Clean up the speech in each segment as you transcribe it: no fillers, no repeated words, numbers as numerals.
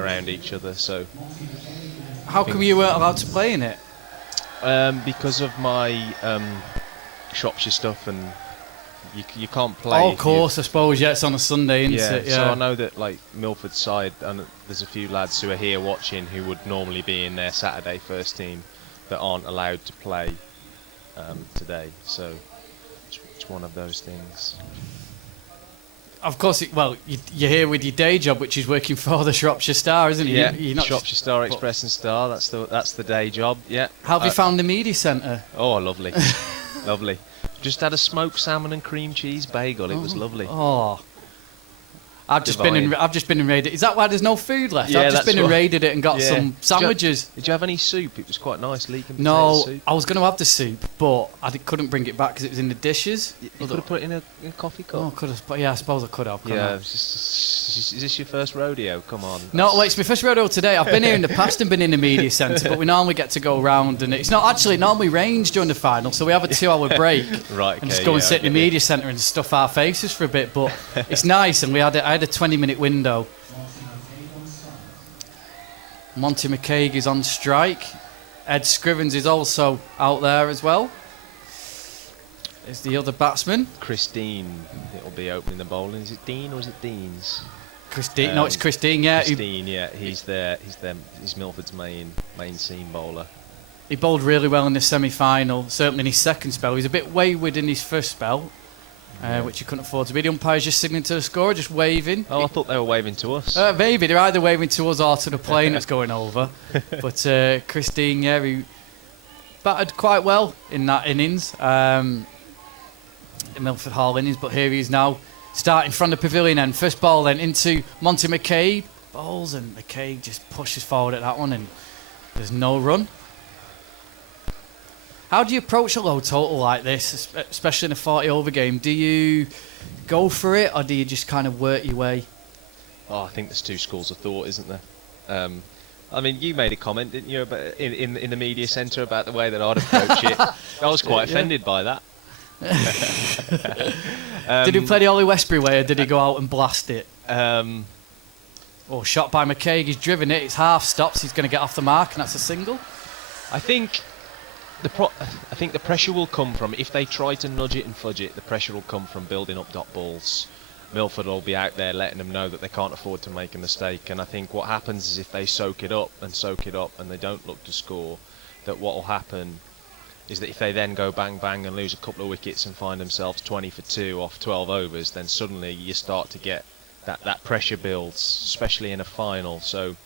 around each other. So, how come you weren't allowed to play in it? Because of my Shropshire stuff, and you can't play. Oh, of course, I suppose. Yeah, it's on a Sunday, isn't it? Yeah. So I know that like Milford side, and there's a few lads who are here watching who would normally be in their Saturday first team that aren't allowed to play today. So it's one of those things. Of course, you're here with your day job, which is working for the Shropshire Star, isn't it? Yeah, you're not Shropshire Star, Express and Star. That's the day job. Yeah. How have you found the media centre? Oh, lovely, lovely. Just had a smoked salmon and cream cheese bagel. It was lovely. Oh. I've just been and raided. Is that why there's no food left? Yeah, I've just been and raided it and got Yeah. some sandwiches. Did you have any soup? It was quite nice, leek and potato No, soup. I was going to have the soup, but I couldn't bring it back because it was in the dishes. You could have put it in a coffee cup. Oh, could have. Yeah, I suppose I could have. Yeah, is this your first rodeo? Come on. No, well, it's my first rodeo today. I've been here in the past and been in the media centre, but we normally get to go round, and it's not actually normally rains during the final, so we have a 2-hour break Right, and just go and sit in the media centre and stuff our faces for a bit. But it's nice, and I had a 20-minute window. Monty McCaig is on strike. Ed Scrivens is also out there as well. Is the other batsman. Chris Dean, it'll be opening the bowling. Is it Dean or is it Dean's? Chris Dean. No, it's Chris Dean. Yeah, Chris Dean. Yeah, he's Milford's main seam bowler. He bowled really well in the semi-final. Certainly in his second spell, he was a bit wayward in his first spell, which he couldn't afford to be. The umpire's just signaling to the scorer, just waving. Oh, I thought they were waving to us. Maybe they're either waving to us or to the plane that's going over. But Chris Dean, he batted quite well in that innings. In Milford Hall innings, but here he is now starting from the pavilion end. First ball then into Monty McCabe. Bowls and McCabe just pushes forward at that one and there's no run. How do you approach a low total like this, especially in a 40 over game? Do you go for it or do you just kind of work your way? Oh, I think there's two schools of thought, isn't there? I mean, you made a comment, didn't you, about in the media centre about the way that I'd approach it. I was quite offended by that. Did he play the Ollie Westbury way or did he go out and blast it? Shot by McCaig, he's driven it, it's half stops, he's going to get off the mark and that's a single. I think the pressure will come from, if they try to nudge it and fudge it, the pressure will come from building up dot balls. Milford will be out there letting them know that they can't afford to make a mistake, and I think what happens is if they soak it up and they don't look to score, that what will happen is that if they then go bang bang and lose a couple of wickets and find themselves 20 for 2 off 12 overs, then suddenly you start to get that pressure builds, especially in a final. So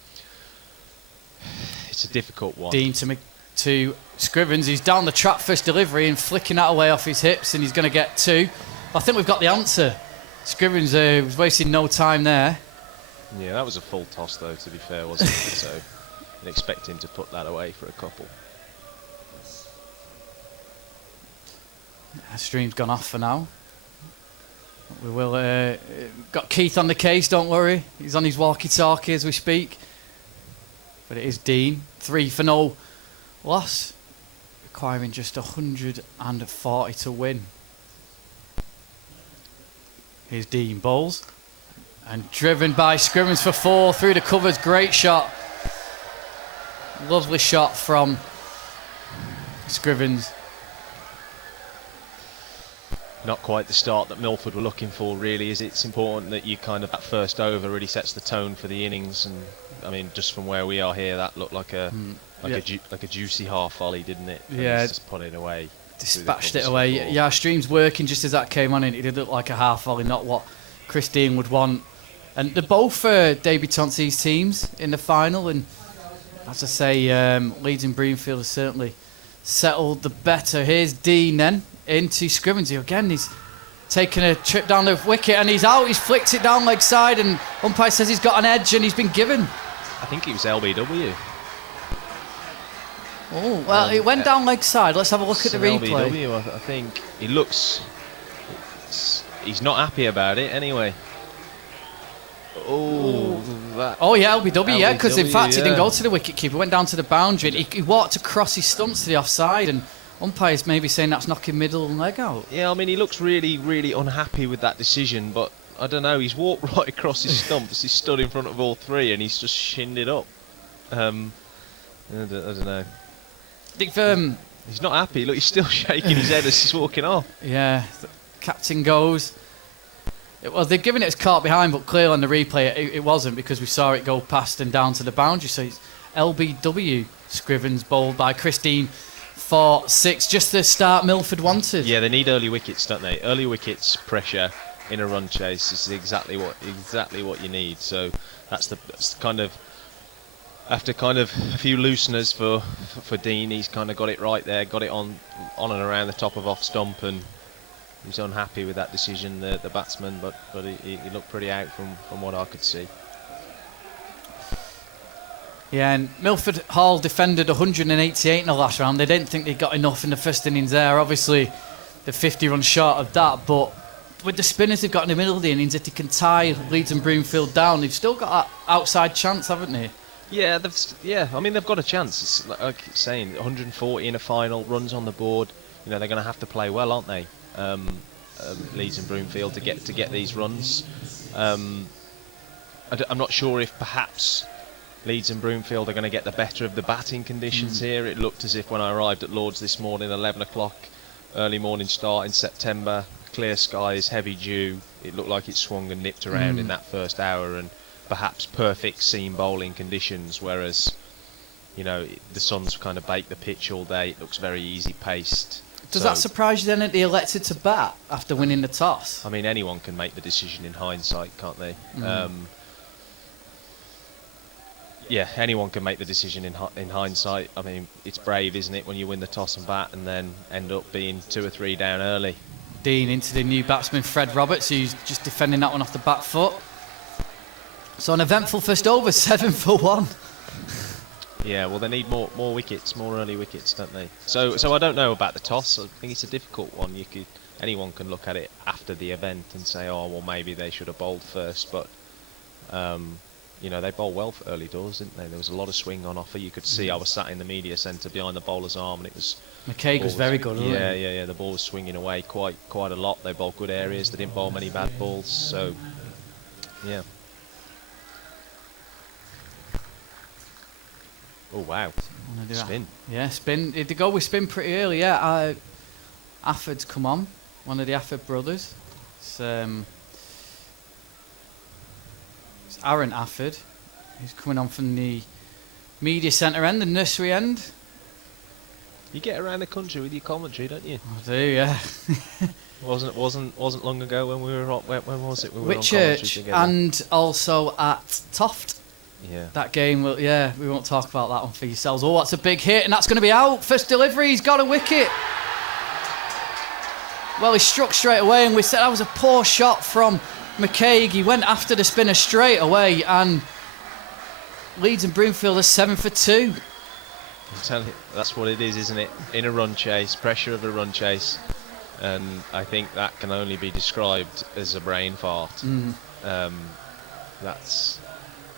it's a difficult one. Dean to Scrivens, he's down the trap first delivery and flicking that away off his hips, and he's going to get 2. I think we've got the answer. Scrivens was wasting no time there. Yeah, that was a full toss though, to be fair, wasn't it? So I'd expect him to put that away for a couple. Stream's gone off for now. We will got Keith on the case, don't worry. He's on his walkie-talkie as we speak. But it is Dean. 3 for no loss. Requiring just 140 to win. Here's Dean bowls. And driven by Scrivens for 4 through the covers. Great shot. Lovely shot from Scrivens. Not quite the start that Milford were looking for, really, is it? It's important that you kind of, that first over really sets the tone for the innings, and I mean, just from where we are here, that looked like a juicy half volley, didn't it? And yeah, just put it away. Dispatched it away. Yeah, Stream's working just as that came on, and it did look like a half volley, not what Chris Dean would want. And they're both debutants, these teams, in the final, and as I say, Leeds and Broomfield have certainly settled the better. Here's Dean then. Into Scrivens again. He's taken a trip down the wicket and he's out. He's flicked it down leg side, and umpire says he's got an edge and he's been given. I think he was LBW. Oh well, it went down leg side. Let's have a look at the replay. LBW, I think he looks. He's not happy about it anyway. Oh yeah, LBW, yeah, because in fact he didn't go to the wicket keeper. Went down to the boundary. And he walked across his stumps to the offside, and umpires maybe saying that's knocking middle leg out. Yeah, I mean, he looks really, really unhappy with that decision, but I don't know. He's walked right across his stumps. He's stood in front of all three, and he's just shinned it up. I don't know. I think He's not happy. Look, he's still shaking his head as he's walking off. yeah, the captain goes. Well, they've given it as caught behind, but clearly on the replay it wasn't, because we saw it go past and down to the boundary. So it's LBW. Scrivens bowled by Christine for 6. Just the start Milford wanted. Yeah, they need early wickets, don't they? Early wickets, pressure in a run chase is exactly what you need. So that's kind of, after kind of a few looseners for Dean, he's kind of got it right there, got it on and around the top of off stump, and he was unhappy with that decision, the batsman, but he looked pretty out from what I could see. Yeah, and Milford Hall defended 188 in the last round. They didn't think they got enough in the first innings there. Obviously, they're 50 runs short of that, but with the spinners they've got in the middle of the innings, if they can tie Leeds and Broomfield down, they've still got that outside chance, haven't they? Yeah, I mean, they've got a chance. It's like I keep saying, 140 in a final, runs on the board. You know, they're going to have to play well, aren't they? Leeds and Broomfield to get these runs. I'm not sure if perhaps Leeds and Broomfield are going to get the better of the batting conditions here. It looked as if when I arrived at Lord's this morning, 11 o'clock, early morning start in September, clear skies, heavy dew. It looked like it swung and nipped around in that first hour, and perhaps perfect seam bowling conditions, whereas, you know, the sun's kind of baked the pitch all day. It looks very easy paced. Does that surprise you then that they elected to bat after winning the toss? I mean, anyone can make the decision in hindsight, can't they? Yeah, anyone can make the decision in hindsight. I mean, it's brave, isn't it, when you win the toss and bat and then end up being 2 or 3 down early. Dean into the new batsman Fred Roberts, who's just defending that one off the back foot. So an eventful first over, 7 for 1. Yeah, well, they need more wickets, more early wickets, don't they? So I don't know about the toss. I think it's a difficult one. Anyone can look at it after the event and say, oh, well, maybe they should have bowled first, but you know, they bowled well for early doors, didn't they? There was a lot of swing on offer. You could see, I was sat in the media centre behind the bowler's arm, and it was... McCaig was very good, wasn't he? Yeah. The ball was swinging away quite a lot. They bowled good areas. They didn't bowl many bad balls. So, yeah. Oh, wow. Spin. Yeah, spin. They go with spin pretty early, yeah. Afford's come on, one of the Afford brothers. It's Aaron Afford, who's coming on from the media centre end, the nursery end. You get around the country with your commentary, don't you? I do, yeah. wasn't long ago when we were on, when was it? We were Whitchurch on commentary together. and also at Toft. Yeah. That game, we won't talk about that one for yourselves. Oh, that's a big hit, and that's going to be out. First delivery, he's got a wicket. Well, he struck straight away, and we said that was a poor shot from McCaig. He went after the spinner straight away, and Leeds and Broomfield are 7 for 2. I'm telling you, that's what it is, isn't it? In a run chase, pressure of a run chase, and I think that can only be described as a brain fart.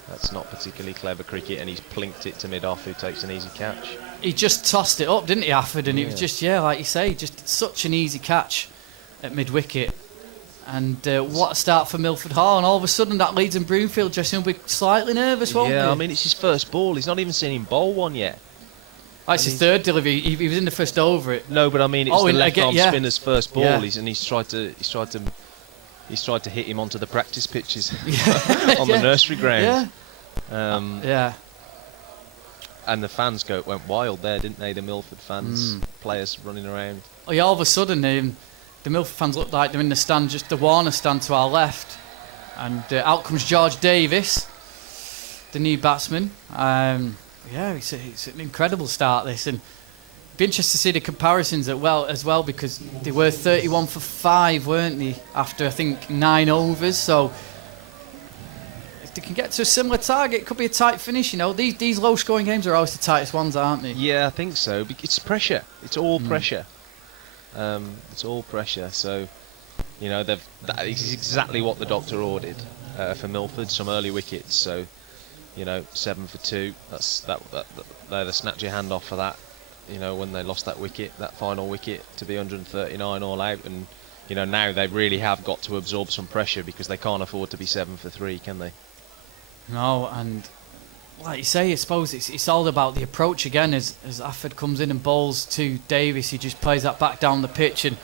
That's not particularly clever cricket, and he's plinked it to mid-off, who takes an easy catch. He just tossed it up, didn't he, Afford? And it was just, like you say, just such an easy catch at mid-wicket. And what a start for Milford Hall, and all of a sudden that Leeds and Broomfield dressing room will be slightly nervous, won't they? Yeah, I mean, it's his first ball. He's not even seen him bowl one yet. Oh, it's his third delivery. He was in the first over it. No, but I mean, it's the left-arm spinner's first ball. Yeah. He's tried to hit him onto the practice pitches on the nursery ground. Yeah. And the fans went wild there, didn't they? The Milford fans, players running around. Oh yeah, all of a sudden the Milford fans look like they're in the stand, just the Warner stand to our left, and out comes George Davis, the new batsman. It's an incredible start, this, and be interested to see the comparisons as well, because they were 31 for 5, weren't they, after I think 9 overs. So if they can get to a similar target, it could be a tight finish. You know, these low-scoring games are always the tightest ones, aren't they? Yeah, I think so. It's pressure. It's all pressure. It's all pressure. So, you know, that is exactly what the doctor ordered for Milford. Some early wickets. So, you know, 7 for 2. They'd snatch your hand off for that. You know, when they lost that final wicket to be 139 all out, and now they really have got to absorb some pressure because they can't afford to be 7 for 3, can they? No, and like you say, I suppose it's all about the approach again. As Afford comes in and bowls to Davis, he just plays that back down the pitch. And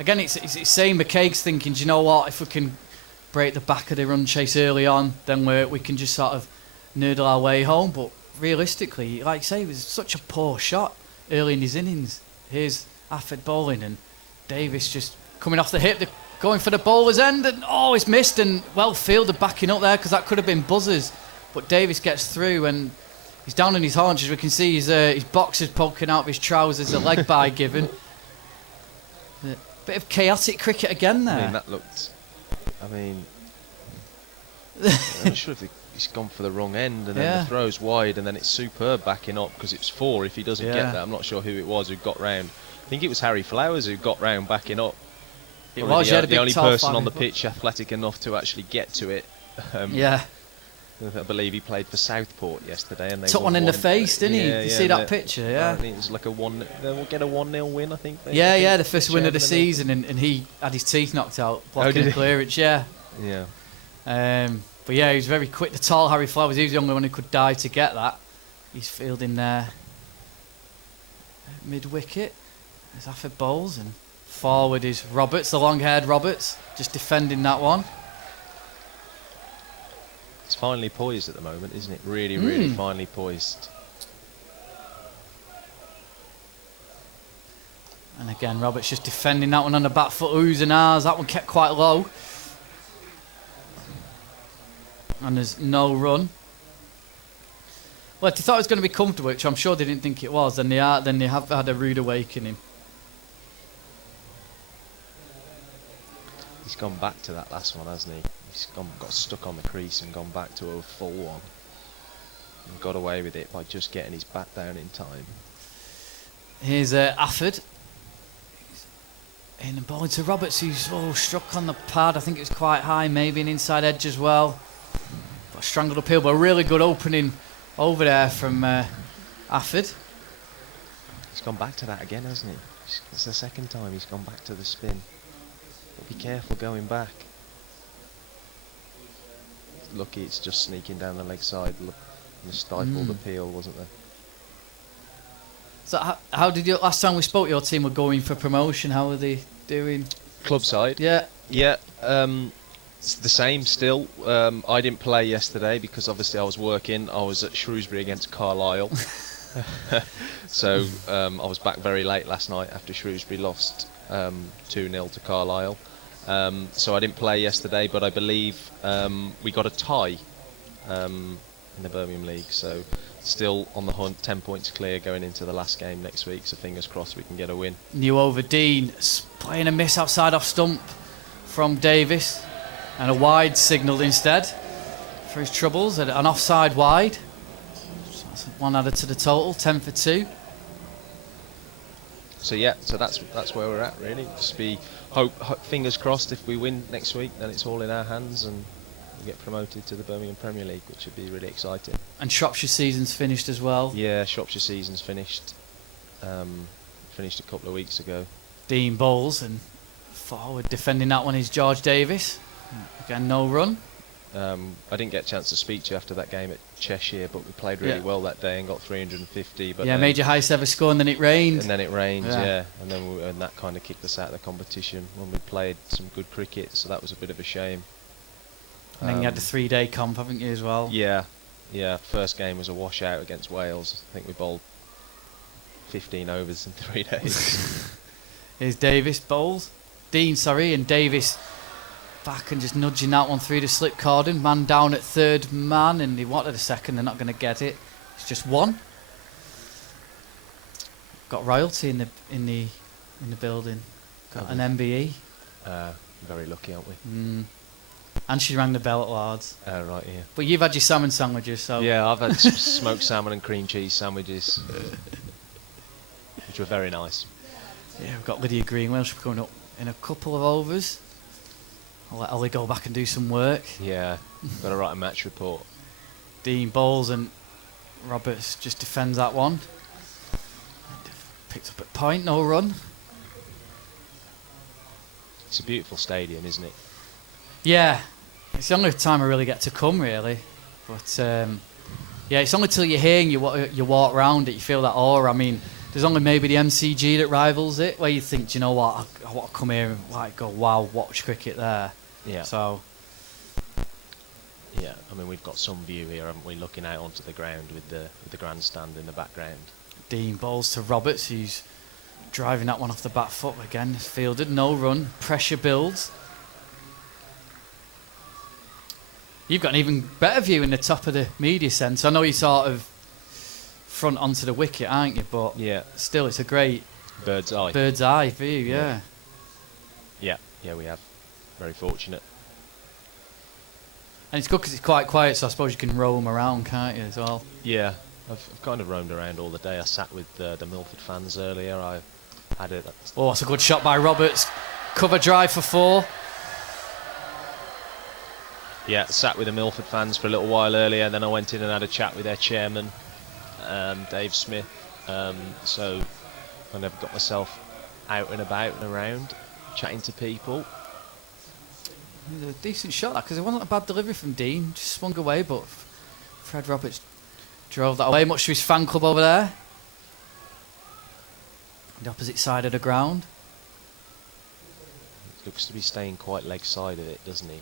again, it's saying McCaig's thinking, do you know what? If we can break the back of the run chase early on, then we can just sort of noodle our way home. But realistically, like you say, it was such a poor shot early in his innings. Here's Afford bowling and Davis just coming off the hip, going for the bowler's end, and it's missed, and well fielded backing up there because that could have been buzzers. But Davis gets through and he's down on his haunches. We can see his boxers poking out of his trousers, a leg bye given. Bit of chaotic cricket again there. I mean, that looked... I'm not sure if he's gone for the wrong end, and then the throw's wide, and then it's superb backing up because it's 4 if he doesn't get that. I'm not sure who it was who got round. I think it was Harry Flowers who got round backing up. It was, the only person on the pitch athletic enough to actually get to it. I believe he played for Southport yesterday, and they took one in the face, didn't he? Did you see that picture? Yeah, it was like they'll get a 1-0 win, I think. The first win of the season, and he had his teeth knocked out blocking a clearance. Yeah. But yeah, he was very quick. The tall Harry Flowers, he was the only one who could dive to get that. He's fielding there mid wicket. There's Afford bowls, and forward is Roberts, the long-haired Roberts, just defending that one. It's finely poised at the moment, isn't it? Really, really finely poised. And again, Roberts just defending that one on the back foot. Oohs and ahs. That one kept quite low. And there's no run. Well, if they thought it was going to be comfortable, which I'm sure they didn't think it was, then they have had a rude awakening. He's gone back to that last one, hasn't he? He's got stuck on the crease and gone back to a full one. And got away with it by just getting his bat down in time. Here's Afford. In the bowling to Roberts, who's struck on the pad. I think it was quite high, maybe an inside edge as well. But strangled uphill, but a really good opening over there from Afford. He's gone back to that again, hasn't he? It's the second time he's gone back to the spin. But be careful going back. Lucky it's just sneaking down the leg side. The stifled appeal, wasn't there? So how did you, last time we spoke, your team were going for promotion? How are they doing? Club side? Yeah. It's the same still. I didn't play yesterday because obviously I was working. I was at Shrewsbury against Carlisle. So I was back very late last night after Shrewsbury lost 2-0 to Carlisle. So I didn't play yesterday, but I believe we got a tie in the Birmingham League. So still on the hunt, 10 points clear going into the last game next week. So fingers crossed we can get a win. New over Dean, playing a miss outside off stump from Davis, and a wide signalled instead for his troubles. An offside wide. So that's one added to the total, 10 for 2. So that's where we're at really. Just be fingers crossed if we win next week, then it's all in our hands and we get promoted to the Birmingham Premier League, which would be really exciting. And Shropshire season's finished as well. Yeah, Shropshire season's finished. Finished a couple of weeks ago. Dean bowls, and forward defending that one is George Davis. Again, no run. I didn't get a chance to speak to you after that game at Cheshire, but we played really well that day and got 350. But made your highest ever score, and then it rained. And then that kind of kicked us out of the competition when we played some good cricket, so that was a bit of a shame. And then you had the 3-day comp, haven't you, as well? Yeah. First game was a washout against Wales. I think we bowled 15 overs in 3 days. Here's Davis bowls. And Davis back and just nudging that one through the slip cordon. Man down at third man, and they wanted a second. They're not going to get it. It's just one. Got royalty in the building. Got an MBE. Very lucky, aren't we? And she rang the bell at Lords. Right, yeah. But you've had your salmon sandwiches, so... Yeah, I've had smoked salmon and cream cheese sandwiches, which were very nice. Yeah, we've got Lydia Greenwell. She's coming up in a couple of overs. I'll let Ollie go back and do some work. Yeah, got to write a match report. Dean bowls and Roberts just defends that one. Picked up at point, no run. It's a beautiful stadium, isn't it? Yeah, it's the only time I really get to come, really. But yeah, it's only till you're here and you walk around it, you feel that aura. I mean, there's only maybe the MCG that rivals it, where you think, do you know what, I want to come here and like go, wow, watch cricket there. Yeah. So. Yeah, I mean, we've got some view here, haven't we, looking out onto the ground with the grandstand in the background. Dean bowls to Roberts, who's driving that one off the back foot again. Fielded, no run, pressure builds. You've got an even better view in the top of the media centre. I know you're sort of front onto the wicket, aren't you? But yeah, still, it's a great bird's eye view. Yeah. Yeah, we have. Very fortunate. And it's good because it's quite quiet, so I suppose you can roam around, can't you, as well? Yeah, I've kind of roamed around all the day. I sat with the Milford fans earlier. I had it. Oh, that's a good shot by Roberts. Cover drive for 4. Yeah, sat with the Milford fans for a little while earlier, and then I went in and had a chat with their chairman, Dave Smith. So I never got myself out and about and around, chatting to people. It was a decent shot, that, because it wasn't a bad delivery from Dean. Just swung away, but Fred Roberts drove that away, much to his fan club over there. The opposite side of the ground. Looks to be staying quite leg side of it, doesn't he?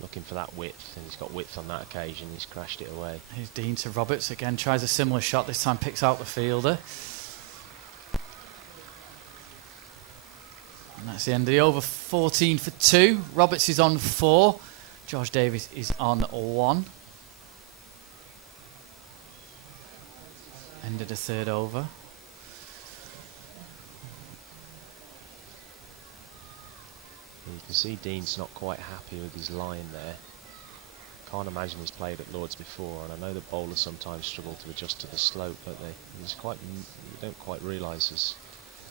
Looking for that width, and he's got width on that occasion. He's crashed it away. Here's Dean to Roberts again, tries a similar shot, this time picks out the fielder. And that's the end of the over. 14 for 2. Roberts is on 4. George Davis is on 1. End of the third over. You can see Dean's not quite happy with his line there. Can't imagine he's played at Lords before, and I know that bowlers sometimes struggle to adjust to the slope, don't they? You don't quite realise as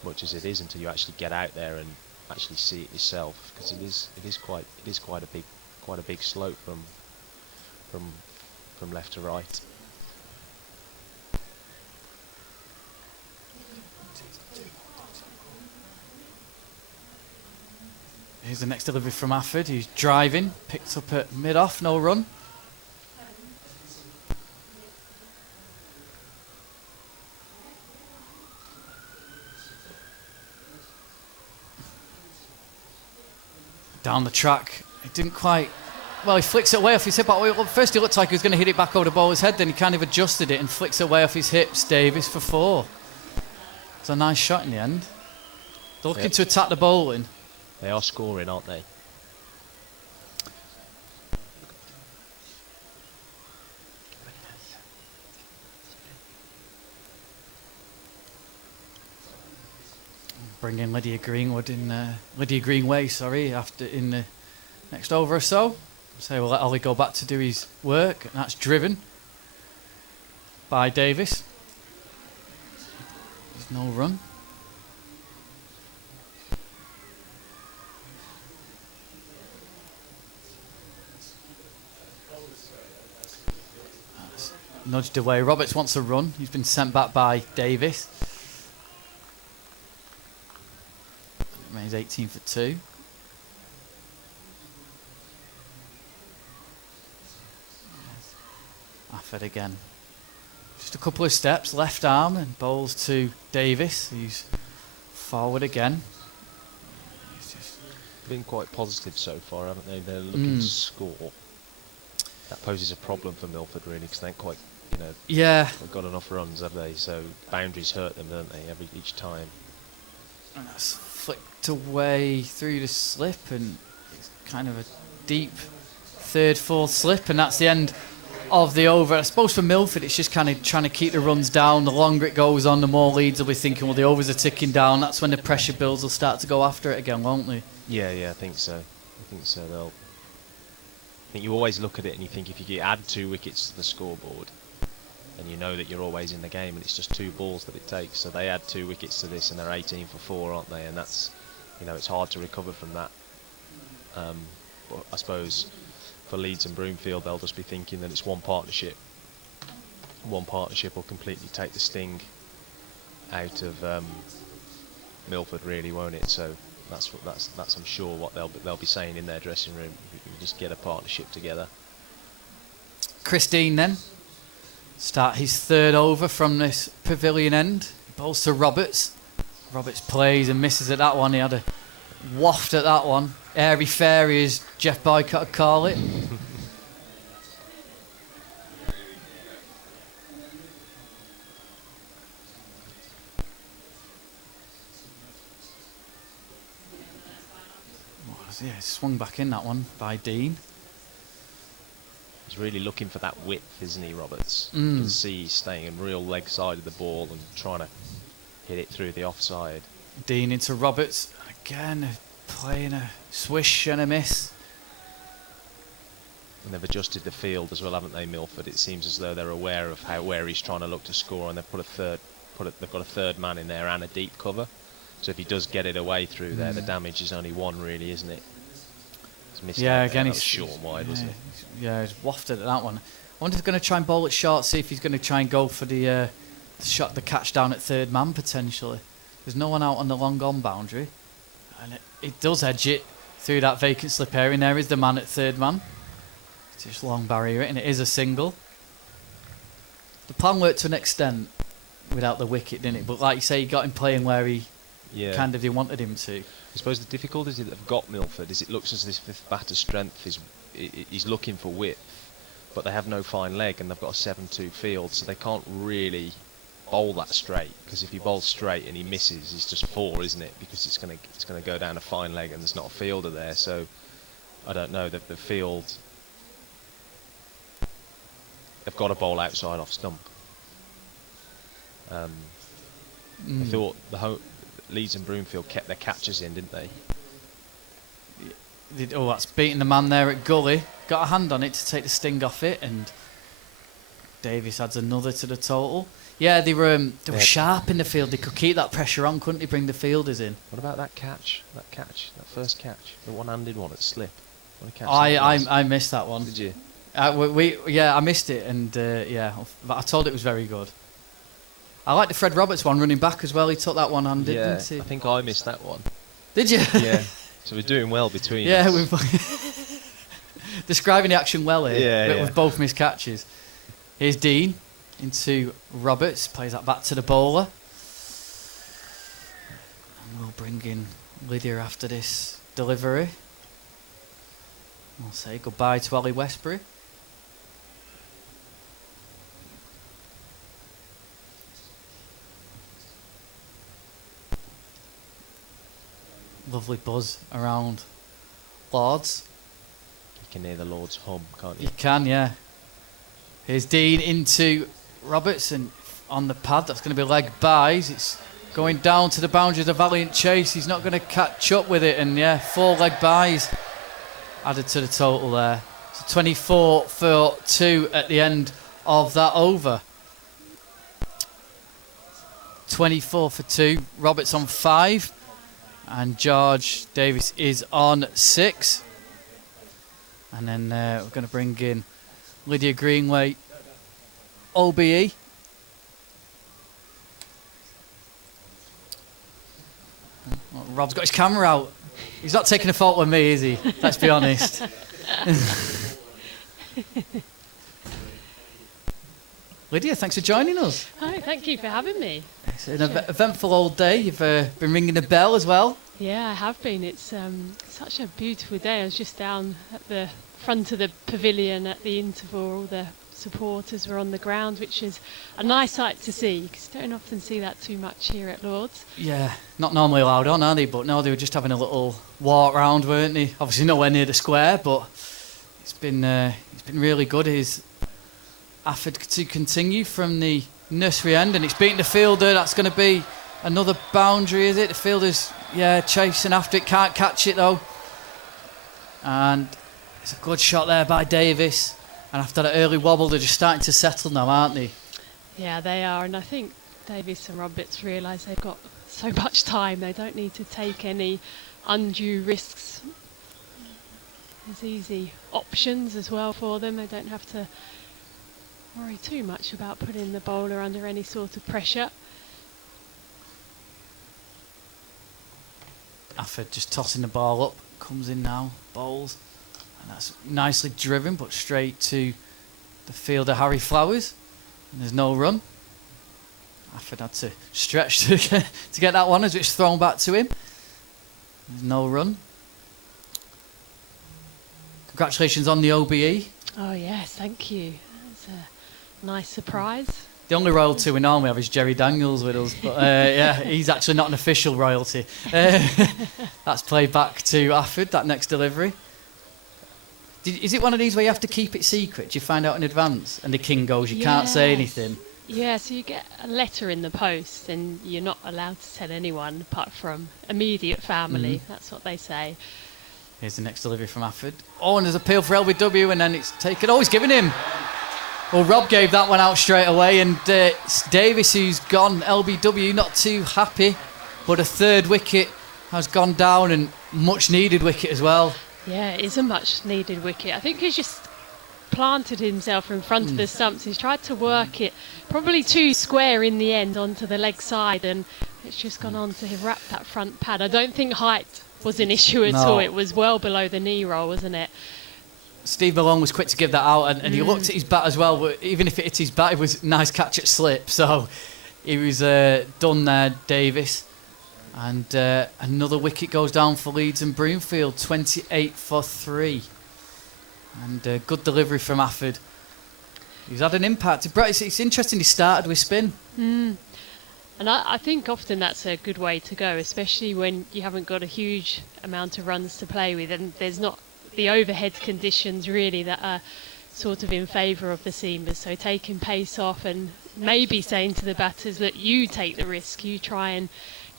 much as it is until you actually get out there and actually see it yourself, because it is quite a big slope from left to right. Here's the next delivery from Afford, who's driving, picked up at mid-off, no run. Down the track, it didn't quite, well, he flicks it away off his hip. First he looked like he was going to hit it back over the bowler's head, then he kind of adjusted it and flicks it away off his hips. Davis for 4. It's a nice shot in the end. They're looking to attack the bowling. They are scoring, aren't they? Bring in Lydia Greenway, after in the next over or so. So we'll let Ollie go back to do his work, and that's driven by Davis. There's no run. That's nudged away. Roberts wants a run. He's been sent back by Davis. Remains 18 for 2. Afford again. Just a couple of steps, left arm, and bowls to Davis, who's forward again. Been quite positive so far, haven't they? They're looking to score. That poses a problem for Milford, really, because they ain't quite, got enough runs, have they? So boundaries hurt them, don't they, each time. And that's flicked away through the slip, and it's kind of a deep third, fourth slip, and that's the end of the over. I suppose for Milford, it's just kind of trying to keep the runs down. The longer it goes on, the more Leeds will be thinking, well, the overs are ticking down. That's when the pressure builds will start to go after it again, won't they? Yeah, I think so. I think you always look at it and you think if you add 2 wickets to the scoreboard, and you know that you're always in the game, and it's just 2 balls that it takes. So they add 2 wickets to this, and they're 18 for 4, aren't they? And that's, it's hard to recover from that. But I suppose for Leeds and Broomfield, they'll just be thinking that it's one partnership. One partnership will completely take the sting out of Milford, really, won't it? So That's I'm sure what they'll be saying in their dressing room. We can just get a partnership together. Christine then start his third over from this pavilion end. He bowls to Roberts. Roberts plays and misses at that one. He had a waft at that one. Airy fairy, as Jeff Boycott would call it. Yeah, swung back in that one by Dean. He's really looking for that width, isn't he, Roberts? Mm. You can see he's staying in real leg side of the ball and trying to hit it through the offside. Dean into Roberts. Again, playing a swish and a miss. And they've adjusted the field as well, haven't they, Milford? It seems as though they're aware of where he's trying to look to score, and they've they've got a third man in there and a deep cover. So if he does get it away through there, the damage is only one, really, isn't it? He's missed again, he's short and wide, wasn't it? Yeah, he's wafted at that one. I wonder if he's going to try and bowl it short, see if he's going to try and go for the shot, the catch down at third man, potentially. There's no one out on the long on boundary. And it does edge it through that vacant slip area, and there is the man at third man. It's just long barrier, and it is a single. The plan worked to an extent without the wicket, didn't it? But like you say, he got him playing where he kind of wanted him to. I suppose the difficulties that they've got, Milford, is it looks as if this batter's strength is he's looking for width, but they have no fine leg, and they've got a 7-2 field, so they can't really bowl that straight. Because if he bowls straight and he misses, it's just 4, isn't it? Because it's gonna go down a fine leg, and there's not a fielder there. So I don't know that the field. They've got to bowl outside off stump. I thought Leeds and Broomfield kept their catches in, didn't they? Oh, that's beating the man there at gully. Got a hand on it to take the sting off it, and Davies adds another to the total. Yeah, they were sharp in the field. They could keep that pressure on, couldn't they? Bring the fielders in. What about that catch? That first catch, the one-handed one at slip. I missed that one. Did you? I missed it, and but I told it was very good. I like the Fred Roberts one running back as well. He took that one-handed, didn't he? I think I missed that one. Did you? Yeah. So we're doing well between us. Yeah, we're describing the action well here. With both missed catches. Here's Dean into Roberts. Plays that back to the bowler. And we'll bring in Lydia after this delivery. We'll say goodbye to Ollie Westbury. Lovely buzz around Lords. You can hear the Lord's hum, can't you? You can, yeah. Here's Dean into Roberts, and on the pad, that's going to be leg byes. It's going down to the boundary of the Valiant Chase. He's not going to catch up with it, and 4 leg byes added to the total there. So 24 for 2 at the end of that over. 24 for 2. Roberts on 5. And George Davies is on 6. And then we're going to bring in Lydia Greenway, OBE. Rob's got his camera out. He's not taking a photo of me, is he? Let's be honest. Lydia, thanks for joining us. Hi, thank you for having me. It's an eventful old day. You've been ringing the bell as well. Yeah, I have been. It's such a beautiful day. I was just down at the front of the pavilion at the interval. All the supporters were on the ground, which is a nice sight to see, because you don't often see that too much here at Lords. Yeah, not normally allowed on, are they? But no, they were just having a little walk round, weren't they? Obviously nowhere near the square, but it's been really good. He's offered to continue from the nursery end, and it's beating the fielder. That's going to be another boundary, is it? The fielder's chasing after it, can't catch it though. And it's a good shot there by Davis. And after that early wobble, they're just starting to settle now, aren't they? Yeah, they are. And I think Davis and Roberts realise they've got so much time. They don't need to take any undue risks. There's easy options as well for them. They don't have to worry too much about putting the bowler under any sort of pressure. Afford just tossing the ball up, comes in now, bowls, and that's nicely driven, but straight to the fielder Harry Flowers, and there's no run. Afford had to stretch to get that one as it's thrown back to him. There's no run. Congratulations on the OBE. Oh yes, thank you. That's a nice surprise. The only royalty we normally have is Jerry Daniels with us, but yeah, he's actually not an official royalty. That's played back to Afford, that next delivery. Is it one of these where you have to keep it secret? Do you find out in advance? And the king goes, you can't say anything. Yeah, so you get a letter in the post and you're not allowed to tell anyone apart from immediate family. That's what they say. Here's the next delivery from Afford. Oh, and there's a appeal for LBW, and then it's taken. Oh, he's given him. Well, Rob gave that one out straight away, and it's Davis who's gone. LBW not too happy, but a third wicket has gone down, and much needed wicket as well. Yeah, it is a much needed wicket. I think he's just planted himself in front of the stumps. He's tried to work it probably too square in the end onto the leg side, and it's just gone on to wrap that front pad. I don't think height was an issue at all. It was well below the knee roll, wasn't it? Steve Malone was quick to give that out, and he looked at his bat as well, but even if it hit his bat, it was a nice catch at slip, so he was done there, Davis. And another wicket goes down for Leeds and Broomfield, 28 for 3. And good delivery from Afford. He's had an impact. It's interesting he started with spin. And I think often that's a good way to go, especially when you haven't got a huge amount of runs to play with, and there's not the overhead conditions really that are sort of in favour of the seamers. So taking pace off and maybe saying to the batters that you take the risk, you try and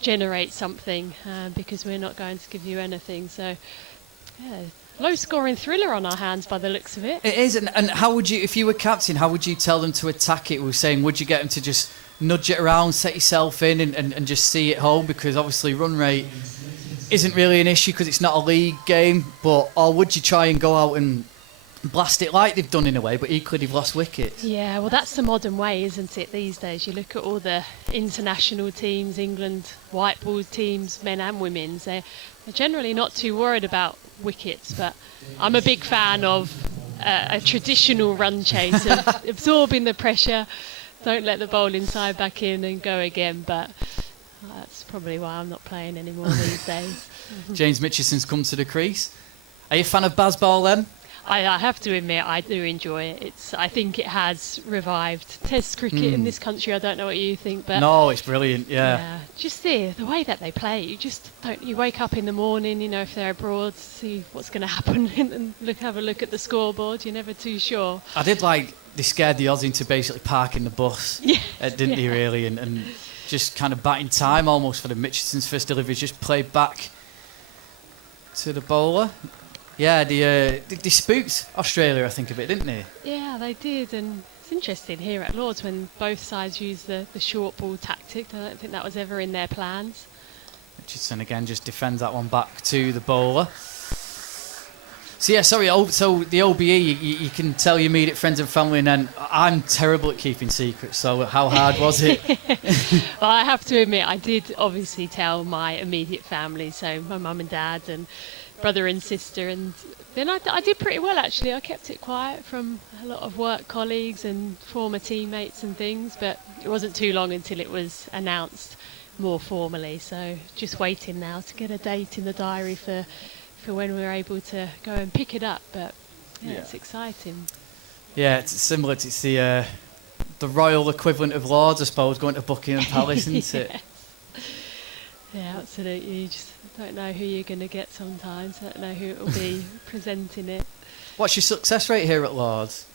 generate something because we're not going to give you anything. So yeah, low scoring thriller on our hands by the looks of it. It is, and how would you, if you were captain, how would you tell them to attack it? We were saying, would you get them to just nudge it around, set yourself in and just see it home, because obviously run rate isn't really an issue because it's not a league game, but or would you try and go out and blast it like they've done in a way, but equally they've lost wickets? Yeah, well that's the modern way, isn't it, these days? You look at all the international teams, England white ball teams, men and women's, they're generally not too worried about wickets, but I'm a big fan of a traditional run chase of absorbing the pressure, don't let the bowling side back in and go again, but that's probably why I'm not playing anymore these days. James Mitchison's come to the crease. Are you a fan of Bazball then? I have to admit, I do enjoy it. I think it has revived Test cricket in this country. I don't know what you think, but no, it's brilliant. Yeah. Just the way that they play. You just don't. You wake up in the morning, if they're abroad, see what's going to happen, and have a look at the scoreboard. You're never too sure. I did like they scared the Aussies into basically parking the bus, didn't they? Really, and just kind of batting time almost for the Mitchison's first delivery. Just played back to the bowler. Yeah, they spooked Australia, I think, a bit, didn't they? Yeah, they did, and it's interesting here at Lords when both sides use the short ball tactic. I don't think that was ever in their plans. Richardson again just defends that one back to the bowler. So yeah, sorry, so the OBE, you can tell your immediate friends and family, and then I'm terrible at keeping secrets, so how hard was it? Well, I have to admit, I did obviously tell my immediate family, so my mum and dad and brother and sister, and then I did pretty well actually. I kept it quiet from a lot of work colleagues and former teammates and things, but it wasn't too long until it was announced more formally, so just waiting now to get a date in the diary for when we're able to go and pick it up, but it's exciting. Yeah, it's similar. It's the royal equivalent of Lords, I suppose, going to Buckingham Palace, isn't it? Yeah, absolutely. You just don't know who you're going to get sometimes. Don't know who it will be presenting it. What's your success rate here at Lords?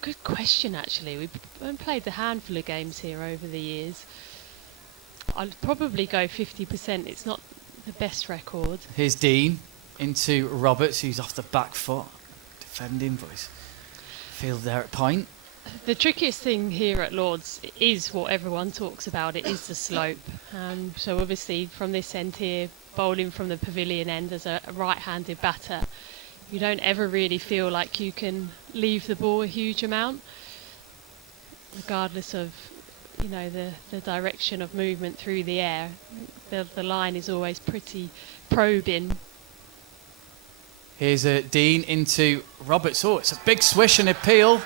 Good question, actually. We've played a handful of games here over the years. I'd probably go 50%. It's not the best record. Here's Dean into Roberts, who's off the back foot, defending, but he's fielded there at point. The trickiest thing here at Lords is what everyone talks about. It is the slope. So obviously from this end here, bowling from the pavilion end as a right-handed batter, you don't ever really feel like you can leave the ball a huge amount, regardless of the direction of movement through the air. The line is always pretty probing. Here's Dean into Roberts. Oh, it's a big swish and appeal,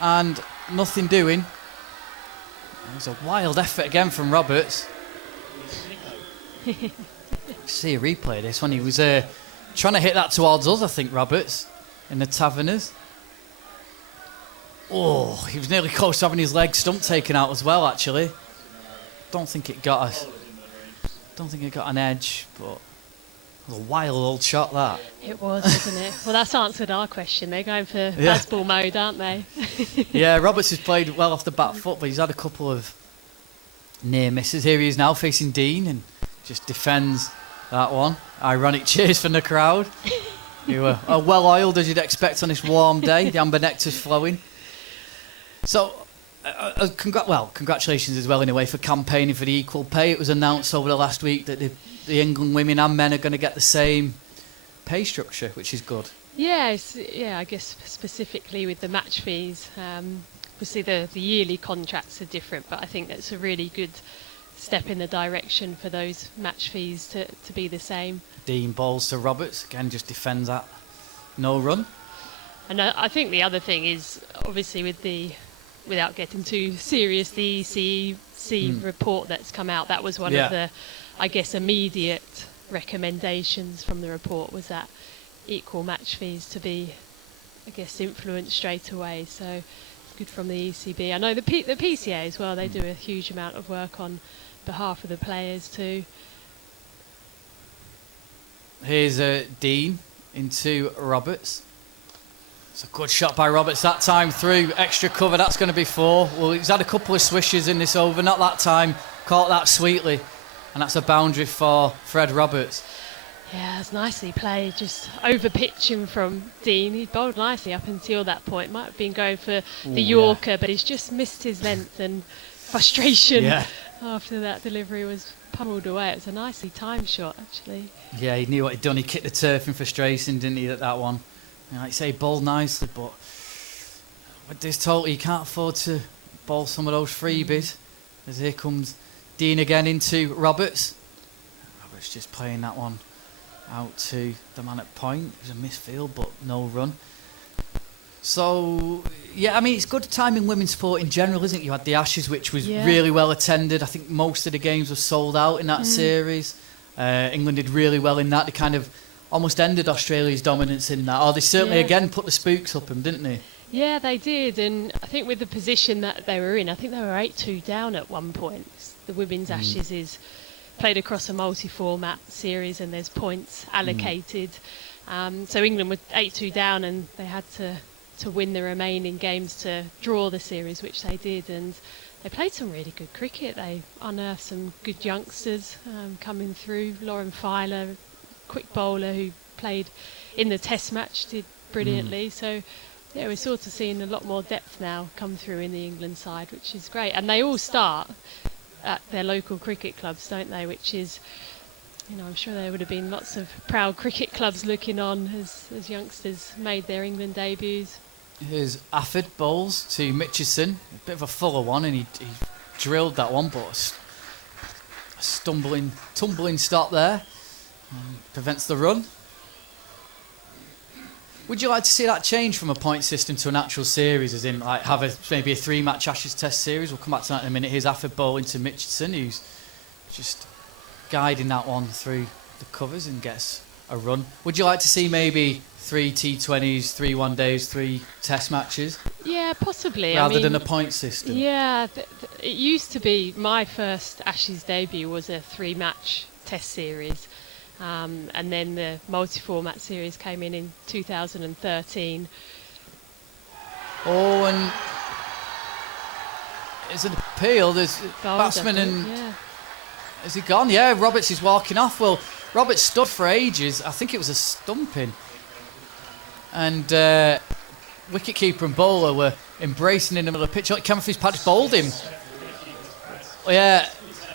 and nothing doing. There's a wild effort again from Roberts. See a replay of this when he was trying to hit that towards us, I think, Roberts, in the Taverners. Oh, he was nearly close to having his leg stump taken out as well, actually. Don't think it got an edge, but it was a wild old shot, that. It was, wasn't it? Well, that's answered our question. They're going for baseball mode, aren't they? Yeah, Roberts has played well off the back foot, but he's had a couple of near misses. Here he is now facing Dean and just defends that one. Ironic cheers from the crowd. You were well oiled as you'd expect on this warm day. The amber nectar's flowing. So, congratulations as well in a way for campaigning for the equal pay. It was announced over the last week that the England women and men are going to get the same pay structure, which is good. Yeah, I guess specifically with the match fees. Obviously, the yearly contracts are different, but I think that's a really good step in the direction for those match fees to be the same. Dean balls to Roberts, again just defends that no run. And I think the other thing is, obviously without getting too serious, the ECC report that's come out, that was one of the, I guess, immediate recommendations from the report, was that equal match fees to be, I guess, influenced straight away. So it's good from the ECB. I know the PCA as well, they do a huge amount of work on behalf of the players too. Here's Dean into Roberts. It's a good shot by Roberts that time through. Extra cover, that's going to be 4. Well, he's had a couple of swishes in this over, not that time. Caught that sweetly. And that's a boundary for Fred Roberts. Yeah, it's nicely played. Just over pitching from Dean. He bowled nicely up until that point. Might have been going for the Yorker, but he's just missed his length, and frustration after that delivery was pummeled away. It was a nicely timed shot, actually. Yeah, he knew what he'd done. He kicked the turf in frustration, didn't he, that one? Like you say, he bowled nicely, but with this total, you can't afford to bowl some of those freebies. As here comes Dean again into Roberts. Roberts just playing that one out to the man at point. It was a misfield, but no run. So, yeah, I mean, it's good time in women's sport in general, isn't it? You had the Ashes, which was really well attended. I think most of the games were sold out in that series. England did really well in that. They kind of almost ended Australia's dominance in that. Or they certainly, again, put the spooks up them, didn't they? Yeah, they did. And I think with the position that they were in, I think they were 8-2 down at one point. The Women's Ashes is played across a multi-format series, and there's points allocated. So England were 8-2 down, and they had to win the remaining games to draw the series, which they did. And they played some really good cricket. They unearthed some good youngsters coming through. Lauren Filer, quick bowler who played in the test match, did brilliantly. So yeah, we're sort of seeing a lot more depth now come through in the England side, which is great. And they all start at their local cricket clubs, don't they? Which is, I'm sure there would have been lots of proud cricket clubs looking on as youngsters made their England debuts. Here's Afford bowls to Mitchison. A bit of a fuller one, and he drilled that one, but a tumbling stop there. Prevents the run. Would you like to see that change from a point system to a natural series, as in like have maybe a 3-match Ashes Test series? We'll come back to that in a minute. Here's Afford bowling to Mitchison, who's just guiding that one through the covers and gets a run. Would you like to see maybe 3 T20s, 3 one-days, 3 test matches? Yeah, possibly. Rather than a point system? Yeah, it used to be, my first Ashes debut was a 3-match test series. And then the multi-format series came in 2013. Oh, and it's an appeal. There's batsman and... Has he gone? Yeah, Roberts is walking off. Well, Roberts stood for ages. I think it was a stumping. And wicketkeeper and bowler were embracing in the middle of the pitch. Like Cameron Fitzpatrick bowled him. Yeah,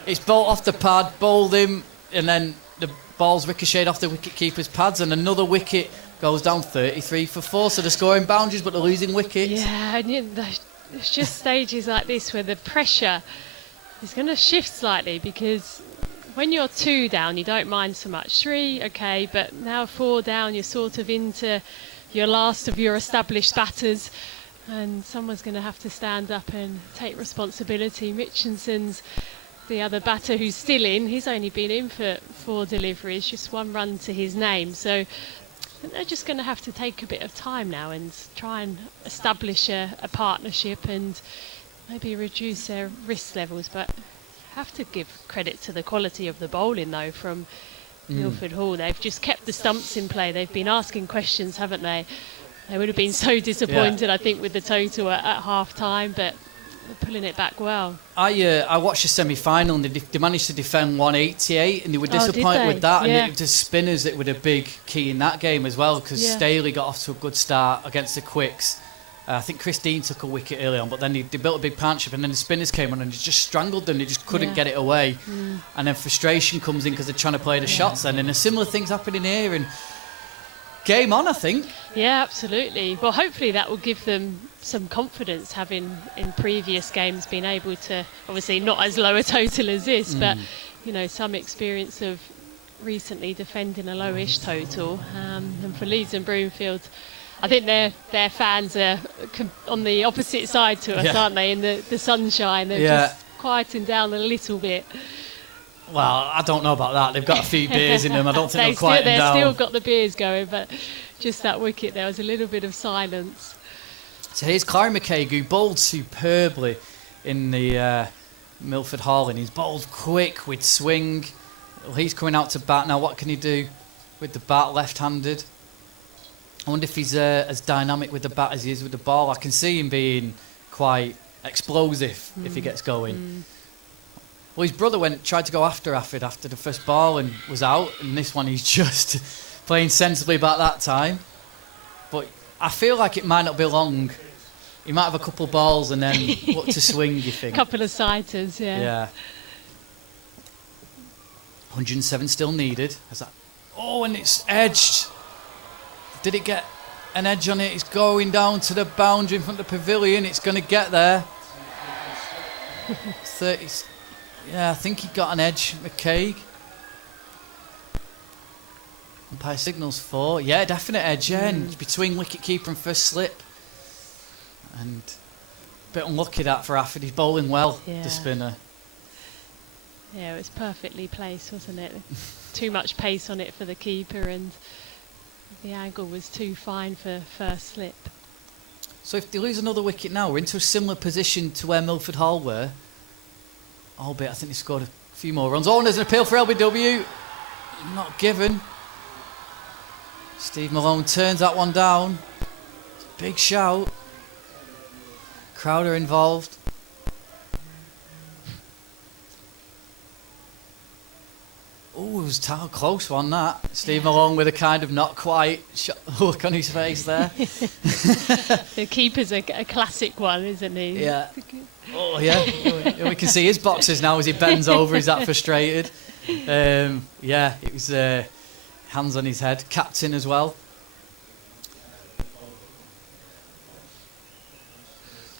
it's bowled off the pad, bowled him, and then the ball's ricocheted off the wicketkeeper's pads, and another wicket goes down 33 for 4. So they're scoring boundaries, but they're losing wickets. Yeah, and it's just stages like this where the pressure is going to shift slightly, because when you're 2 down, you don't mind so much. 3, okay, but now 4 down, you're sort of into your last of your established batters, and someone's going to have to stand up and take responsibility. Mitchinson's the other batter who's still in. He's only been in for 4 deliveries, just 1 run to his name. So they're just going to have to take a bit of time now and try and establish a partnership and maybe reduce their risk levels. But have to give credit to the quality of the bowling, though, from Milford Hall. They've just kept the stumps in play. They've been asking questions, haven't they? They would have been so disappointed, I think, with the total at half time, but they're pulling it back well. I watched the semi-final, and they managed to defend 188, and they were disappointed with that. Yeah. And it was spinners that were a big key in that game as well, because Staley got off to a good start against the quicks. I think Christine took a wicket early on, but then they built a big partnership, and then the spinners came on and they just strangled them. They just couldn't get it away. And then frustration comes in because they're trying to play the shots then, and a similar thing's happening here. And game on, I think. Yeah, absolutely. Well, hopefully that will give them some confidence, having in previous games been able to, obviously not as low a total as this, but you know, some experience of recently defending a lowish total. And for Leeds and Broomfield, I think their fans are on the opposite side to us, aren't they? In the sunshine, they're just quieting down a little bit. Well, I don't know about that. They've got a few beers in them. I don't think they'll quieten down. They've still got the beers going, but just that wicket, there was a little bit of silence. So here's Clary McCaig, who bowled superbly in the Milford Hall, and he's bowled quick with swing. Well, he's coming out to bat now. What can he do with the bat, left-handed? I wonder if he's as dynamic with the bat as he is with the ball. I can see him being quite explosive if he gets going. Well, his brother tried to go after Afford after the first ball and was out, and this one he's just playing sensibly about that time. But I feel like it might not be long. He might have a couple of balls and then look to swing, you think? A couple of sighters, Yeah. 107 still needed. Oh, and it's edged. Did it get an edge on it? It's going down to the boundary in front of the pavilion. It's going to get there. 30. Yeah, I think he got an edge, McCaig. Umpire signals 4. Yeah, definite edge, and between wicket-keeper and first slip. And a bit unlucky that for Afford. He's bowling well, the spinner. Yeah, it was perfectly placed, wasn't it? Too much pace on it for the keeper, and the angle was too fine for first slip. So if they lose another wicket now, we're into a similar position to where Milford Hall were. Albeit, I think they scored a few more runs. Oh, and there's an appeal for LBW. Not given. Steve Malone turns that one down. Big shout. Crowder involved. Oh, it was a close one, that. Steve Malone with a kind of not quite look on his face there. The keeper's a classic one, isn't he? Yeah. Oh, yeah. We can see his boxes now as he bends over. He's that frustrated. Yeah, it was hands on his head. Captain as well.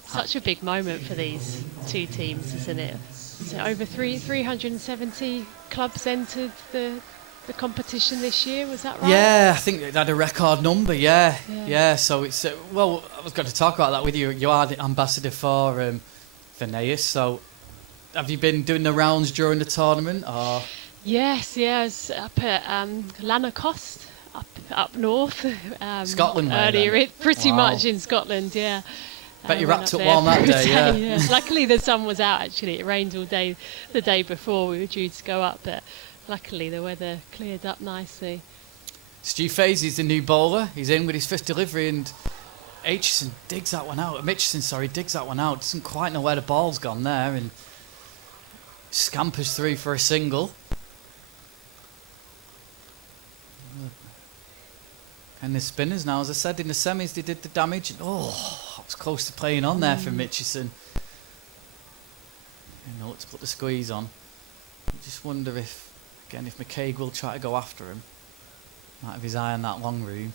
Such a big moment for these two teams, isn't it? So over 370 clubs entered the competition this year, was that right? Yeah, I think they had a record number, yeah. So it's, well, I was going to talk about that with you. You are the ambassador for Voneus, so have you been doing the rounds during the tournament? Or? Yes, I was up at Lanercost, up north. Scotland, earlier, pretty much in Scotland, yeah. Bet you wrapped up warm that day, yeah. Luckily the sun was out, actually. It rained all day the day before we were due to go up, but luckily the weather cleared up nicely. Stu Faze is the new bowler. He's in with his first delivery, and Mitchison digs that one out. Doesn't quite know where the ball's gone there, and scampers through for a single. And the spinners now, as I said, in the semis they did the damage. Oh, it was close to playing on there for Mitchison. Let's put the squeeze on. I just wonder if McCaig will try to go after him. Might have his eye on that long room.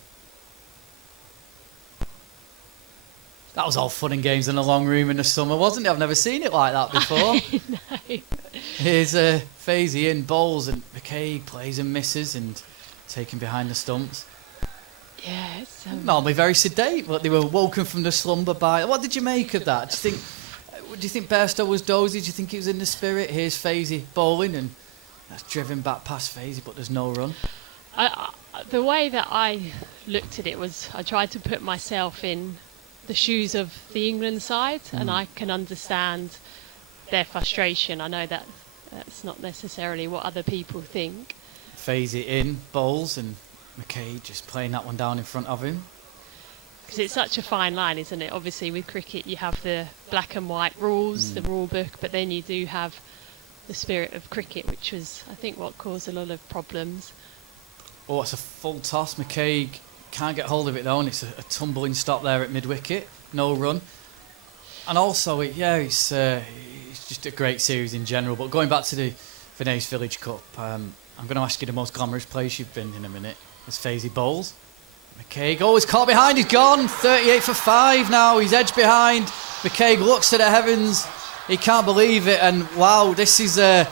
That was all fun and games in the long room in the summer, wasn't it? I've never seen it like that before. No. Here's Fazy in, bowls, and McKay plays and misses and taken behind the stumps. Yeah, it's Normally very sedate, but they were woken from the slumber by... What did you make of that? Do you think Bairstow was dozy? Do you think he was in the spirit? Here's Fazy bowling, and that's driven back past Fazy, but there's no run. The way that I looked at it was I tried to put myself in the shoes of the England side, and I can understand their frustration. I know that that's not necessarily what other people think. Fazy in, bowls, and McKay just playing that one down in front of him. Because it's such a fine line, isn't it? Obviously with cricket you have the black and white rules, the rule book, but then you do have the spirit of cricket, which was, I think, what caused a lot of problems. Oh, it's a full toss. McKay can't get hold of it though, and it's a tumbling stop there at mid-wicket. No run. And also, it's just a great series in general. But going back to the Voneus Village Cup, I'm going to ask you the most glamorous place you've been in a minute. As Fazy bowls. McKay, he's caught behind, he's gone. 38 for 5 now, he's edged behind. McKay looks to the heavens, he can't believe it, and wow, this is a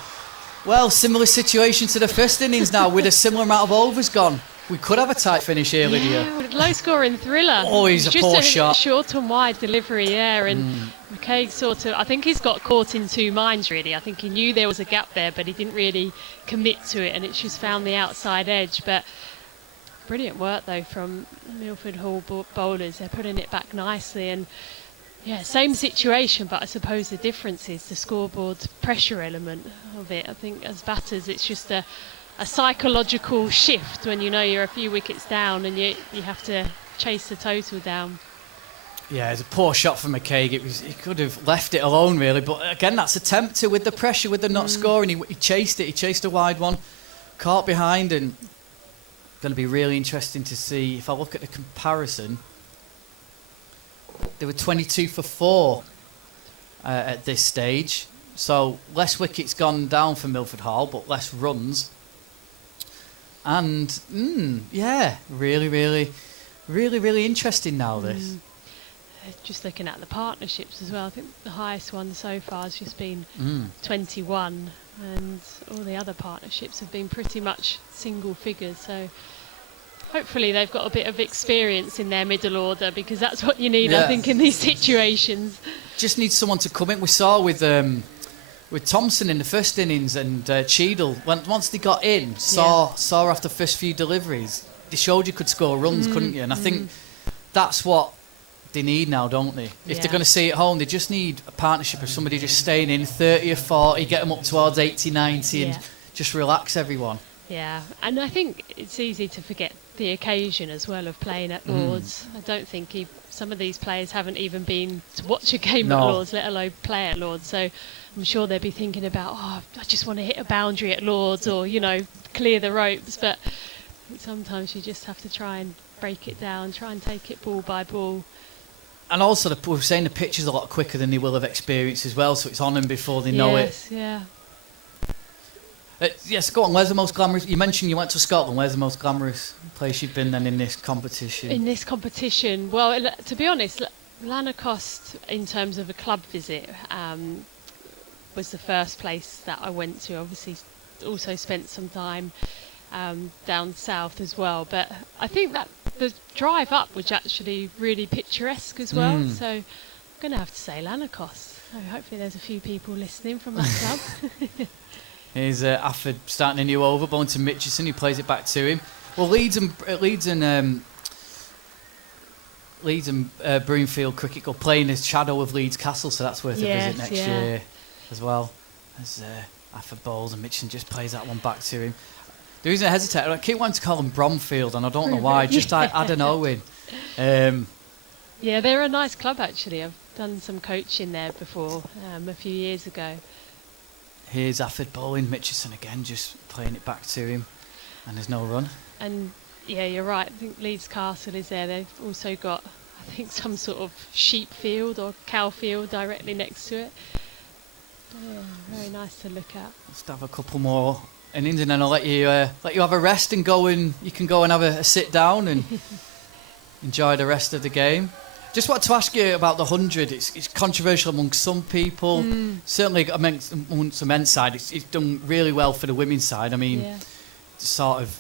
similar situation to the first innings now, with a similar amount of overs gone. We could have a tight finish here, Lydia. Low scoring thriller. Oh, he's a poor shot. Short and wide delivery there, and McKay I think he's got caught in two minds really. I think he knew there was a gap there, but he didn't really commit to it, and it's just found the outside edge. But brilliant work though from Milford Hall bowlers. They're putting it back nicely, and same situation, but I suppose the difference is the scoreboard pressure element of it. I think as batters it's just a psychological shift when you know you're a few wickets down and you have to chase the total down. Yeah, it's a poor shot from McKay. He could have left it alone really, but again that's a tempter with the pressure, with the not scoring. He chased it, he chased a wide one, caught behind, and going to be really interesting to see. If I look at the comparison, they were 22 for 4 at this stage, so less wickets gone down for Milford Hall, but less runs. And really interesting now this. Just looking at the partnerships as well, I think the highest one so far has just been 21, and all the other partnerships have been pretty much single figures, so hopefully they've got a bit of experience in their middle order, because that's what you need, I think, in these situations. Just need someone to come in. We saw with Thompson in the first innings, and Cheadle, once they got in, saw after the first few deliveries, they showed you could score runs, couldn't you? And I think that's what they need now, don't they? If they're going to stay at home, they just need a partnership of somebody just staying in 30 or 40, get them up towards 80, 90, and just relax everyone. Yeah, and I think it's easy to forget the occasion as well of playing at Lords. I don't think some of these players haven't even been to watch a game at Lords, let alone play at Lords. So I'm sure they'll be thinking about, I just want to hit a boundary at Lords, or, clear the ropes. But sometimes you just have to try and break it down, try and take it ball by ball. And also, we're saying the pitch is a lot quicker than they will have experienced as well, so it's on them before they know it. Yes, go on. Where's the most glamorous? You mentioned you went to Scotland. Where's the most glamorous place you've been then in this competition? In this competition, well, to be honest, Lanercost, in terms of a club visit, was the first place that I went to. Obviously, also spent some time down south as well. But I think that the drive up was actually really picturesque as well. So I'm going to have to say Lanercost. So hopefully there's a few people listening from that club. Here's Afford starting a new over, bowling to Mitchison, who plays it back to him. Well, Leeds and Broomfield Cricket Club playing as shadow of Leeds Castle, so that's worth a visit next year as well. As Afford bowls and Mitchison just plays that one back to him. The reason I hesitate, I keep wanting to call them Bromfield, and I don't know why. Just I don't know. They're a nice club actually. I've done some coaching there before a few years ago. Here's Afford bowling, Mitchison again, just playing it back to him, and there's no run. And you're right. I think Leeds Castle is there. They've also got, I think, some sort of sheep field or cow field directly next to it. Very nice to look at. Let's have a couple more innings, and then I'll let you have a rest and you can go and have a sit down and enjoy the rest of the game. Just wanted to ask you about the 100. It's controversial among some people. Certainly amongst the men's side, it's done really well for the women's side. I mean, sort of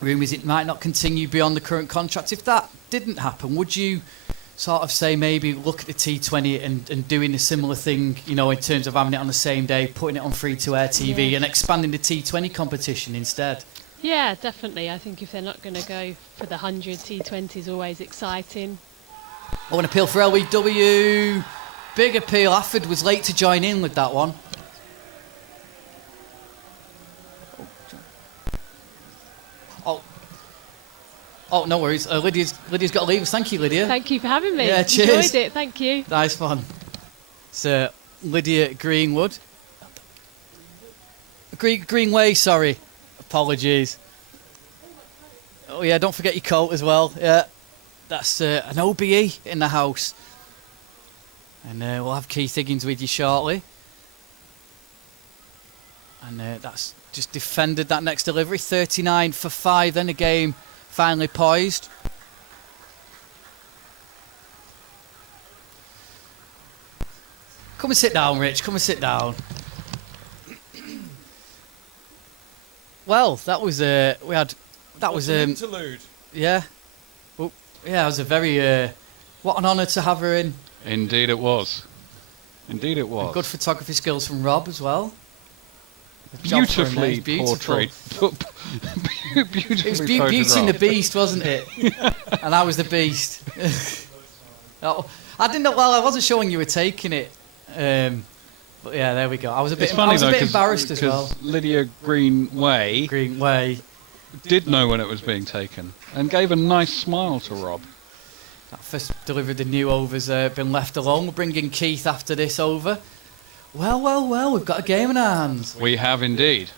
rumours it might not continue beyond the current contract. If that didn't happen, would you sort of say maybe look at the T20 and doing a similar thing, you know, in terms of having it on the same day, putting it on free-to-air TV and expanding the T20 competition instead? Yeah, definitely. I think if they're not going to go for the 100, T20 is always exciting. Oh, an appeal for LBW. Big appeal. Afford was late to join in with that one. Oh, no worries. Lydia's got to leave us. Thank you, Lydia. Thank you for having me. Yeah, cheers. Enjoyed it. Thank you. Nice one. It's Lydia Greenwood. Greenway, sorry. Apologies. Oh, yeah, don't forget your coat as well. Yeah. That's an OBE in the house. And we'll have Keith Higgins with you shortly. And that's just defended that next delivery. 39 for 5 then, a game finally poised. Come and sit down, Rich. Come and sit down. Well, that was interlude. Yeah. Well, yeah, it was a very what an honour to have her in. Indeed it was. Indeed it was. And good photography skills from Rob as well. Beautifully beautiful. portrayed. Beautifully It was Beauty and the Beast, wasn't it? And I was the Beast. Oh, I didn't know. Well, I wasn't sure when you were taking it. But yeah, there we go. I was a bit embarrassed as well. Lydia Greenway did know when it was being taken and gave a nice smile to Rob. That first delivery of the new over's been left alone. We're bringing Keith after this over. Well, we've got a game in our hands. We have indeed.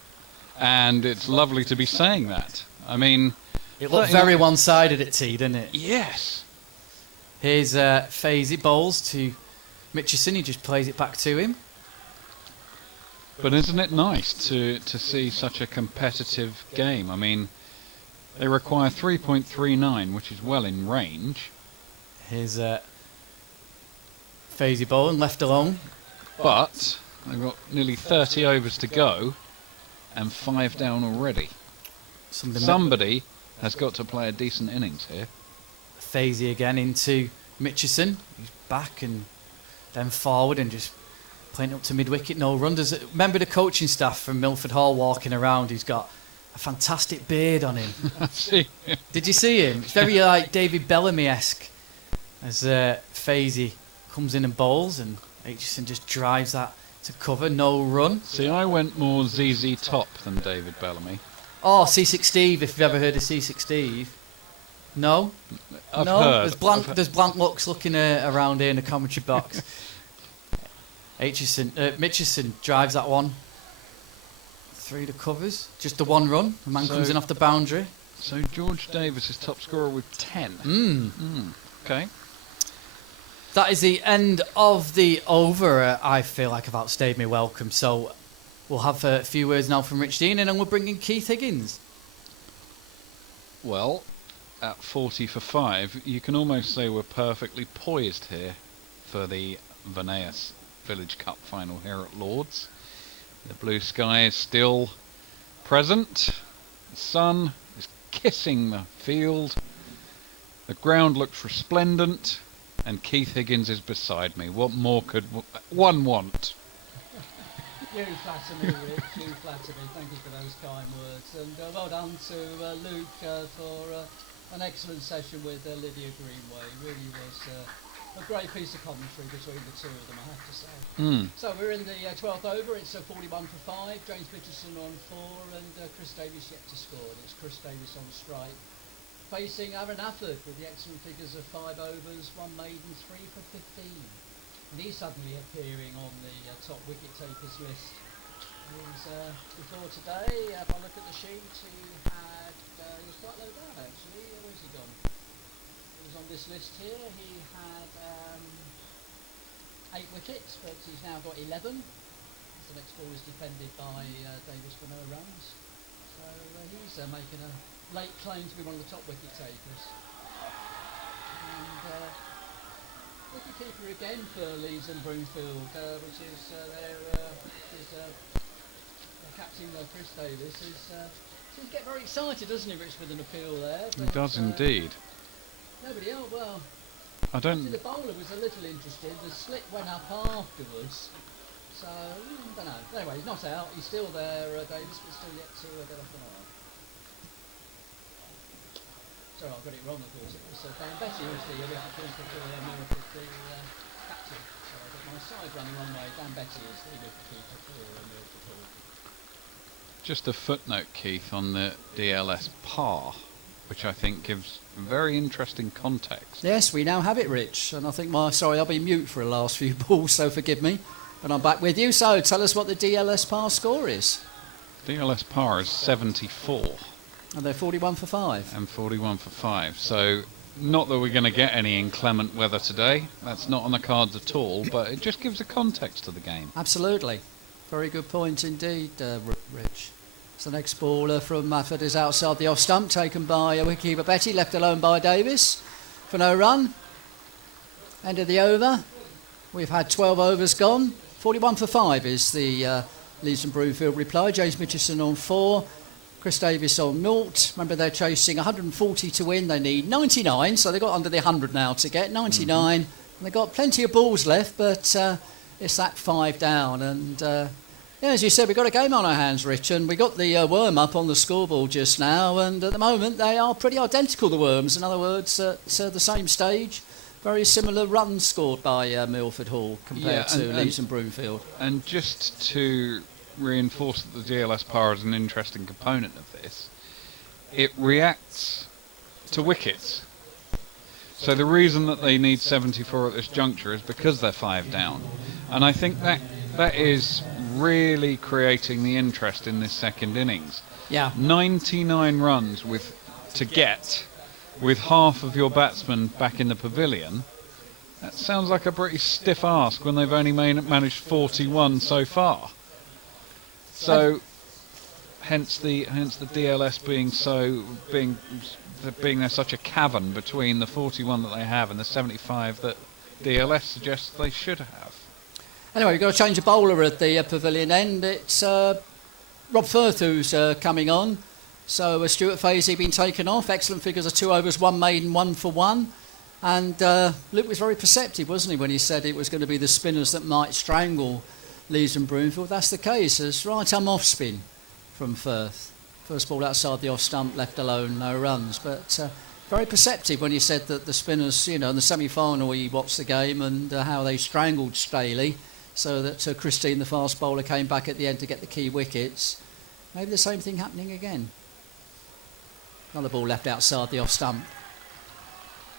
And it's lovely to be saying that. I mean... It looked very one-sided at tea, didn't it? Yes. Here's Fazy bowls to Mitchison. He just plays it back to him. But isn't it nice to see such a competitive game? I mean, they require 3.39, which is well in range. Here's Fazy bowling, left alone. But they've got nearly 30 overs to go and 5 down already. Somebody has got to play a decent innings here. Fazy again into Mitchison. He's back and then forward and just playing up to mid-wicket, no run. There's a member of the coaching staff from Milford Hall walking around who's got a fantastic beard on him. Did you see him? It's very like David Bellamy-esque as Fazy comes in and bowls and Aitchison just drives that to cover, no run. See, I went more ZZ Top than David Bellamy. Oh, C6 Steve, if you've ever heard of C6 Steve. No? I've heard. There's blank looks looking around here in the commentary box. Mitchison drives that one through the covers. Just the one run. The man comes in off the boundary. So George Davis is top scorer with 10. Okay. That is the end of the over. I feel like I've outstayed my welcome. So we'll have a few words now from Rich Dean and then we'll bring in Keith Higgins. Well, at 40 for 5, you can almost say we're perfectly poised here for the Voneus Village Cup final here at Lord's. The blue sky is still present. The sun is kissing the field. The ground looks resplendent. And Keith Higgins is beside me. What more could one want? You flatter me, Rich. You flatter me. Thank you for those kind words. And well done to Luke for an excellent session with Lydia Greenway. Really was a great piece of commentary between the two of them, I have to say. So we're in the 12th over. It's 41 for 5. James Mitchison on 4 and Chris Davies yet to score. And it's Chris Davies on strike, facing Aaron Afford with the excellent figures of 5 overs, 1 maiden, 3 for 15. And he's suddenly appearing on the top wicket takers list. He's, before today, if I look at the sheet, he was quite low down actually. Where's he gone? He was on this list here. He had 8 wickets, but he's now got 11. The next ball is defended by Davis for no runs. So he's making a late claim to be one of the top wicket takers. And Wicketkeeper again for Leeds and Broomfield, which is their captain Chris Davis. Seems to get very excited, doesn't he, Rich, with an appeal there? He does indeed. Nobody else, well, I don't. the bowler was a little interested. The slip went up afterwards. So, I don't know. Anyway, he's not out. He's still there, Davis, but still yet to get off the line. Sorry, I got it wrong, of course. It was Dan Betty who's the captain. Sorry, I got my side running one way. Dan Betty is the wicketkeeper for Milford Hall. Just a footnote, Keith, on the DLS par, which I think gives very interesting context. Yes, we now have it, Rich. And I think I'll be mute for the last few balls, so forgive me. But I'm back with you. So tell us what the DLS par score is. DLS par is 74 And they're 41 for 5. and 41 for 5. So, not that we're going to get any inclement weather today. That's not on the cards at all. But it just gives a context to the game. Absolutely. Very good point indeed, Rich. So the next ball from Milford is outside the off stump, taken by wicketkeeper Betty, left alone by Davis for no run. End of the over. We've had 12 overs gone. 41 for 5 is the Leeds and Broomfield reply. James Mitchison on 4. Chris Davis on 0. Remember, they're chasing 140 to win. They need 99, so they've got under the 100 now to get 99. And they've got plenty of balls left, but it's that 5 down. And yeah, as you said, we've got a game on our hands, Rich, and we got the worm up on the scoreboard just now. And at the moment, they are pretty identical, the worms. In other words, at the same stage. Very similar runs scored by Milford Hall compared to Leeds and Broomfield. And just to reinforce that the DLS par is an interesting component of this, it reacts to wickets. So the reason that they need 74 at this juncture is because they're 5 down. And I think that is really creating the interest in this second innings. Yeah. 99 runs to get with half of your batsmen back in the pavilion. That sounds like a pretty stiff ask when they've only managed 41 so far. So, hence the DLS being there such a cavern between the 41 that they have and the 75 that DLS suggests they should have. Anyway, we've got to change a bowler at the pavilion end. It's Rob Firth who's coming on. So Stuart Fazy been taken off. Excellent figures of 2 overs, 1 maiden, 1 for 1. And Luke was very perceptive, wasn't he, when he said it was going to be the spinners that might strangle Leeds and Broomfield. That's the case. It's right arm off spin from Firth. First ball outside the off stump, left alone, no runs. But very perceptive when he said that the spinners, in the semi-final he watched the game and how they strangled Staley, so that Christine, the fast bowler, came back at the end to get the key wickets. Maybe the same thing happening again. Another ball left outside the off stump.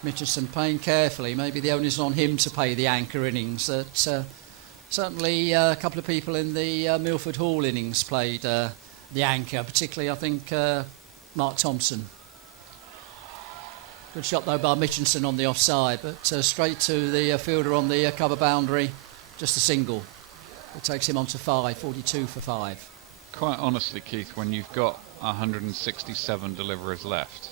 Mitchison playing carefully. Maybe the onus is on him to pay the anchor innings. That certainly a couple of people in the Milford Hall innings played the anchor, particularly I think Mark Thompson. Good shot though by Mitchinson on the offside, but straight to the fielder on the cover boundary. Just a single. It takes him on to 5, 42 for 5. Quite honestly, Keith, when you've got 167 deliverers left,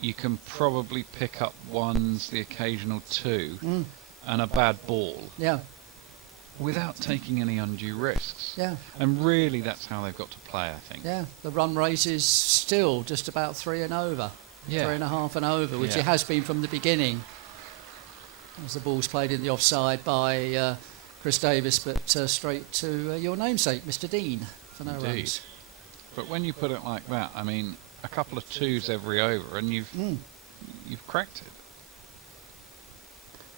you can probably pick up ones, the occasional 2, and a bad ball. Yeah. Without taking any undue risks. Yeah. And really that's how they've got to play, I think. Yeah. The run rate is still just about 3 and over. Yeah. 3.5 and over, which it has been from the beginning. As the ball's played in the offside by Chris Davis, but straight to your namesake, Mr. Dean, for no runs. But when you put it like that, I mean, a couple of 2s every over, and you've cracked it.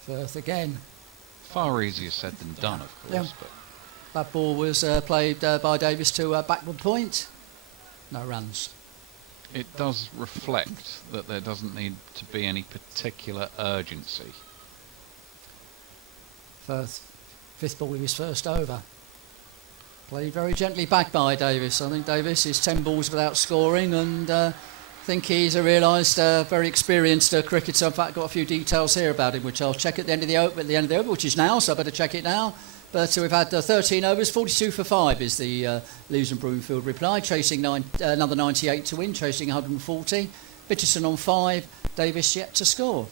Firth again. Far easier said than done, of course. Yeah. But That ball was played by Davis to backward point. No runs. it does reflect that there doesn't need to be any particular urgency. Fifth ball of his first over. Played very gently back by Davis. I think Davis is 10 balls without scoring, and I think he's a realised, very experienced cricketer. In fact, got a few details here about him, which I'll check at the end of the over, which is now, so I better check it now. But we've had 13 overs, 42 for 5 is the Leeds and Broomfield reply, chasing another 98 to win, chasing 140. Bitterson on 5, Davis yet to score.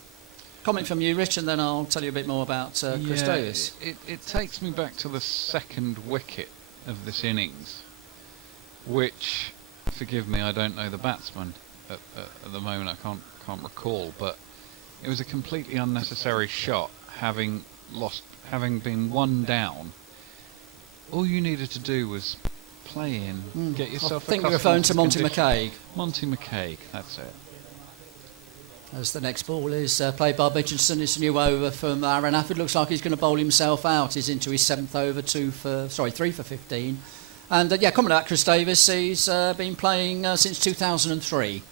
comment from you, Rich, and then I'll tell you a bit more about Chris Davis. It takes me back to the second wicket of this innings, which, forgive me, I don't know the batsman at the moment. I can't recall, but it was a completely unnecessary shot. Having been one down, all you needed to do was play in, get yourself. I think you're referring to Monty McCaig. Monty McCaig, that's it. As the next ball is played by Mitchelson, it's a new over from Aaron Afford. Looks like he's going to bowl himself out. He's into his 7th over, 3 for 15. And comment about Chris Davis. He's been playing since 2003.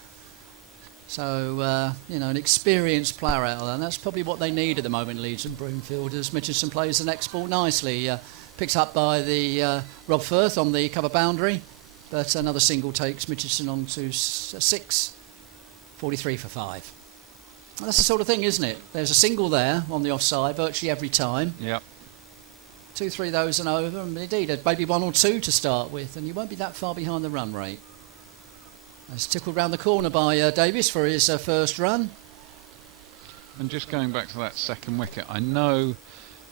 So, an experienced player out there. And that's probably what they need at the moment, Leeds and Broomfield, as Mitchelson plays the next ball nicely. Picks up by the Rob Firth on the cover boundary. But another single takes Mitchelson on to 6, 43 for 5. And that's the sort of thing, isn't it? There's a single there on the offside virtually every time. Yep. 2, 3 those and over, and indeed maybe 1 or 2 to start with, and you won't be that far behind the run rate. As tickled round the corner by Davis for his first run. And just going back to that second wicket, I know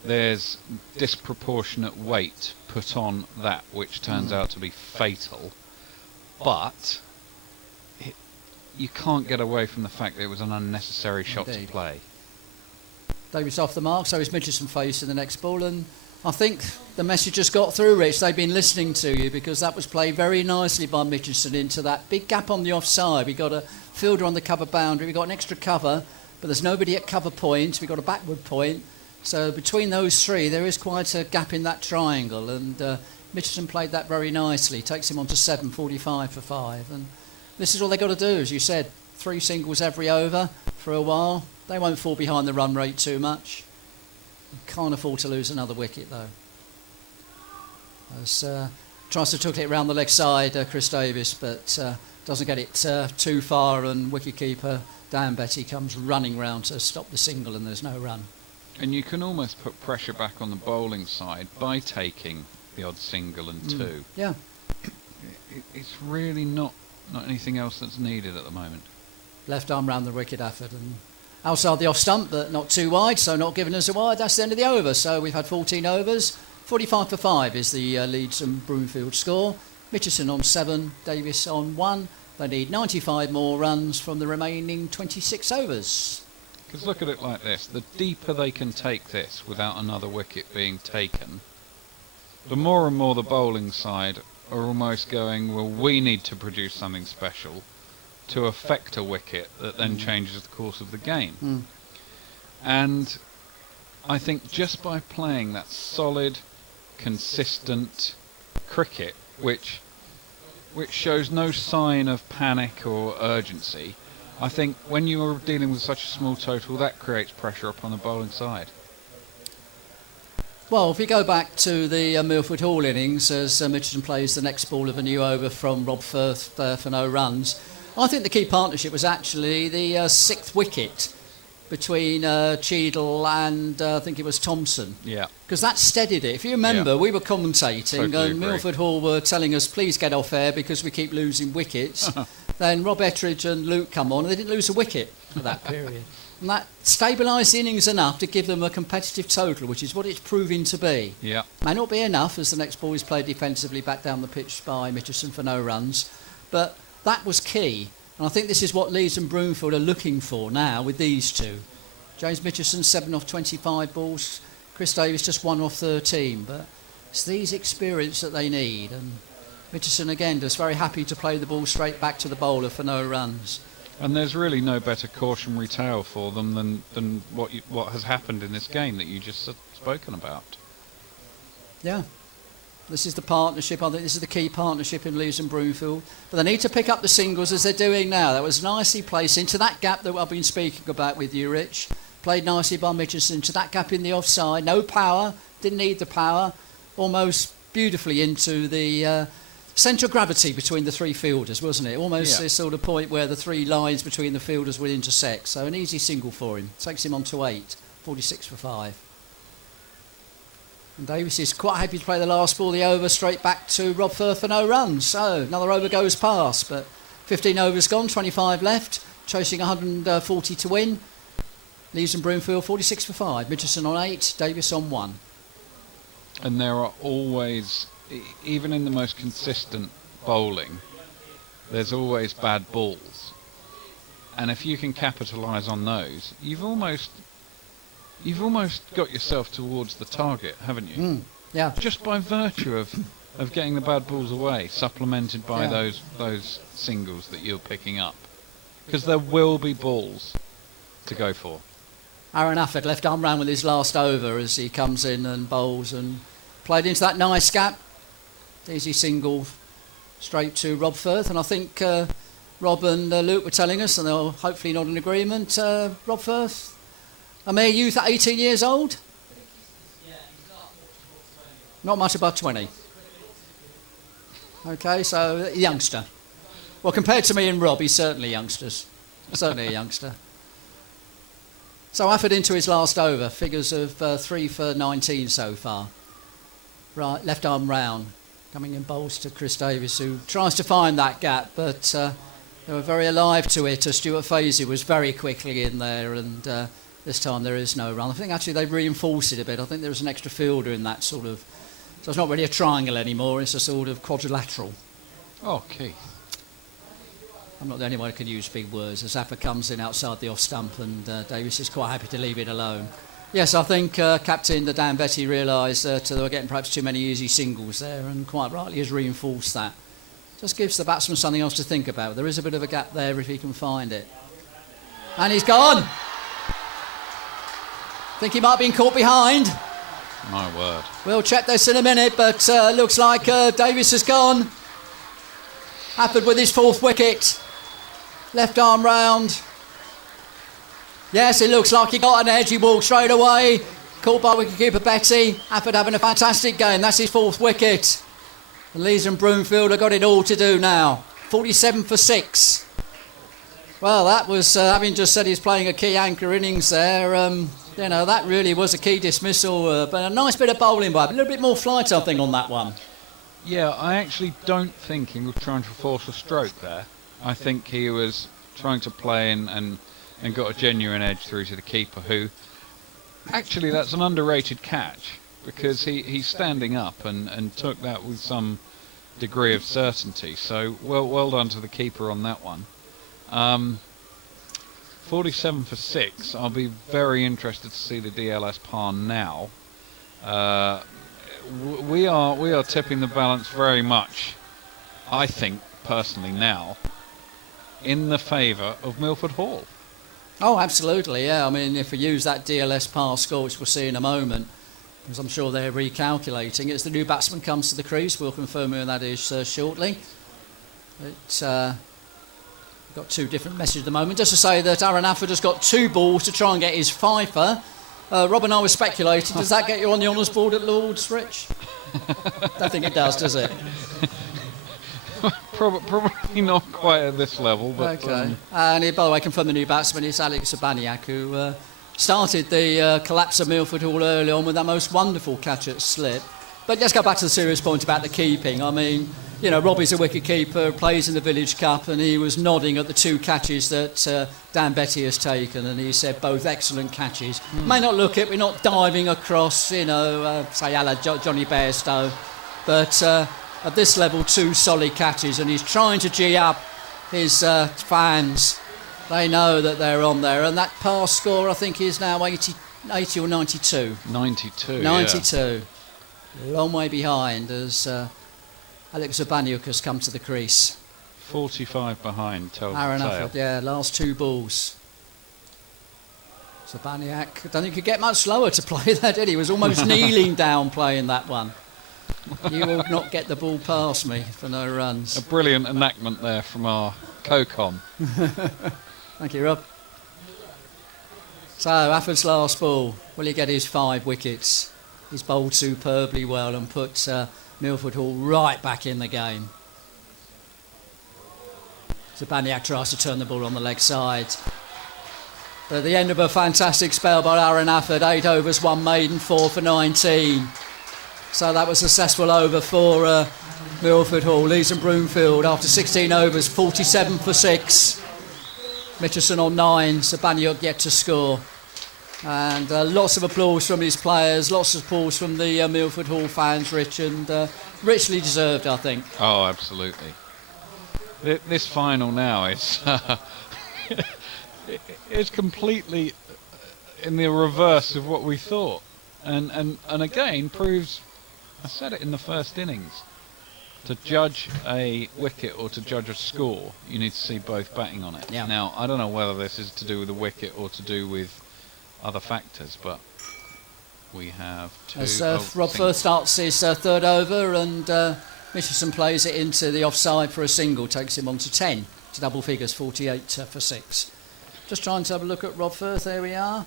there's disproportionate weight put on that, which turns out to be fatal, but you can't get away from the fact that it was an unnecessary shot to play. Davis off the mark, so is Mitchelson facing the next ball, and I think the message has got through, Rich. They've been listening to you, because that was played very nicely by Mitchelson into that big gap on the offside. We've got a fielder on the cover boundary, we've got an extra cover, but there's nobody at cover point, we've got a backward point. So between those three, there is quite a gap in that triangle, and Mitchelson played that very nicely. Takes him on to 7, 45 for 5. And this is all they've got to do, as you said. 3 singles every over for a while. They won't fall behind the run rate too much. You can't afford to lose another wicket, though. As tries to tuck it around the leg side, Chris Davis, but doesn't get it too far, and wicketkeeper Dan Betty comes running round to stop the single, and there's no run. And you can almost put pressure back on the bowling side by taking the odd single and 2. Yeah. It's really not anything else that's needed at the moment. Left arm round the wicket, Afford, and outside the off stump, but not too wide, so not giving us a wide. That's the end of the over. So we've had 14 overs. 45 for 5 is the Leeds and Broomfield score. Mitchelson on 7, Davis on 1. They need 95 more runs from the remaining 26 overs. Because look at it like this. The deeper they can take this without another wicket being taken, the more and more the bowling side are almost going, well, we need to produce something special to affect a wicket that then changes the course of the game. And I think just by playing that solid, consistent cricket, which shows no sign of panic or urgency, I think when you are dealing with such a small total, that creates pressure upon the bowling side. Well, if we go back to the Milford Hall innings, as Mitchelson plays the next ball of a new over from Rob Firth for no runs, I think the key partnership was actually the 6th wicket between Cheadle and I think it was Thompson. Yeah. Because that steadied it. If you remember, we were commentating Totally and agree. Milford Hall were telling us, please get off air because we keep losing wickets. Then Rob Ettridge and Luke come on and they didn't lose a wicket for that period. And that stabilised the innings enough to give them a competitive total, which is what it's proving to be. Yeah. May not be enough, as the next ball is played defensively back down the pitch by Mitchelson for no runs, but that was key. And I think this is what Leeds and Broomfield are looking for now with these two. James Mitchelson 7 off 25 balls, Chris Davis just 1 off 13, but it's these experience that they need, and Mitchelson again just very happy to play the ball straight back to the bowler for no runs. And there's really no better cautionary tale for them than what has happened in this game that you just spoken about. Yeah. This is the partnership. I think this is the key partnership in Leeds and Broomfield. But they need to pick up the singles as they're doing now. That was nicely placed into that gap that I've been speaking about with you, Rich. Played nicely by Mitchelson to that gap in the offside. No power. Didn't need the power. Almost beautifully into the centre of gravity between the 3 fielders, wasn't it? Almost this sort of point where the 3 lines between the fielders would intersect. So an easy single for him. Takes him on to 8. 46 for 5. And Davis is quite happy to play the last ball, the over, straight back to Rob Firth for no runs. So another over goes past, but 15 overs gone, 25 left, chasing 140 to win. Leeds and Broomfield 46 for 5. Mitchelson on 8, Davis on 1. And there are always, even in the most consistent bowling, there's always bad balls. And if you can capitalise on those, you've almost got yourself towards the target, haven't you? Yeah. Just by virtue of getting the bad balls away, supplemented by Yeah. those singles that you're picking up. Because there will be balls to go for. Aaron Afford left arm round with his last over as he comes in and bowls and played into that nice gap. Easy single straight to Rob Firth, and I think Rob and Luke were telling us, and they're hopefully not in agreement, Rob Firth, a mere youth at 18 years old? Not much above 20. Okay, so a youngster. Well, compared to me and Rob, he's certainly youngsters. Certainly a youngster. So Afford into his last over, figures of 3 for 19 so far. Right, left arm round, coming in bowls to Chris Davis, who tries to find that gap, but they were very alive to it. Stuart Fazy was very quickly in there, and this time there is no run. I think actually they've reinforced it a bit. I think there's an extra fielder in that sort of... So it's not really a triangle anymore, it's a sort of quadrilateral. Oh, Keith. I'm not the only one who can use big words. As Afford comes in outside the off stump, and Davis is quite happy to leave it alone. Yes, I think Captain Dan Betty realised that they were getting perhaps too many easy singles there, and quite rightly has reinforced that. Just gives the batsman something else to think about. There is a bit of a gap there if he can find it. And he's gone! Think he might have been caught behind. My word. We'll check this in a minute, but looks like Davis has gone. Afford with his 4th wicket. Left arm round. Yes, it looks like he got an edge. He walked straight away. Caught by wicketkeeper Betty. Afford having a fantastic game. That's his 4th wicket. And Leeds and Broomfield have got it all to do now. 47 for 6. Well, that was, having just said he's playing a key anchor innings there, that really was a key dismissal. But a nice bit of bowling by him. A little bit more flight, I think, on that one. Yeah, I actually don't think he was trying to force a stroke there. I think he was trying to play in and got a genuine edge through to the keeper, who... Actually, that's an underrated catch, because he's standing up and took that with some degree of certainty. So, well done to the keeper on that one. 47 for 6. I'll be very interested to see the DLS par now. We are tipping the balance very much, I think, personally now, in the favour of Milford Hall. Oh, absolutely, yeah. I mean, if we use that DLS par score, which we'll see in a moment, because I'm sure they're recalculating, as the new batsman comes to the crease, we'll confirm who that is shortly. It's got 2 different messages at the moment. Just to say that Aaron Afford has got 2 balls to try and get his fifer. Rob and I were speculating, does that get you on the honours board at Lord's, Rich? Don't think it does it? Probably not quite at this level, but... Okay. And by the way, confirm the new batsman is Alex Zabaniak, who started the collapse of Milford Hall early on with that most wonderful catch at slip. But let's go back to the serious point about the keeping. I mean, Robbie's a wicket keeper, plays in the Village Cup, and he was nodding at the 2 catches that Dan Betty has taken, and he said both excellent catches. May not look it, we're not diving across, say a la Johnny Bairstow, but at this level, 2 solid catches, and he's trying to gee up his fans. They know that they're on there, and that pass score, I think, is now 80 or 92. 92, 92. Yeah. Long way behind as Alex Zabaniuk has come to the crease. 45 behind, tells Aaron the tale. Afford, yeah, last 2 balls. Zabaniuk, I don't think he could get much slower to play that, did he? He was almost kneeling down playing that one. You will not get the ball past me for no runs. A brilliant enactment there from our co-com. Thank you, Rob. So, Afford's last ball. Will he get his 5 wickets? He's bowled superbly well and put Milford Hall right back in the game. Zabaniak tries to turn the ball on the leg side. But at the end of a fantastic spell by Aaron Afford, 8 overs, 1 maiden, 4 for 19. So that was a successful over for Milford Hall. Leeds and Broomfield after 16 overs, 47 for 6. Mitchelson on 9, Zabaniuk yet to score. And lots of applause from his players, lots of applause from the Milford Hall fans, Rich, and richly deserved, I think. Oh, absolutely. This final now is it's completely in the reverse of what we thought, and again proves. I said it in the first innings. To judge a wicket or to judge a score, you need to see both batting on it. Yeah. Now, I don't know whether this is to do with the wicket or to do with other factors, but we have two. As Rob Firth starts his third over, and Mitchelson plays it into the offside for a single, takes him on to 10, to double figures, 48 for 6. Just trying to have a look at Rob Firth, there we are.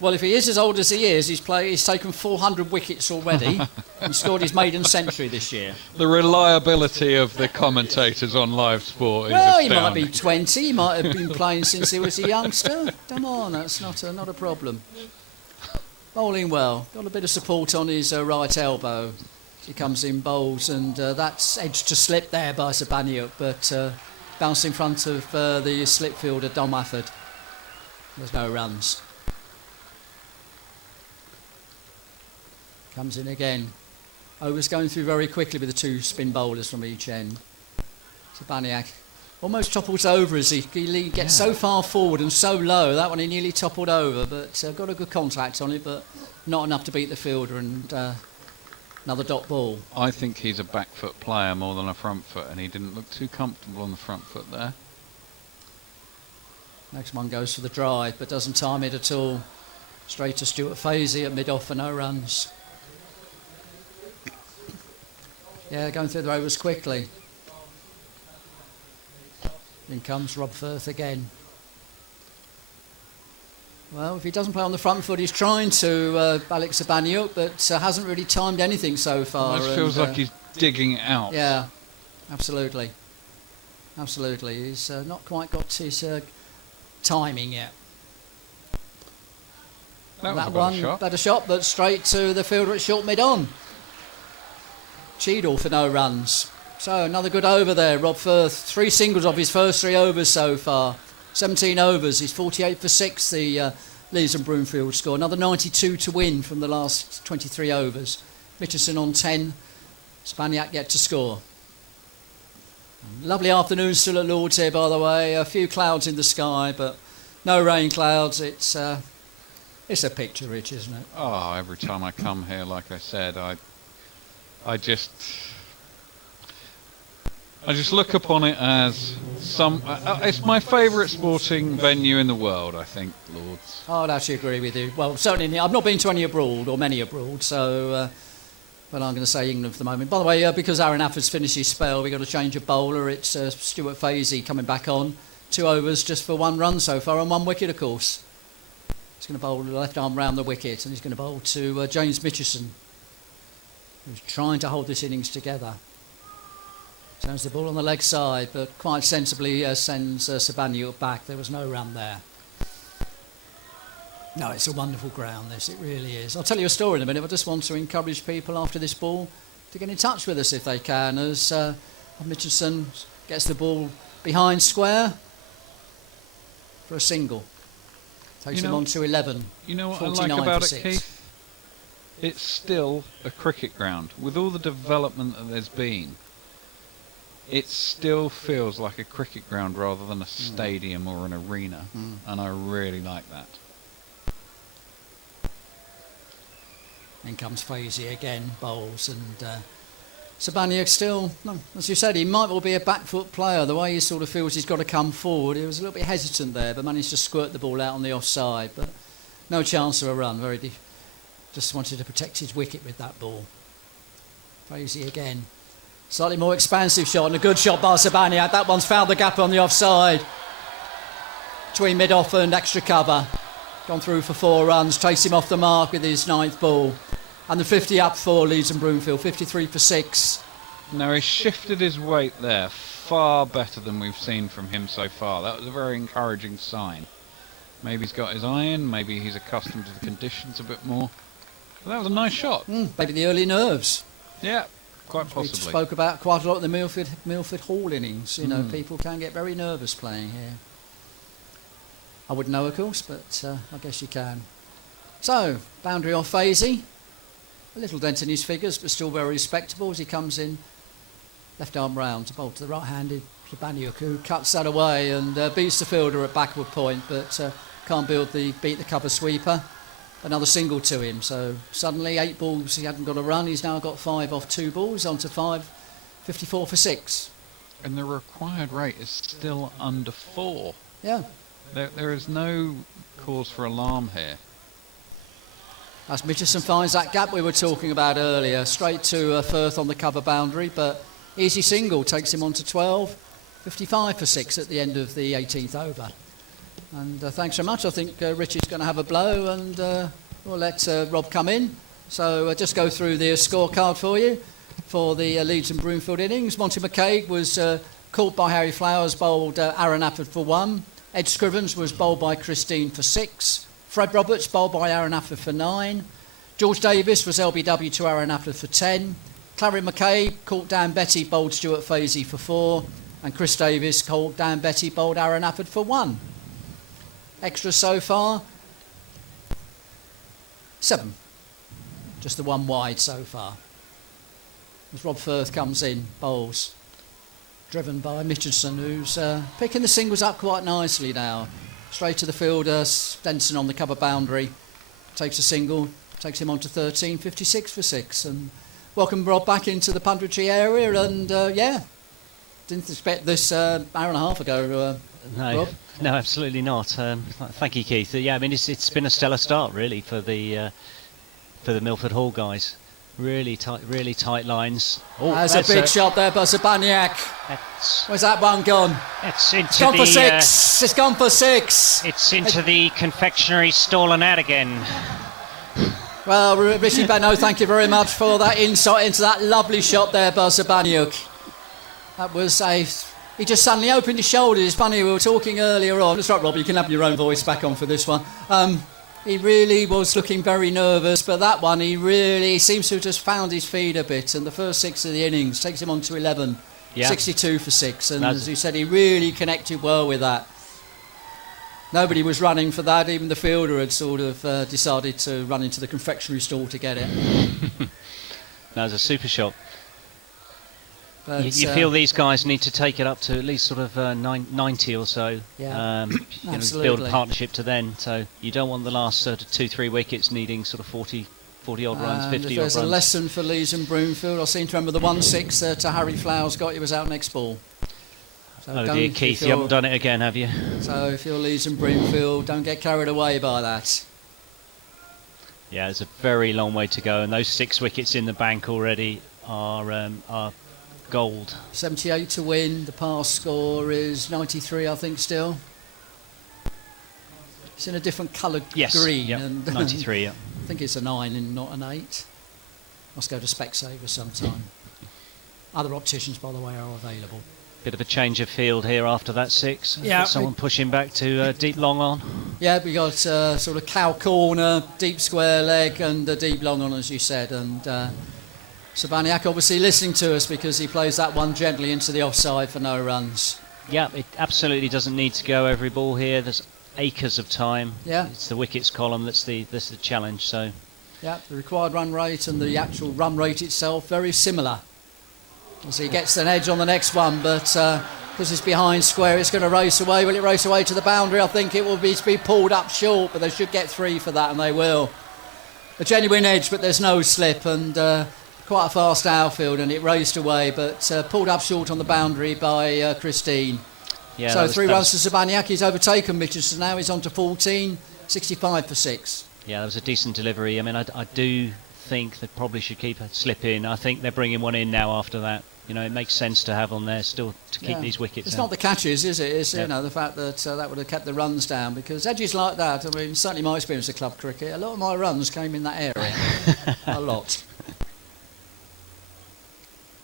Well, if he is as old as he is, he's taken 400 wickets already and scored his maiden century this year. The reliability of the commentators on live sport is Well, astounding. he might be 20, he might have been playing since he was a youngster. Come on, that's not a problem. Bowling well, got a bit of support on his right elbow. He comes in bowls, and that's edged to slip there by Sabaniuk, but bounced in front of the slip fielder, Dom Afford. There's no runs. Comes in again. Overs going through very quickly with the two spin bowlers from each end. Sabaniak almost topples over as he gets so far forward and so low. That one he nearly toppled over, but got a good contact on it, but not enough to beat the fielder, and another dot ball. I think he's a back foot player more than a front foot, and he didn't look too comfortable on the front foot there. Next one goes for the drive, but doesn't time it at all. Straight to Stuart Fazy at mid-off for no runs. Yeah, going through the overs quickly. In comes Rob Firth again. Well, if he doesn't play on the front foot, he's trying to Alex Sabaniuk, but hasn't really timed anything so far. It feels like he's digging it out. Yeah, absolutely. Absolutely. He's not quite got his timing yet. That was a one, better shot. better shot, but straight to the fielder at short mid-on. Cheadle for no runs. So another good over there. Rob Firth, 3 singles off his first 3 overs so far. 17 overs. He's 48 for 6, the Leeds and Broomfield score. Another 92 to win from the last 23 overs. Mitchelson on 10. Spaniak yet to score. Lovely afternoon still at Lord's here, by the way. A few clouds in the sky, but no rain clouds. It's a picture, Rich, isn't it? Oh, every time I come here, like I said, I just look upon it as it's my favourite sporting venue in the world, I think, Lords. I'd actually agree with you. Well, certainly, I've not been to any abroad, or many abroad, so well, I'm going to say England for the moment. By the way, because Aaron Afford's finished his spell, we've got to change a bowler. It's Stuart Fazy coming back on. 2 overs just for 1 run so far, and 1 wicket, of course. He's going to bowl the left arm round the wicket, and he's going to bowl to James Mitchelson, who's trying to hold this innings together. Turns the ball on the leg side, but quite sensibly sends Sabaniuk back. There was no run there. No, it's a wonderful ground, this. It really is. I'll tell you a story in a minute. I just want to encourage people after this ball to get in touch with us if they can, as Mitchelson gets the ball behind square for a single. Takes him on to 11. You know what I like about it, Keith? It's still a cricket ground. With all the development that there's been, it still feels like a cricket ground rather than a stadium or an arena. And I really like that. In comes Fazy again, bowls, and Sabaniuk still, as you said, he might well be a back foot player. The way he sort of feels he's got to come forward, he was a little bit hesitant there, but managed to squirt the ball out on the offside. But no chance of a run. Just wanted to protect his wicket with that ball. Fazy again. Slightly more expansive shot, and a good shot by Sabaniuk. That one's found the gap on the offside. Between mid-off and extra cover. Gone through for 4 runs, chased him off the mark with his 9th ball. And the 50 up for Leeds and Broomfield, 53 for 6. Now, he shifted his weight there far better than we've seen from him so far. That was a very encouraging sign. Maybe he's got his iron, maybe he's accustomed to the conditions a bit more. But that was a nice shot. Maybe the early nerves. Yeah, quite We possibly. spoke about quite a lot in the Milford Hall innings. You know, people can get very nervous playing here. I wouldn't know, of course, but I guess you can. So, boundary off Fazy. A little dent in his figures, but still very respectable as he comes in. Left arm round to bowl to the right-handed Zabaniuk, who cuts that away and beats the fielder at backward point, but can't beat the cover sweeper. Another single to him, so suddenly 8 balls, he hadn't got a run, he's now got 5 off 2 balls, on to 5, 54 for 6. And the required rate is still under 4. Yeah. There is no cause for alarm here. As Mitchison finds that gap we were talking about earlier, straight to Firth on the cover boundary, but easy single takes him on to 12, 55 for 6 at the end of the 18th over. And thanks very much. I think Richie's going to have a blow, and we'll let Rob come in. So just go through the scorecard for you for the Leeds and Broomfield innings. Monty McCaig was caught by Harry Flowers, bowled Aaron Afford for 1. Ed Scrivens was bowled by Christine for 6. Fred Roberts bowled by Aaron Afford for 9. George Davis was LBW to Aaron Afford for 10. Clary McCabe caught Dan Betty, bowled Stuart Fazy for 4. And Chris Davis caught Dan Betty, bowled Aaron Afford for 1. Extras so far, 7. Just the one wide so far. As Rob Firth comes in, bowls, driven by Mitchelson, who's picking the singles up quite nicely now. Straight to the fielder, Stenson on the cover boundary, takes a single, takes him on to 13, 56 for 6. And welcome Rob back into the punditry area, and didn't expect this hour and a half ago, No, Rob. no, absolutely not. Thank you, Keith. Yeah, I mean it's been a stellar start really for the Milford Hall guys. Really tight lines. Oh, There's a big shot there by Zabaniak. Where's that one gone? It's It's gone for 6. It's gone for 6. It's into the confectionery stall and out again. Well, Rishi Beno, thank you very much for that insight into that lovely shot there by Zabaniuk. That was he just suddenly opened his shoulders. It's funny, we were talking earlier on. That's right, Rob, you can have your own voice back on for this one. He really was looking very nervous, but that one, he really seems to have just found his feet a bit. And the first 6 of the innings takes him on to 11, 62 for 6. And as you said, he really connected well with that. Nobody was running for that. Even the fielder had sort of decided to run into the confectionery stall to get it. That was a super shot. But, You feel these guys need to take it up to at least sort of 90 or so. Yeah, Build a partnership to then. So you don't want the last sort of 2-3 wickets needing sort of 40 odd runs, 50 odd runs. There's a lesson for Leeds and Broomfield. I seem to remember the 1-6 to Harry Flowers got. He was out next ball. So oh dear, Keith, you haven't done it again, have you? So if you're Leeds and Broomfield, don't get carried away by that. Yeah, there's a very long way to go, and those 6 wickets in the bank already are gold. 78 to win. The pass score is 93, I think, still. It's in a different coloured green. Yep, and 93, yeah. I think it's a 9 and not an 8. Must go to Specsavers sometime. Other opticians, by the way, are available. Bit of a change of field here after that 6. Yeah, someone pushing back to deep long on. Yeah, we got sort of cow corner, deep square leg, and deep long on, as you said. And Sabaniak obviously listening to us because he plays that one gently into the offside for no runs. Yeah, it absolutely doesn't need to go every ball here. There's acres of time. Yeah. It's the wickets column that's the challenge. So. Yeah, the required run rate and the actual run rate itself very similar. As he gets an edge on the next one, but because it's behind square, it's going to race away. Will it race away to the boundary? I think it will be pulled up short, but they should get 3 for that, and they will. A genuine edge, but there's no slip, and quite a fast outfield, and it raced away, but pulled up short on the boundary by Christine. Yeah, so 3 runs to Zabaniak. He's overtaken Mitchelson now. He's on to 14, 65 for 6. Yeah, that was a decent delivery. I mean, I do think they probably should keep a slip in. I think they're bringing one in now after that. You know, it makes sense to have on there still to keep these wickets. It's out. not the catches, is it? It's you know, the fact that that would have kept the runs down, because edges like that, I mean, certainly my experience of club cricket, a lot of my runs came in that area. A lot.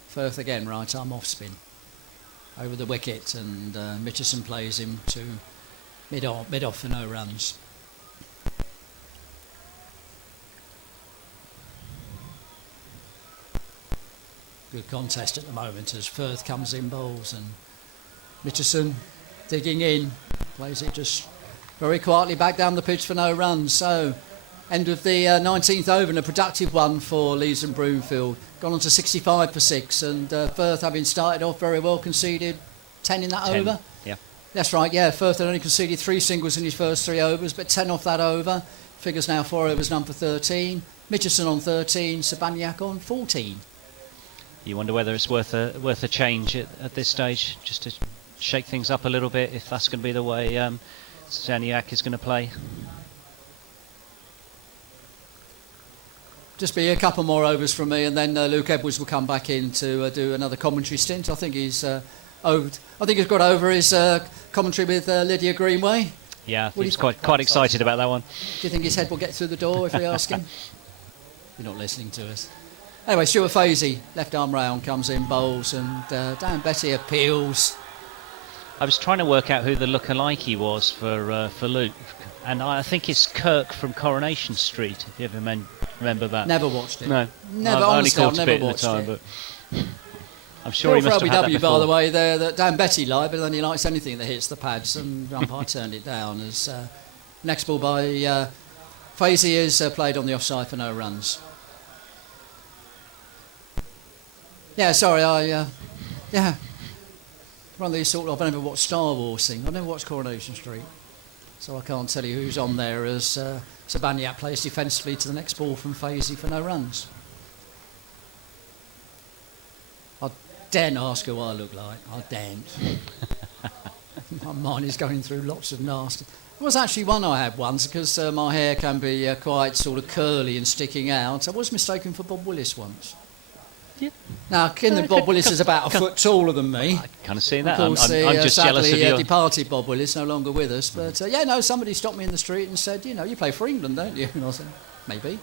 Firth again, right arm off spin over the wicket, and Mitchison plays him to mid off for no runs. Good contest at the moment as Firth comes in bowls, and Mitchison digging in, plays it just very quietly back down the pitch for no runs. So, end of the 19th over and a productive one for Leeds and Broomfield. Gone on to 65 for 6, and Firth, having started off very well, conceded 10 in that 10, over. yeah. That's right, yeah. Firth had only conceded 3 singles in his first 3 overs, but 10 off that over. Figures now 4 overs, none for 13. Mitchelson on 13, Sabaniak on 14. You wonder whether it's worth a change at this stage, just to shake things up a little bit, if that's going to be the way Sabaniak is going to play. Just be a couple more overs from me, and then Luke Edwards will come back in to do another commentary stint. I think he's got over his commentary with Lydia Greenway. Yeah, he's quite excited about that one. Do you think his head will get through the door if we ask him? You're not listening to us. Anyway, Stuart Fazy, left arm round, comes in, bowls, and Dan Betty appeals. I was trying to work out who the lookalike was for Luke, and I think it's Kirk from Coronation Street, if you ever remember that. Never watched it. No. Never, I've only honestly, I've caught a never bit watched at the time, it. but I'm sure he must have had that LBW, before. by the way, there that Dan Betty liked, but then he likes anything that hits the pads, and umpire turned it down. As next ball by Fazy is played on the offside for no runs. Yeah, sorry, one of these sort of, I've never watched Star Wars thing. I've never watched Coronation Street, so I can't tell you who's on there as Sabaniak plays defensively to the next ball from Fazy for no runs. I daren't ask who I look like. I daren't. My mind is going through lots of nasty. There was actually one I had once, because my hair can be quite sort of curly and sticking out. I was mistaken for Bob Willis once. Yeah. Now, Bob Willis is about a foot taller than me. I kind of see that. Of I'm course, just jealous of sadly, your... departed Bob Willis, no longer with us. But somebody stopped me in the street and said, you play for England, don't you? And I said, maybe.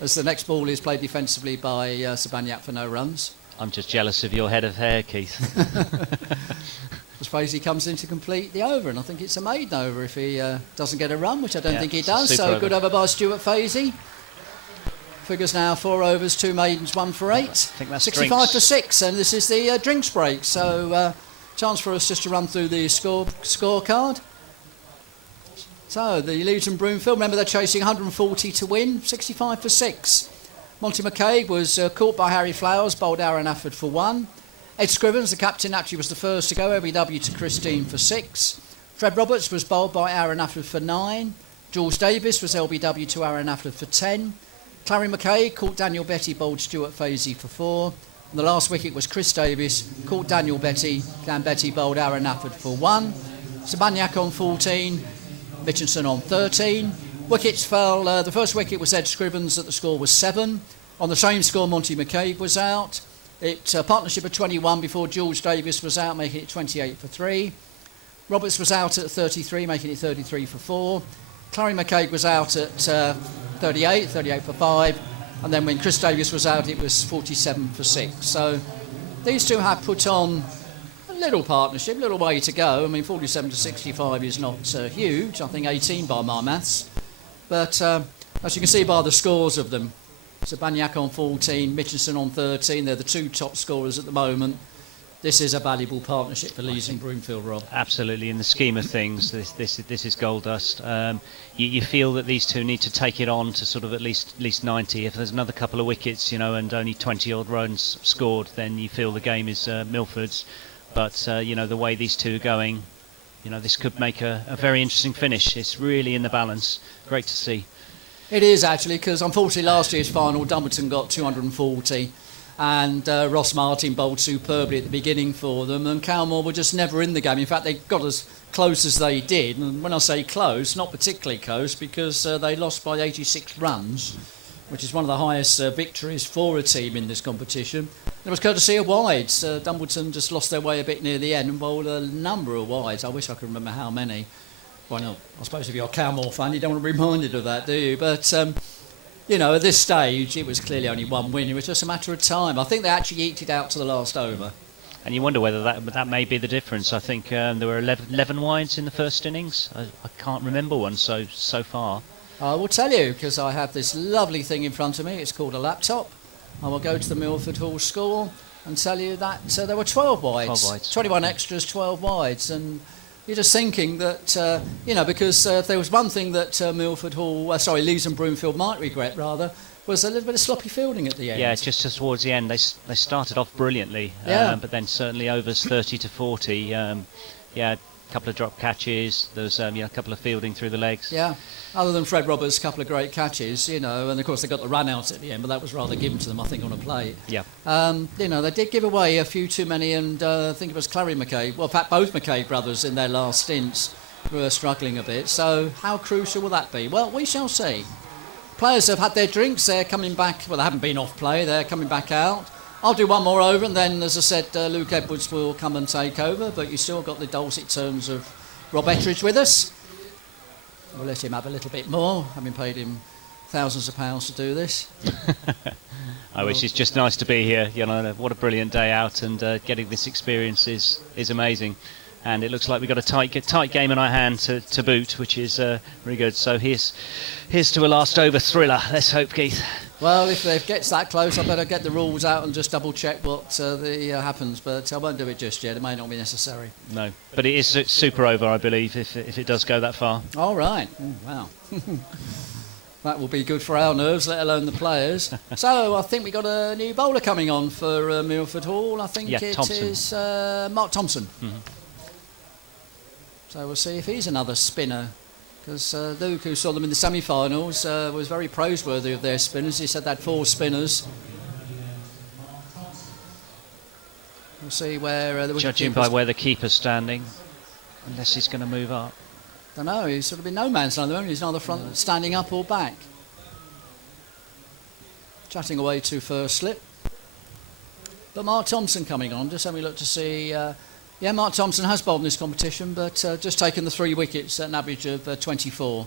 As the next ball is played defensively by Sabaniak for no runs. I'm just jealous of your head of hair, Keith. I suppose he comes in to complete the over, and I think it's a maiden over if he doesn't get a run, which I don't think he does. So over. Good over by Stuart Fazy. Figures now 4 overs, 2 maidens, 1 for 8. I think that's 65 drinks. for 6, and this is the drinks break. So chance for us just to run through the scorecard. So the Leeds and Broomfield, remember they're chasing 140 to win, 65 for 6. Monty McCaig was caught by Harry Flowers, bowled Aaron Afford for 1. Ed Scrivens, the captain, actually was the first to go, LBW to Christine for 6. Fred Roberts was bowled by Aaron Afford for 9. Jules Davis was LBW to Aaron Afford for 10. Clary McCaig caught Daniel Betty, bowled Stuart Fazy for 4. And the last wicket was Chris Davis, caught Dan Betty, bowled Aaron Afford for 1. Sabaniak on 14, Mitchelson on 13. Wickets fell, the first wicket was Ed Scrivens, the score was 7. On the same score, Monty McCaig was out. It partnership of 21 before George Davis was out, making it 28 for 3. Roberts was out at 33, making it 33 for 4. Clary McCaig was out at 38 for 5. And then when Chris Davis was out, it was 47 for 6. So these two have put on a little partnership, a little way to go. I mean, 47 to 65 is not huge. I think 18 by my maths. But as you can see by the scores of them, Sabaniak on 14, Mitchelson on 13. They're the 2 top scorers at the moment. This is a valuable partnership for Leeds and Broomfield, Rob. Absolutely, in the scheme of things, this is gold dust. You feel that these two need to take it on to sort of at least 90. If there's another couple of wickets, and only 20 odd runs scored, then you feel the game is Milford's. But the way these two are going, this could make a very interesting finish. It's really in the balance. Great to see. It is actually, because unfortunately last year's final, Dumbleton got 240. And Ross Martin bowled superbly at the beginning for them, and Calmore were just never in the game. In fact, they got as close as they did, and when I say close, not particularly close, because they lost by 86 runs, which is one of the highest victories for a team in this competition. It was courtesy of wides. Dumbleton just lost their way a bit near the end and bowled a number of wides. I wish I could remember how many. Well, no, I suppose if you're a Calmore fan, you don't want to be reminded of that, do you? But at this stage, it was clearly only one win. It was just a matter of time. I think they actually eked it out to the last over. And you wonder whether that may be the difference. I think there were 11 wides in the first innings. I can't remember one so far. I will tell you, because I have this lovely thing in front of me. It's called a laptop. I will go to the Milford Hall score and tell you that there were 12 wides. 12 wides. 21 extras, 12 wides. And you're just thinking that, because if there was one thing that Leeds and Broomfield might regret, rather, was a little bit of sloppy fielding at the end. Yeah, just towards the end, they started off brilliantly, but then certainly overs 30 to 40. A couple of drop catches. There was a couple of fielding through the legs. Yeah, other than Fred Roberts' couple of great catches, and of course they got the run out at the end, but that was rather given to them, I think, on a plate. Yeah. They did give away a few too many, and I think it was Clary McCabe. Well, in fact, both McCabe brothers in their last stints were struggling a bit. So how crucial will that be? Well, we shall see. Players have had their drinks. They're coming back. Well, they haven't been off play. They're coming back out. I'll do one more over, and then, as I said, Luke Edwards will come and take over. But you still got the dulcet tones of Rob Ettridge with us. We'll let him have a little bit more, having paid him thousands of pounds to do this. I wish it's just nice to be here. What a brilliant day out, and getting this experience is amazing. And it looks like we've got a tight game in our hand to boot, which is really good. So here's to a last over thriller. Let's hope, Keith. Well, if it gets that close, I better get the rules out and just double check what happens. But I won't do it just yet. It may not be necessary. No, but it is super over, I believe, if it does go that far. All right. Wow. That will be good for our nerves, let alone the players. So I think we got a new bowler coming on for Milford Hall. I think it Thompson. is Mark Thompson. Mm-hmm. So we'll see if he's another spinner. Because Luke, who saw them in the semi-finals, was very praiseworthy of their spinners. He said they had 4 spinners. We'll see where the Judging by where the keeper's standing, unless he's going to move up. I don't know, he's sort of in no man's land at the moment. He's neither standing up or back. Chatting away to first slip. But Mark Thompson coming on. Just having a look to see... Mark Thompson has bowled in this competition, but just taken the 3 wickets at an average of 24.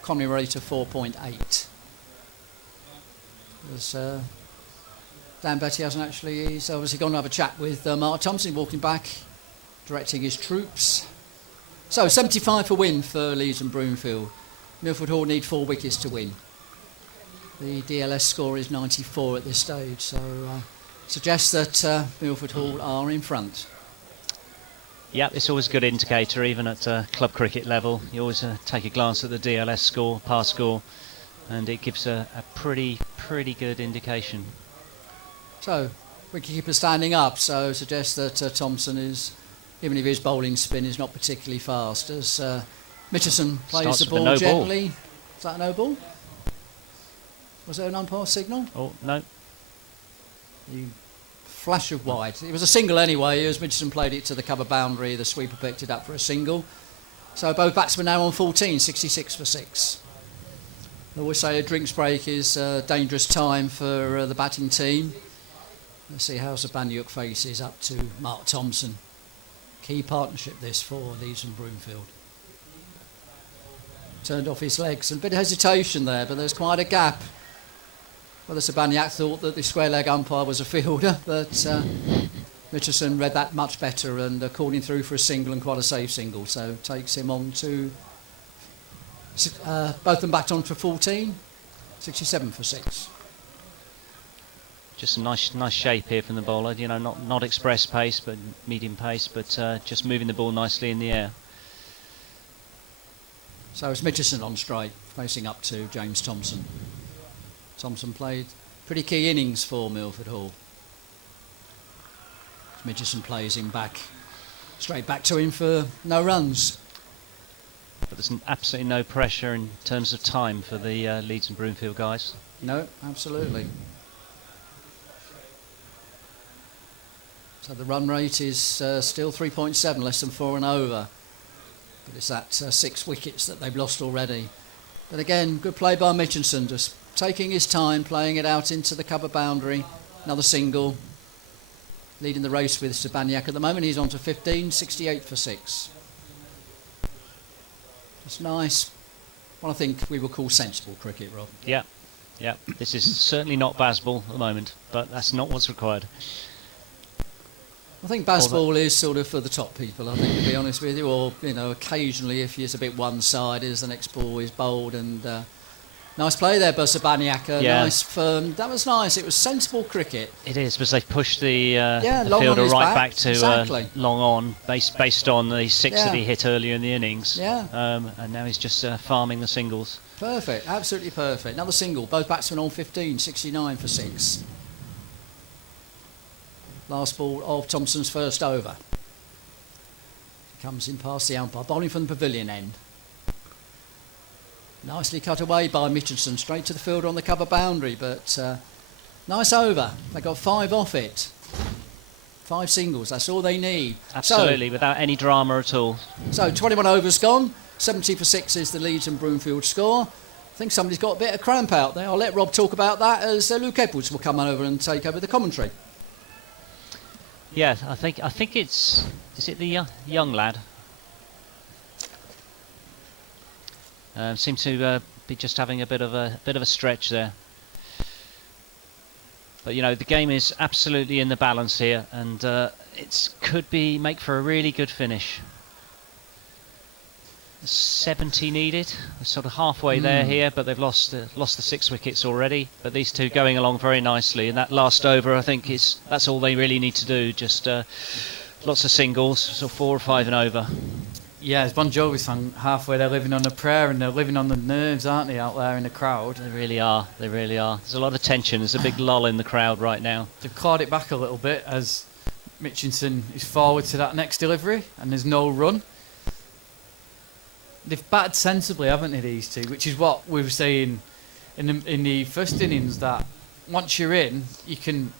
Economy rate of 4.8. Dan Betty hasn't actually... He's obviously gone to have a chat with Mark Thompson, walking back, directing his troops. So, 75 for win for Leeds and Broomfield. Milford Hall need 4 wickets to win. The DLS score is 94 at this stage, so suggests that Milford Hall are in front. Yeah, it's always a good indicator, even at club cricket level. You always take a glance at the DLS score, pass score, and it gives a pretty good indication. So, wicketkeeper standing up, so suggests that Thompson is, even if his bowling spin is not particularly fast, as Mitchison plays the ball gently. Is that a no ball? Was there an umpire signal? Oh, no. Flash of wide. It was a single anyway, as Mitchison played it to the cover boundary. The sweeper picked it up for a single. So both batsmen now on 14, 66 for 6. I always say a drinks break is a dangerous time for the batting team. Let's see how Zabanyuk faces up to Mark Thompson. Key partnership this for Leeds and Broomfield. Turned off his legs. And a bit of hesitation there, but there's quite a gap. Well, the Zabanyuk thought that the square leg umpire was a fielder, but Mitchison read that much better and called him through for a single, and quite a safe single. So takes him on to both them backed on for 14, 67 for 6. Just a nice shape here from the bowler. Not express pace, but medium pace, but just moving the ball nicely in the air. So it's Mitchison on straight, facing up to James Thompson. Thompson played pretty key innings for Milford Hall. Mitchison plays him back, straight back to him for no runs. But there's absolutely no pressure in terms of time for the Leeds and Broomfield guys. No, absolutely. So the run rate is still 3.7, less than 4 and over. But it's that 6 wickets that they've lost already. But again, good play by Mitchinson, just taking his time, playing it out into the cover boundary. Another single. Leading the race with Zabanyuk at the moment. He's on to 15, 68 for 6. It's nice. What I think we will call sensible cricket, Rob. Yeah. This is certainly not Bazball at the moment, but that's not what's required. I think Bazball is sort of for the top people, I think, to be honest with you. Or, occasionally if it's a bit one-sided as the next ball is bowled and Nice play there, Bursabaniak. Yeah. Nice firm. That was nice. It was sensible cricket. It is, because they've pushed the long fielder on his right back. back to Exactly. long on, based on the 6 that Yeah. he hit earlier in the innings. Yeah. And now he's just farming the singles. Perfect. Absolutely perfect. Another single. Both batsmen on 15. 69 for 6. Last ball of Thompson's first over. Comes in past the umpire. Bowling from the pavilion end. Nicely cut away by Mitchelson, straight to the fielder on the cover boundary, but nice over. They got 5 off it. 5 singles, that's all they need. Absolutely, without any drama at all. So 21 overs gone, 70 for 6 is the Leeds and Broomfield score. I think somebody's got a bit of cramp out there. I'll let Rob talk about that as Luke Edwards will come over and take over the commentary. Yeah, I think is it the young lad? Seem to be just having a bit of a stretch there. But the game is absolutely in the balance here, and it could make for a really good finish. 70 needed. We're sort of halfway there here, but they've lost the 6 wickets already. But these two going along very nicely, and that last over, I think that's all they really need to do. Just lots of singles, so 4 or 5 and over. Yeah, as Bon Jovi's song, halfway they're living on a prayer and they're living on the nerves, aren't they, out there in the crowd? They really are. There's a lot of tension. There's a big lull in the crowd right now. They've clawed it back a little bit as Mitchinson is forward to that next delivery and there's no run. They've batted sensibly, haven't they, these two? Which is what we were saying in the first innings, that once you're in, you can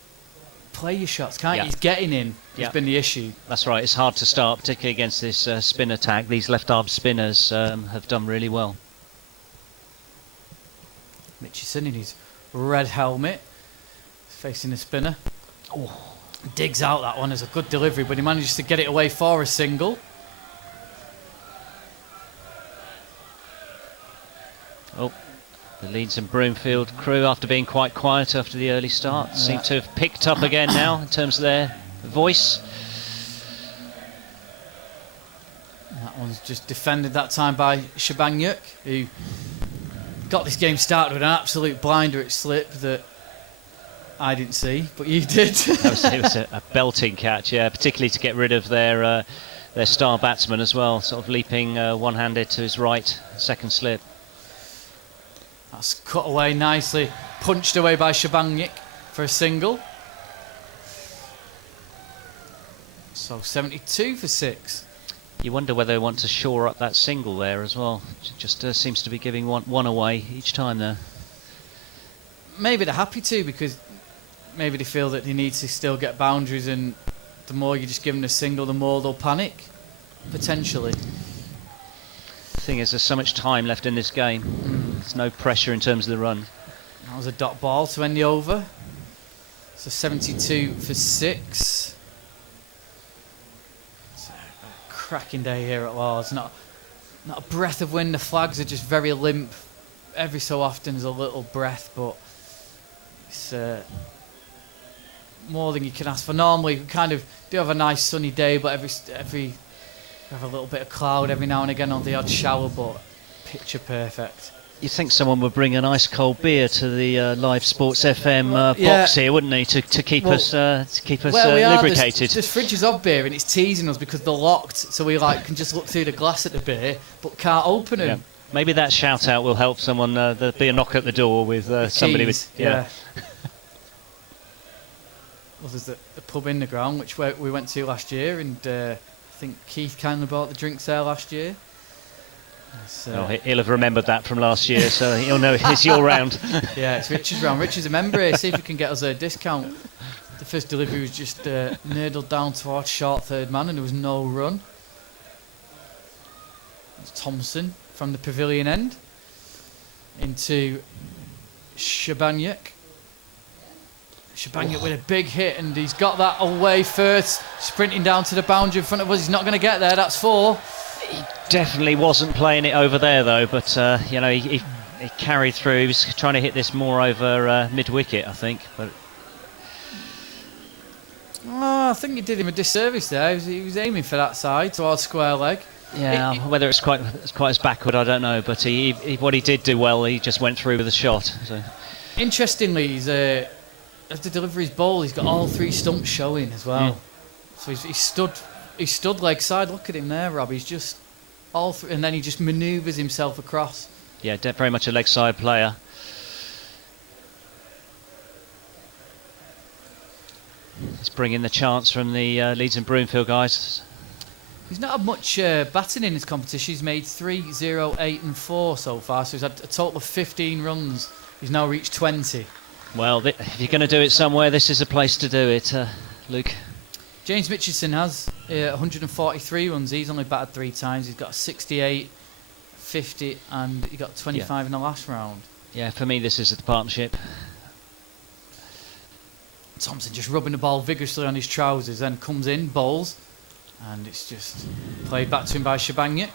play your shots, can't you? He's getting in. Has been the issue. That's right. It's hard to start, particularly against this spin attack. These left-arm spinners have done really well. Mitchison in his red helmet, facing the spinner. Digs out that one as a good delivery, but he manages to get it away for a single. The Leeds and Broomfield crew, after being quite quiet after the early start, seem to have picked up again now in terms of their voice. That one's just defended that time by Shabanyuk, who got this game started with an absolute blinder at slip that I didn't see, but you did. It was a belting catch, particularly to get rid of their star batsman as well, sort of leaping one-handed to his right, second slip. That's cut away nicely, punched away by Shabanyuk for a single. So 72 for 6. You wonder whether they want to shore up that single there as well. Just seems to be giving one away each time there. Maybe they're happy to, because maybe they feel that they need to still get boundaries, and the more you just give them a single, the more they'll panic, potentially. The thing is, there's so much time left in this game. There's no pressure in terms of the run. That was a dot ball to end the over. So 72 for 6. It's a cracking day here at Lords. Not a breath of wind. The flags are just very limp. Every so often there's a little breath, but it's more than you can ask for. Normally we kind of do have a nice sunny day, but every have a little bit of cloud every now and again on the odd shower, but picture perfect. You'd think someone would bring an ice cold beer to the Live Sports FM box here, wouldn't he, to keep us lubricated? There's fridges of beer and it's teasing us because they're locked, so we can just look through the glass at the beer but can't open them. Yeah. Maybe that shout out will help someone. There'll be a knock at the door with somebody keys, with well, there's the pub in the ground which we went to last year, and I think Keith kindly bought the drinks there last year. He'll have remembered that from last year, so he'll know it's your round. Yeah, it's Richard's round. Richard's a member here. See if he can get us a discount. The first delivery was just nurdled down towards short third man, and there was no run. It's Thompson from the pavilion end into Shabanyuk. Shabanyuk with a big hit, and he's got that away first, sprinting down to the boundary in front of us. He's not going to get there. That's 4. He definitely wasn't playing it over there though, but he carried through. He was trying to hit this more over mid-wicket, I think. But I think he did him a disservice there. He was aiming for that side towards square leg. Yeah, whether it's quite as backward, I don't know. But what he did do well, he just went through with a shot. So. Interestingly, he's as the delivery's bowl, he's got all three stumps showing as well. So he stood leg side. Look at him there, Rob. He's just all three, and then he just manoeuvres himself across. Yeah, very much a leg side player. He's bringing the chance from the Leeds and Broomfield guys. He's not had much batting in this competition. He's made 3, 0, 8 and 4 so far. So he's had a total of 15 runs. He's now reached 20. Well, if you're going to do it somewhere, this is a place to do it, Luke. James Mitchelson has 143 runs. He's only batted 3 times. He's got 68, 50, and he got 25 in the last round. Yeah, for me, this is the partnership. Thompson just rubbing the ball vigorously on his trousers, then comes in, bowls, and it's just played back to him by Shabanyuk.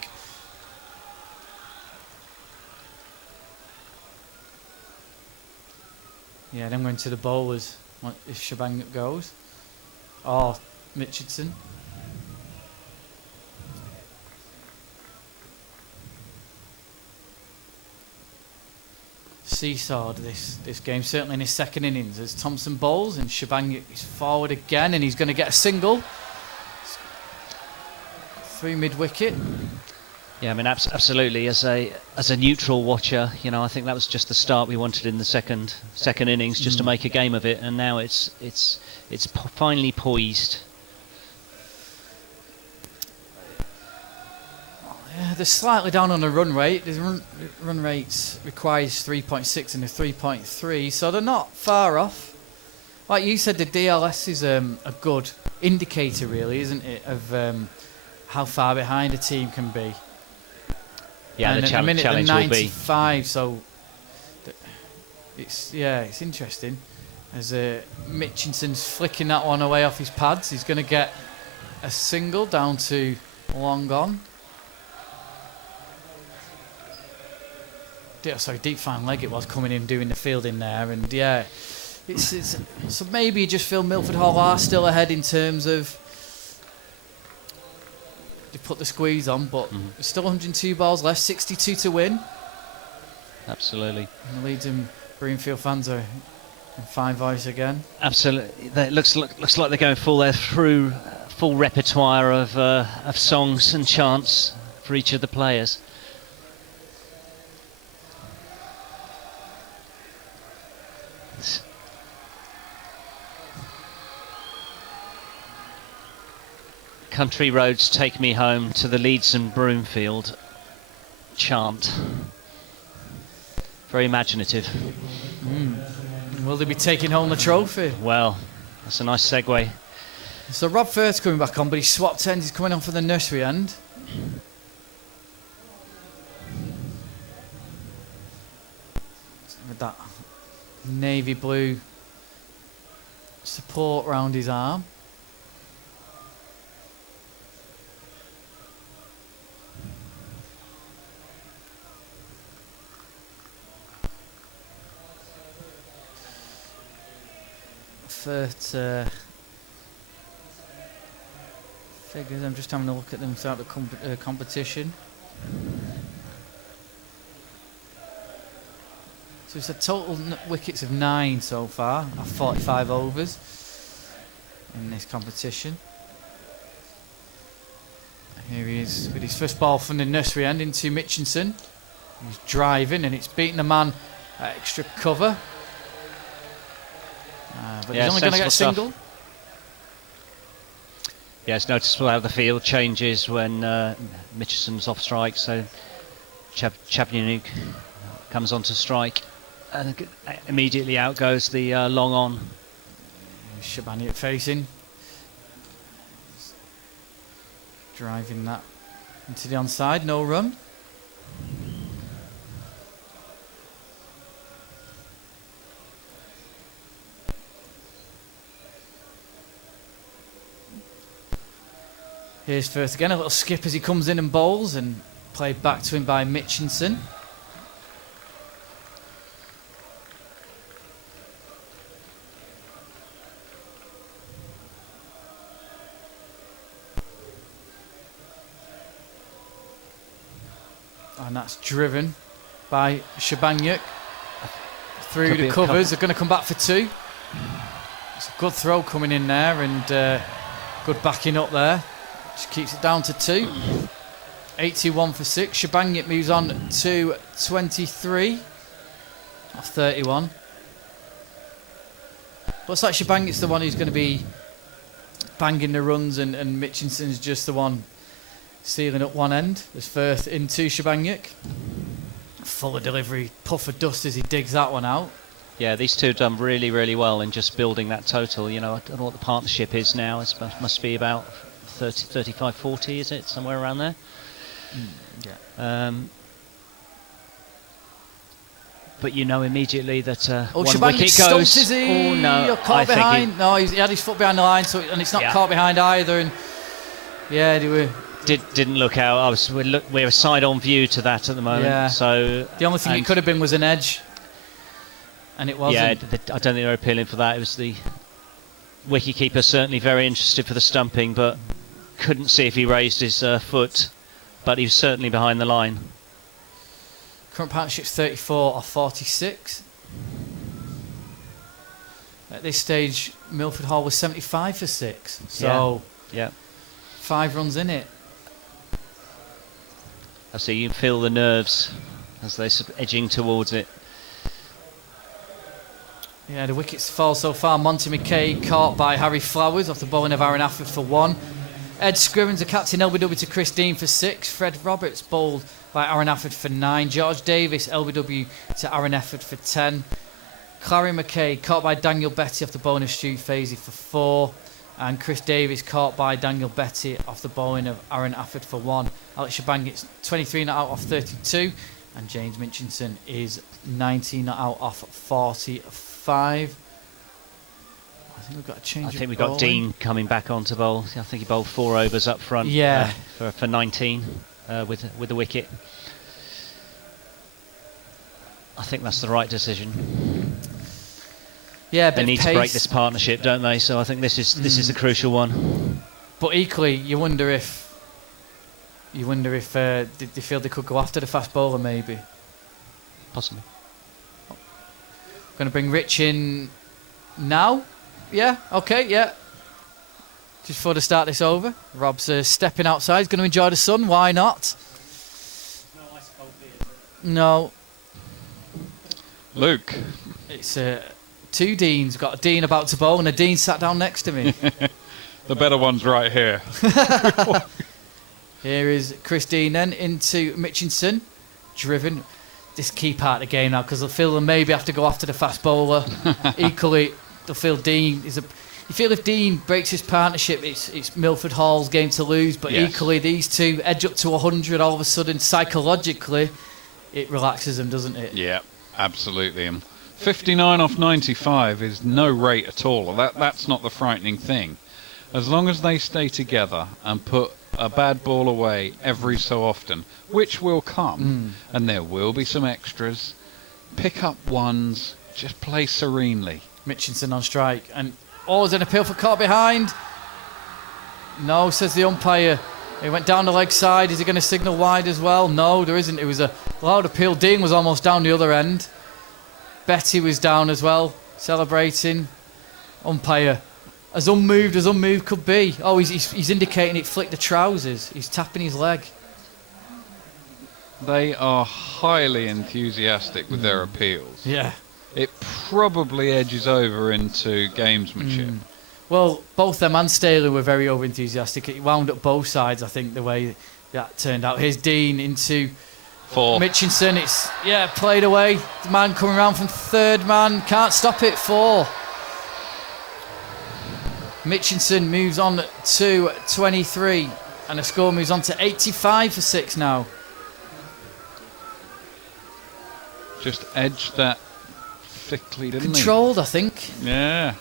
Yeah, then we're into the bowlers if Shabanyuk goes. Or Mitchelson. Seesawed this game, certainly in his second innings, as Thompson bowls and Shabanyuk is forward again, and he's going to get a single. 3 mid-wicket. Yeah, I mean, absolutely. As a neutral watcher, you know, I think that was just the start we wanted in the second innings, just to make a game of it, and now it's finally poised. Yeah, they're slightly down on the run rate. The run rates requires 3.6 and a 3.3, so they're not far off. Like you said, the DLS is a good indicator, really, isn't it, of how far behind a team can be. Yeah, and the challenge will be 95, so it's interesting. As Mitchinson's flicking that one away off his pads, he's going to get a single down to long on. Deep fine leg it was coming in doing the fielding there, and yeah, it's so maybe you just feel Milford Hall are still ahead in terms of they put the squeeze on, but there's still 102 balls left, 62 to win. Absolutely. And the Leeds and Broomfield fans are in fine voice again. Absolutely, it looks like they're going through full repertoire of songs and chants for each of the players. Country roads take me home to the Leeds and Broomfield chant. Very imaginative. Will they be taking home the trophy? Well, that's a nice segue. So Rob Firth's coming back on, but he's swapped ends. He's coming on for the nursery end. With that navy blue support round his arm. First figures, I'm just having a look at them throughout the competition. So it's a total wickets of 9 so far, at 45 overs in this competition. Here he is with his first ball from the nursery end into Mitchelson. He's driving and it's beating the man at extra cover. But he's only going to get a single. Yeah, it's noticeable how the field changes when Mitchelson's off strike, so Chabnyanuk comes onto strike, and immediately out goes the long on. Shabanyuk facing. Driving that into the onside, no run. Here's Firth again, a little skip as he comes in and bowls, and played back to him by Mitchelson. And that's driven by Shabanyuk. Through Could be the a covers. They're going to come back for 2. It's a good throw coming in there, and good backing up there. Just keeps it down to 2. 81 for 6. Shabanyuk moves on to 23 off 31. Looks like Shabanyuk's the one who's going to be banging the runs, and Mitchinson's just the one sealing up one end. There's Firth into Shabanyuk. Full of delivery, puff of dust as he digs that one out. Yeah, these two have done really, really well in just building that total. You know, I don't know what the partnership is now. It must be about 30, 35, 40, is it? Somewhere around there. Yeah. But you know immediately that one Shabanyuk wicket stumped, goes. is he? Oh no! You're caught behind. No, he had his foot behind the line, and it's not caught behind either. And yeah, they were. Didn't look out. We're a side on view to that at the moment. Yeah. So the only thing it could have been was an edge, and it wasn't. Yeah, I don't think they were appealing for that. It was the wicketkeeper certainly very interested for the stumping, but couldn't see if he raised his foot. But he was certainly behind the line. Current partnership's 34 or 46. At this stage, Milford Hall was 75 for 6. So yeah. 5 runs in it. I see you feel the nerves as they're edging towards it. Yeah, the wickets fall so far. Monty McKay caught by Harry Flowers off the bowling of Aaron Afford for 1. Ed Scrivens, the captain, LBW to Chris Dean for 6. Fred Roberts bowled by Aaron Afford for 9. George Davis, LBW to Aaron Afford for 10. Clary McKay caught by Daniel Betty off the bowling of Stu Fazy for 4. And Chris Davis caught by Daniel Betty off the bowling of Aaron Afford for 1. Alex Shabanyuk's 23 not out off 32. And James Mitchinson is 19 not out off 45. I think we've got a change. I think we've got Dean coming back on to bowl. I think he bowled 4 overs up front. Yeah. For 19 with the wicket. I think that's the right decision. Yeah, they need to break this partnership, don't they? So I think this is a crucial one. But equally, you wonder if did they feel they could go after the fast bowler maybe? Possibly. Going to bring Rich in now. Yeah. Okay. Yeah. Just before they start this over, Rob's stepping outside. He's going to enjoy the sun. Why not? No. Luke. It's 2 Deans. Got a Dean about to bowl and a Dean sat down next to me. The better one's right here. Here is Chris Dean then into Mitchinson. Driven. This key part of the game now because they'll feel they'll maybe have to go after the fast bowler. Equally, they'll feel Dean is a. You feel if Dean breaks his partnership, it's Milford Hall's game to lose. But equally, these two edge up to 100. All of a sudden, psychologically, it relaxes them, doesn't it? Yeah, absolutely. And 59 off 95 is no rate at all. That's not the frightening thing. As long as they stay together and put a bad ball away every so often, which will come, and there will be some extras, pick up ones, just play serenely. Mitchinson on strike, and there's an appeal for caught behind. No, says the umpire. He went down the leg side. Is he going to signal wide as well? No, there isn't. It was a loud appeal. Dean was almost down the other end. Betty was down as well, celebrating. Umpire as unmoved could be. Oh, he's indicating it flicked the trousers. He's tapping his leg. They are highly enthusiastic with their appeals. Yeah. It probably edges over into gamesmanship. Well, both them and Staley were very over-enthusiastic. It wound up both sides, I think, the way that turned out. Here's Dean into 4. Mitchinson. It's, played away. The man coming around from third man. Can't stop it. 4. Mitchinson moves on to 23. And the score moves on to 85 for 6 now. Just edged that thickly, didn't Controlled, I think. he? Yeah.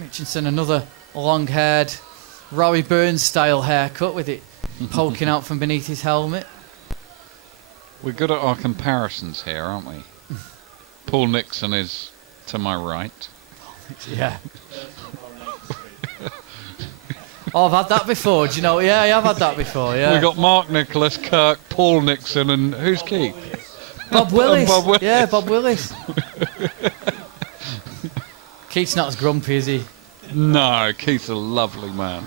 Mitchinson, another long-haired Rory Burns style haircut with it poking out from beneath his helmet. We're good at our comparisons here, aren't we? Paul Nixon is to my right. Yeah. Oh, I've had that before. Do you know? Yeah, I have had that before. Yeah. We got Mark Nicholas, Kirk, Paul Nixon, and who's Keith? Bob Willis. Bob Willis. Yeah, Bob Willis. Keith's not as grumpy, is he? No, Keith's a lovely man.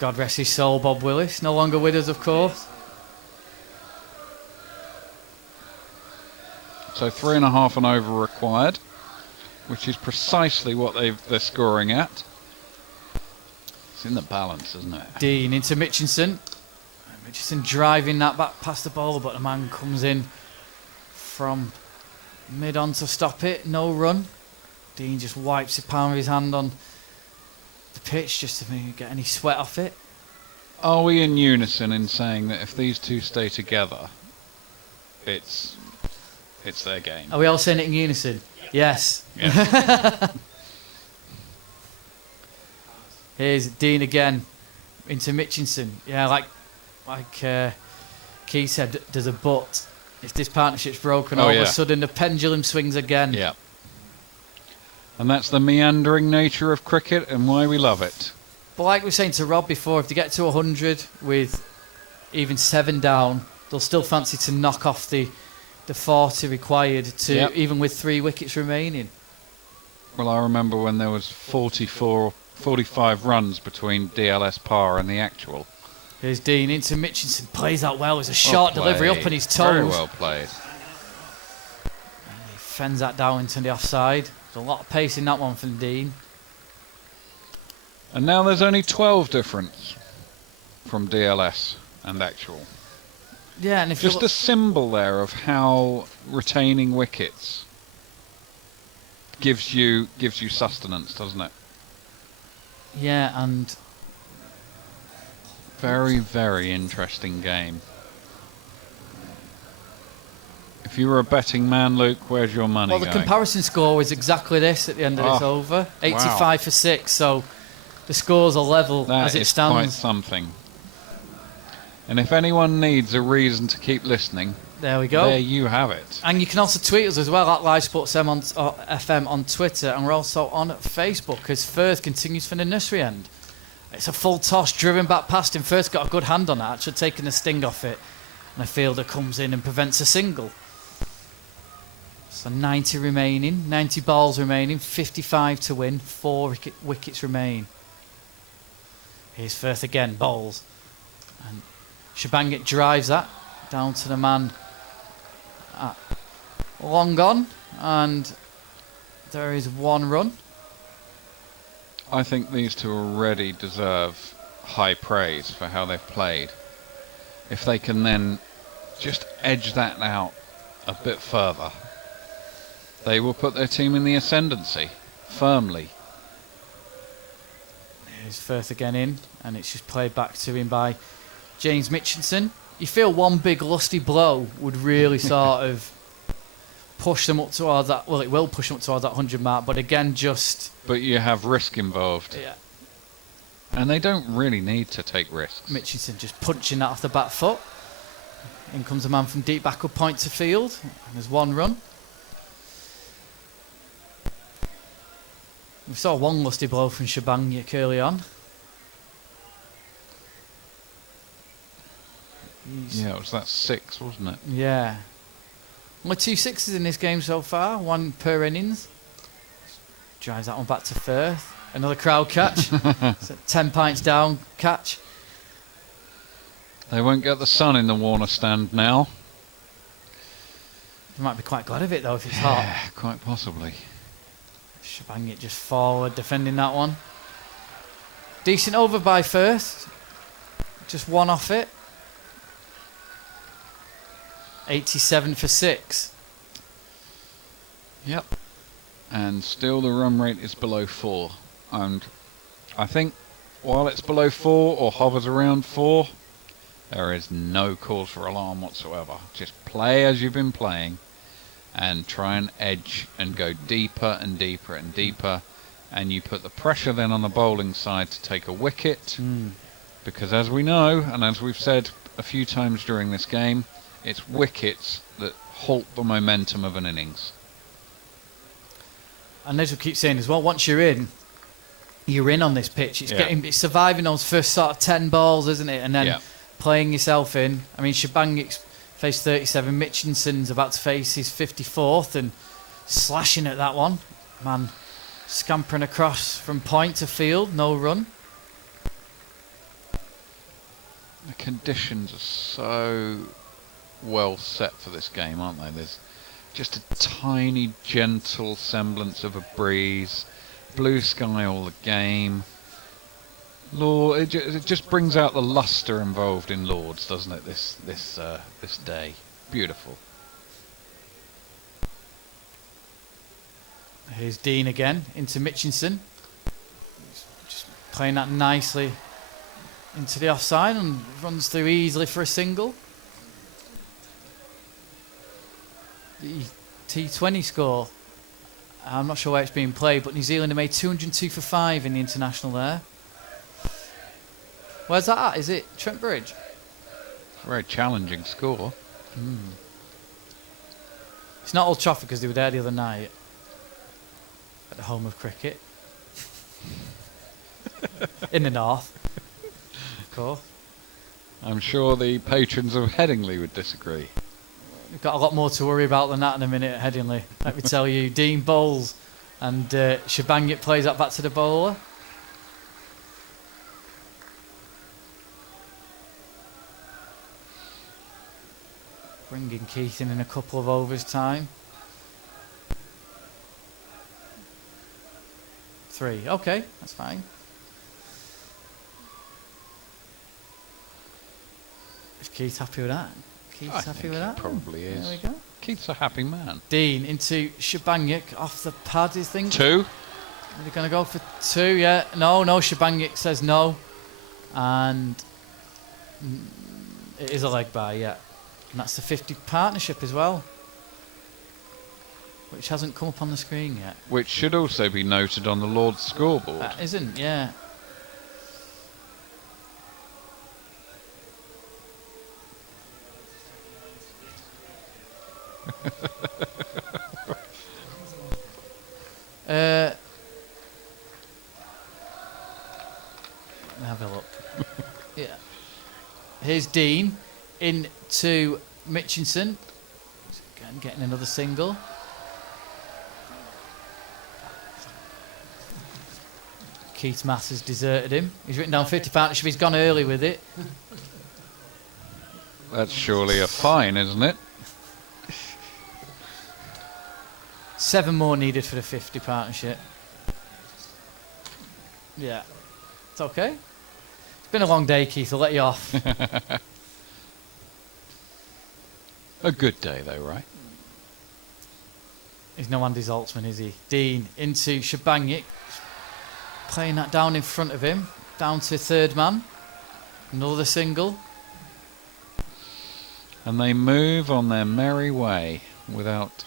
God rest his soul, Bob Willis. No longer with us, of course. So 3.5 and over required, which is precisely what they're scoring at. It's in the balance, isn't it? Dean into Mitchinson. Mitchinson driving that back past the ball, but the man comes in from mid on to stop it. No run. Dean just wipes the palm of his hand on the pitch just to maybe get any sweat off it. Are we in unison in saying that if these two stay together, it's their game? Are we all saying it in unison? Yes. Yeah. Here's Dean again into Mitchinson. Yeah, like Keith said, there's a but. If this partnership's broken, all of a sudden the pendulum swings again. Yeah. And that's the meandering nature of cricket and why we love it. But like we were saying to Rob before, if they get to 100 with even 7 down, they'll still fancy to knock off the 40 required to even with 3 wickets remaining. Well, I remember when there was 45 runs between DLS par and the actual. Here's Dean into Mitchinson. Plays that well. It's a short delivery up on his toes. Very well played. And he fends that down into the offside. There's a lot of pace in that one from Dean. And now there's only 12 difference from DLS and actual. Yeah, and if just a symbol there of how retaining wickets gives you sustenance, doesn't it? Yeah, and very, very interesting game. If you were a betting man, Luke, where's your money going? Well, the comparison score was exactly this at the end of this over. 85 for 6, so the scores are level as it stands. That is quite something. And if anyone needs a reason to keep listening, there we go. There you have it. And you can also tweet us as well at Live Sports FM on Twitter, and we're also on Facebook as Firth continues for the nursery end. It's a full toss driven back past him. Firth got a good hand on that, actually taking the sting off it. And the fielder comes in and prevents a single. So 90 remaining, 90 balls remaining, 55 to win, 4 wickets remain. Here's Firth again, bowls. And Shabangit drives that down to the man long gone, and there is 1 run. I think these two already deserve high praise for how they've played. If they can then just edge that out a bit further, they will put their team in the ascendancy firmly. Here's Firth again in, and it's just played back to him by James Mitchinson. You feel one big lusty blow would really sort of push them up towards that. Well, it will push them up towards that 100 mark, but again, just. But you have risk involved. Yeah. And they don't really need to take risks. Mitchinson just punching that off the back foot. In comes a man from deep backward point to field. And there's 1 run. We saw 1 lusty blow from Shabangik early on. Yeah, it was that 6, wasn't it? Yeah. Only 2 sixes in this game so far, 1 per innings. Drives that one back to Firth. Another crowd catch. It's a 10 pints down catch. They won't get the sun in the Warner stand now. They might be quite glad of it though if it's hot. Yeah, quite possibly. Shabangit just forward defending that one. Decent over by Firth. Just 1 off it. 87 for 6. Yep. And still the run rate is below 4. And I think while it's below 4 or hovers around 4, there is no cause for alarm whatsoever. Just play as you've been playing and try and edge and go deeper and deeper and deeper. And you put the pressure then on the bowling side to take a wicket. Because as we know, and as we've said a few times during this game, it's wickets that halt the momentum of an innings. And as we keep saying as well, once you're in, you're in on this pitch. It's Yeah. it's surviving those first sort of 10 balls, isn't it? And then Yeah. playing yourself in. I mean, Shabangic's faced 37. Mitchinson's about to face his 54th and slashing at that one. Man, scampering across from point to field, no run. The conditions are so well set for this game, aren't they? There's just a tiny, gentle semblance of a breeze. Blue sky all the game. Lord, it just brings out the luster involved in Lords, doesn't it? This day, beautiful. Here's Dean again into Mitchinson. Just playing that nicely into the offside and runs through easily for a single. The T20 score. I'm not sure where it's being played, but New Zealand have made 202 for 5 in the international there. Where's that at? Is it Trent Bridge? It's a very challenging score. It's not Old Trafford because they were there the other night at the home of cricket. In the north, of course. I'm sure the patrons of Headingley would disagree. We've got a lot more to worry about than that in a minute at Headingley. Let me tell you, Dean bowls and Shabangic plays that back to the bowler. Bringing Keith in a couple of overs' time. 3, okay, that's fine. Is Keith happy with that? Keith's I happy think with he that? probably is. There we go. Keith's a happy man. Dean into Shabangic off the pad, I think. 2. Are they going to go for 2? Yeah. No, Shabangic says no. And it is a leg by, yeah. And that's the 50 partnership as well, which hasn't come up on the screen yet. Which should also be noted on the Lord's scoreboard. That isn't, yeah. Let me have a look. Yeah. Here's Dean into Mitchinson. Again, getting another single. Keith Mass has deserted him. He's written down 50 partnership. He's gone early with it. That's surely a fine, isn't it? 7 more needed for the 50 partnership. Yeah. It's okay. It's been a long day, Keith. I'll let you off. A good day, though, right? He's no Andy Zaltzman, is he? Dean into Shabangic. Playing that down in front of him. Down to third man. Another single. And they move on their merry way without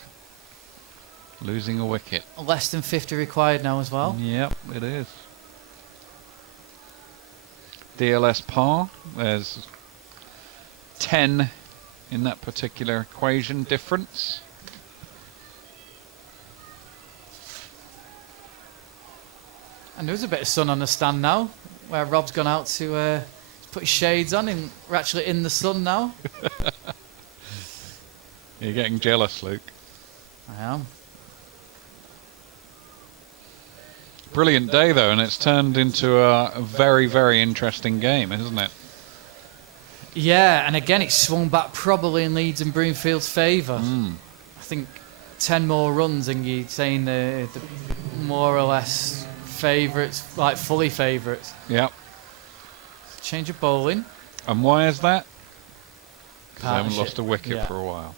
losing a wicket. Less than 50 required now as well. Yep, it is. DLS par. There's 10 in that particular equation difference. And there is a bit of sun on the stand now, where Rob's gone out to put his shades on, and we're actually in the sun now. You're getting jealous, Luke. I am. Brilliant day, though, and it's turned into a very, very interesting game, isn't it? Yeah, and again, it's swung back probably in Leeds and Broomfield's favour. I think 10 more runs, and you're saying the more or less favourites, like fully favourites. Yep. Change of bowling. And why is that? Because they haven't Partnership, lost a wicket yeah. for a while.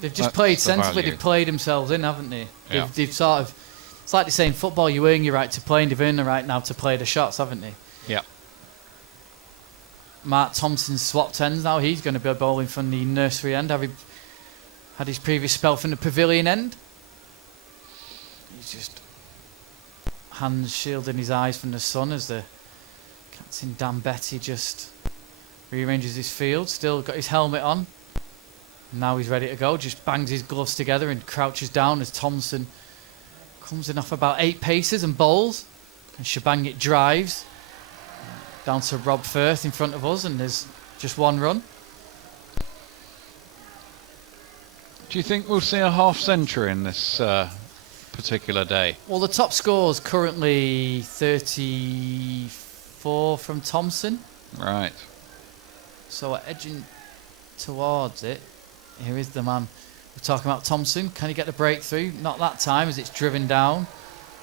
They've just That's played the sensibly. value. They've played themselves in, haven't they? Yeah. They've sort of. It's like they say in football, you earn your right to play, and they've earned the right now to play the shots, haven't they? Yep. Mark Thompson's swapped ends now. He's going to be bowling from the nursery end, having had his previous spell from the pavilion end. He's just hands shielding his eyes from the sun as the captain Dan Betty just rearranges his field. Still got his helmet on. Now he's ready to go. Just bangs his gloves together and crouches down as Thompson Comes in off about 8 paces and bowls. And Shabangit drives. Down to Rob Firth in front of us, and there's just 1 run. Do you think we'll see a half century in this particular day? Well, the top score's currently 34 from Thompson. Right. So we're edging towards it. Here is the man we're talking about, Thompson. Can he get the breakthrough? Not that time, as it's driven down.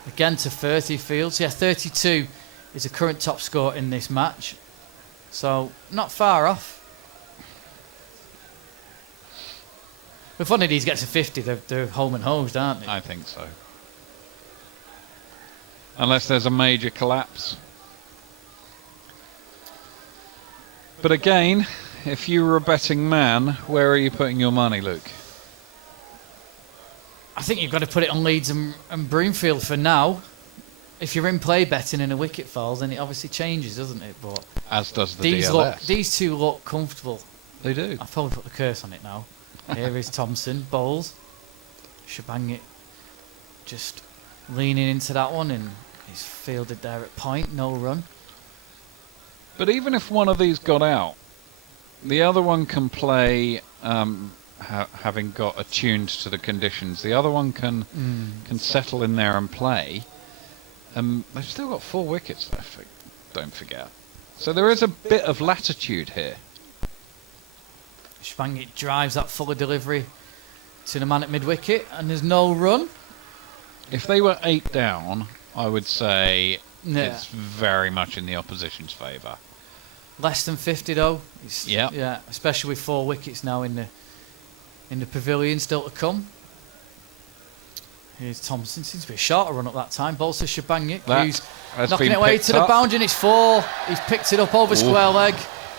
Again to Firth, he fields. Yeah, 32 is the current top score in this match. So, not far off. If one of these gets a 50, they're home and hosed, aren't they? I think so. Unless there's a major collapse. But again, if you were a betting man, where are you putting your money, Luke? I think you've got to put it on Leeds and Broomfield for now. If you're in play betting and a wicket falls, then it obviously changes, doesn't it? But as does the DLS. These two look comfortable. They do. I've probably put the curse on it now. Here is Thompson, bowls. Shabangit just leaning into that one, and he's fielded there at point, no run. But even if one of these got out, the other one can play, having got attuned to the conditions. The other one can settle in there and play. They've still got 4 wickets left, don't forget. So there is a bit of latitude here. Shabangit drives that fuller delivery to the man at mid-wicket, and there's no run. If they were 8 down, I would say Yeah. it's very much in the opposition's favour. Less than 50 though. Yeah. Yeah, especially with 4 wickets now in the pavilion still to come. Here's Thompson. Seems to be a shorter run up that time. Ball to Shabangit, who's knocking it away to the boundary, and it's 4. He's picked it up over square leg.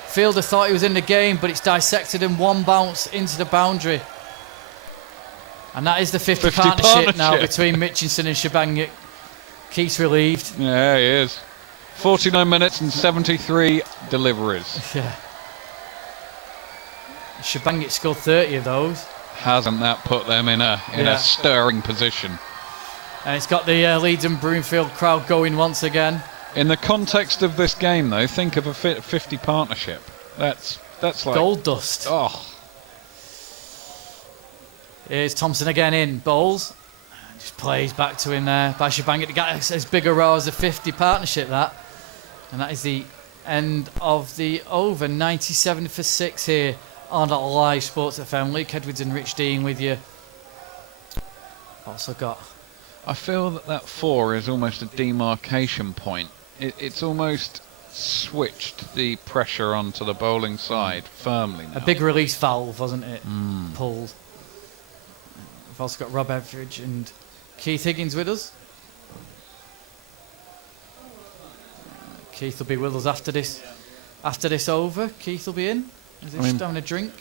Fielder thought he was in the game, but it's dissected and 1 bounce into the boundary. And that is the 50 partnership now between Mitchinson and Shabangit. Keith's relieved. Yeah, he is. 49 minutes and 73 deliveries. Yeah. Shabangit scored 30 of those. Hasn't that put them in a stirring position? And it's got the Leeds and Broomfield crowd going once again. In the context of this game, though, think of a 50 partnership. That's like gold dust. Oh. Here's Thompson again in bowls. Just plays back to him there by Shabangit to get as big a row as the 50 partnership, that. And that is the end of the over. 97 for 6 here on Live Sports FM. Luke Edwards and Rich Dean with you. Also got... I feel that 4 is almost a demarcation point. It's almost switched the pressure onto the bowling side firmly now. A big release valve, wasn't it? Pulled. We've also got Rob Everidge and Keith Higgins with us. Keith will be with us after this over. Keith will be in. Is he just having a drink?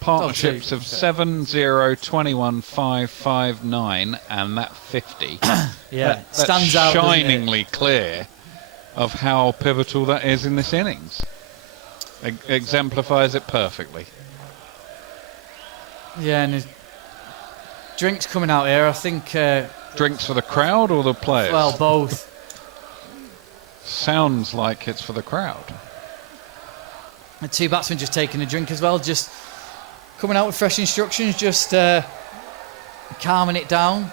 Partnerships of 7, 0, 21, 5, 5, 9, and that 50. Yeah, that's stands out. Shiningly clear of how pivotal that is in this innings. Exemplifies it perfectly. Yeah, and his drinks coming out here. I think. Drinks for the crowd or the players? Well, both. Sounds like it's for the crowd. The 2 batsmen just taking a drink as well, just coming out with fresh instructions, just calming it down.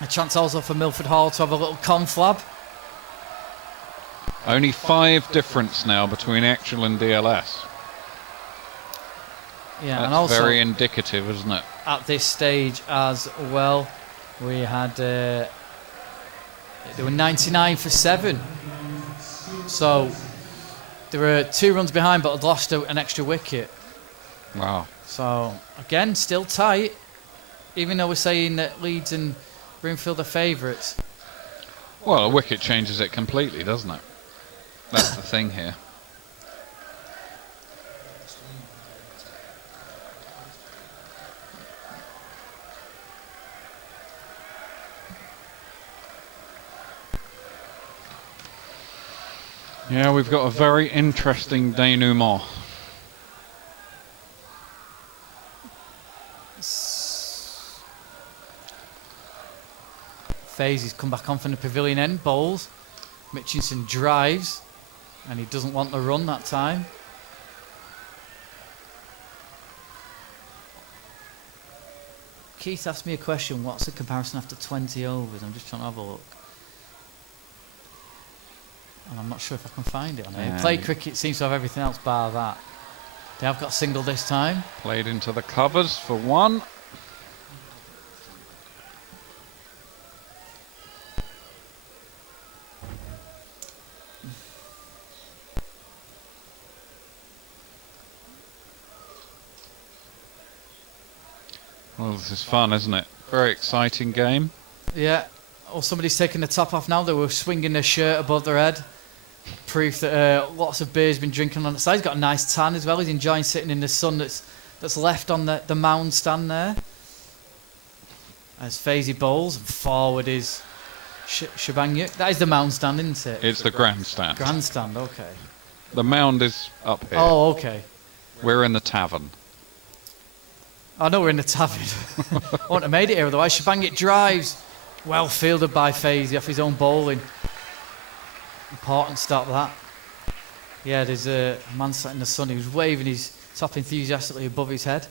A chance also for Milford Hall to have a little conflab. Only 5 difference now between actual and DLS. Yeah, that's and also very indicative, isn't it? At this stage as well, we had they were 99 for 7. So they were 2 runs behind, but had lost an extra wicket. Wow. So again, still tight, even though we're saying that Leeds and Broomfield are favourites. Well, a wicket changes it completely, doesn't it? That's the thing here. Yeah, we've got a very interesting denouement. Fazy's come back on from the pavilion end, bowls. Mitchinson drives, and he doesn't want the run that time. Keith asked me a question, what's the comparison after 20 overs? I'm just trying to have a look. And I'm not sure if I can find it on here. Play cricket seems to have everything else bar that. They have got a single this time. Played into the covers for 1. Well, this is fun, isn't it? Very exciting game. Yeah. Oh, somebody's taking the top off now. They were swinging their shirt above their head. Proof that lots of beer's been drinking on the side. He's got a nice tan as well. He's enjoying sitting in the sun that's left on the mound stand there. As Fazy bowls, and forward is Shabanyuk. That is the mound stand, isn't it? It's the grandstand. Grandstand, okay. The mound is up here. Oh, okay. We're in the tavern. I know we're in the tavern. I wouldn't have made it here otherwise. Shabanyuk drives. Well fielded by Fazy off his own bowling. Important stop that. Yeah, there's a man sat in the sun. He was waving his top enthusiastically above his head.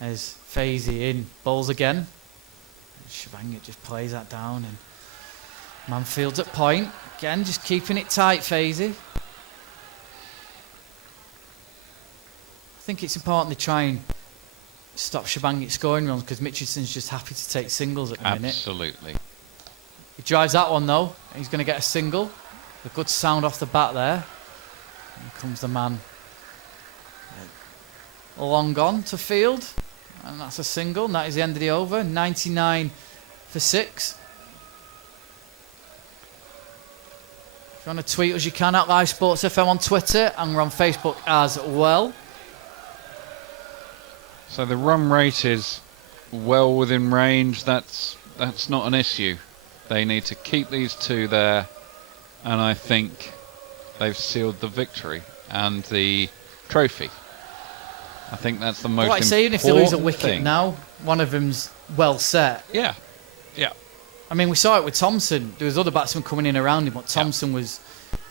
As Fazy in, bowls again. Shabanyuk just plays that down, and Manfield's at point. Again, just keeping it tight, Fazy. I think it's important they try and stop Shabanyuk scoring runs because Mitchison's just happy to take singles at the minute. Absolutely. He drives that one though. He's going to get a single. A good sound off the bat there. Here comes the man. Long on to field. And that's a single. And that is the end of the over. 99 for 6. If you want to tweet us, you can at Live Sports FM on Twitter. And we're on Facebook as well. So the run rate is well within range. That's not an issue. They need to keep these two there, and I think they've sealed the victory and the trophy. I think that's the most important thing. Like saying if they lose a wicket now, one of them's well set. Yeah. I mean, we saw it with Thompson. There was other batsmen coming in around him, but Thompson was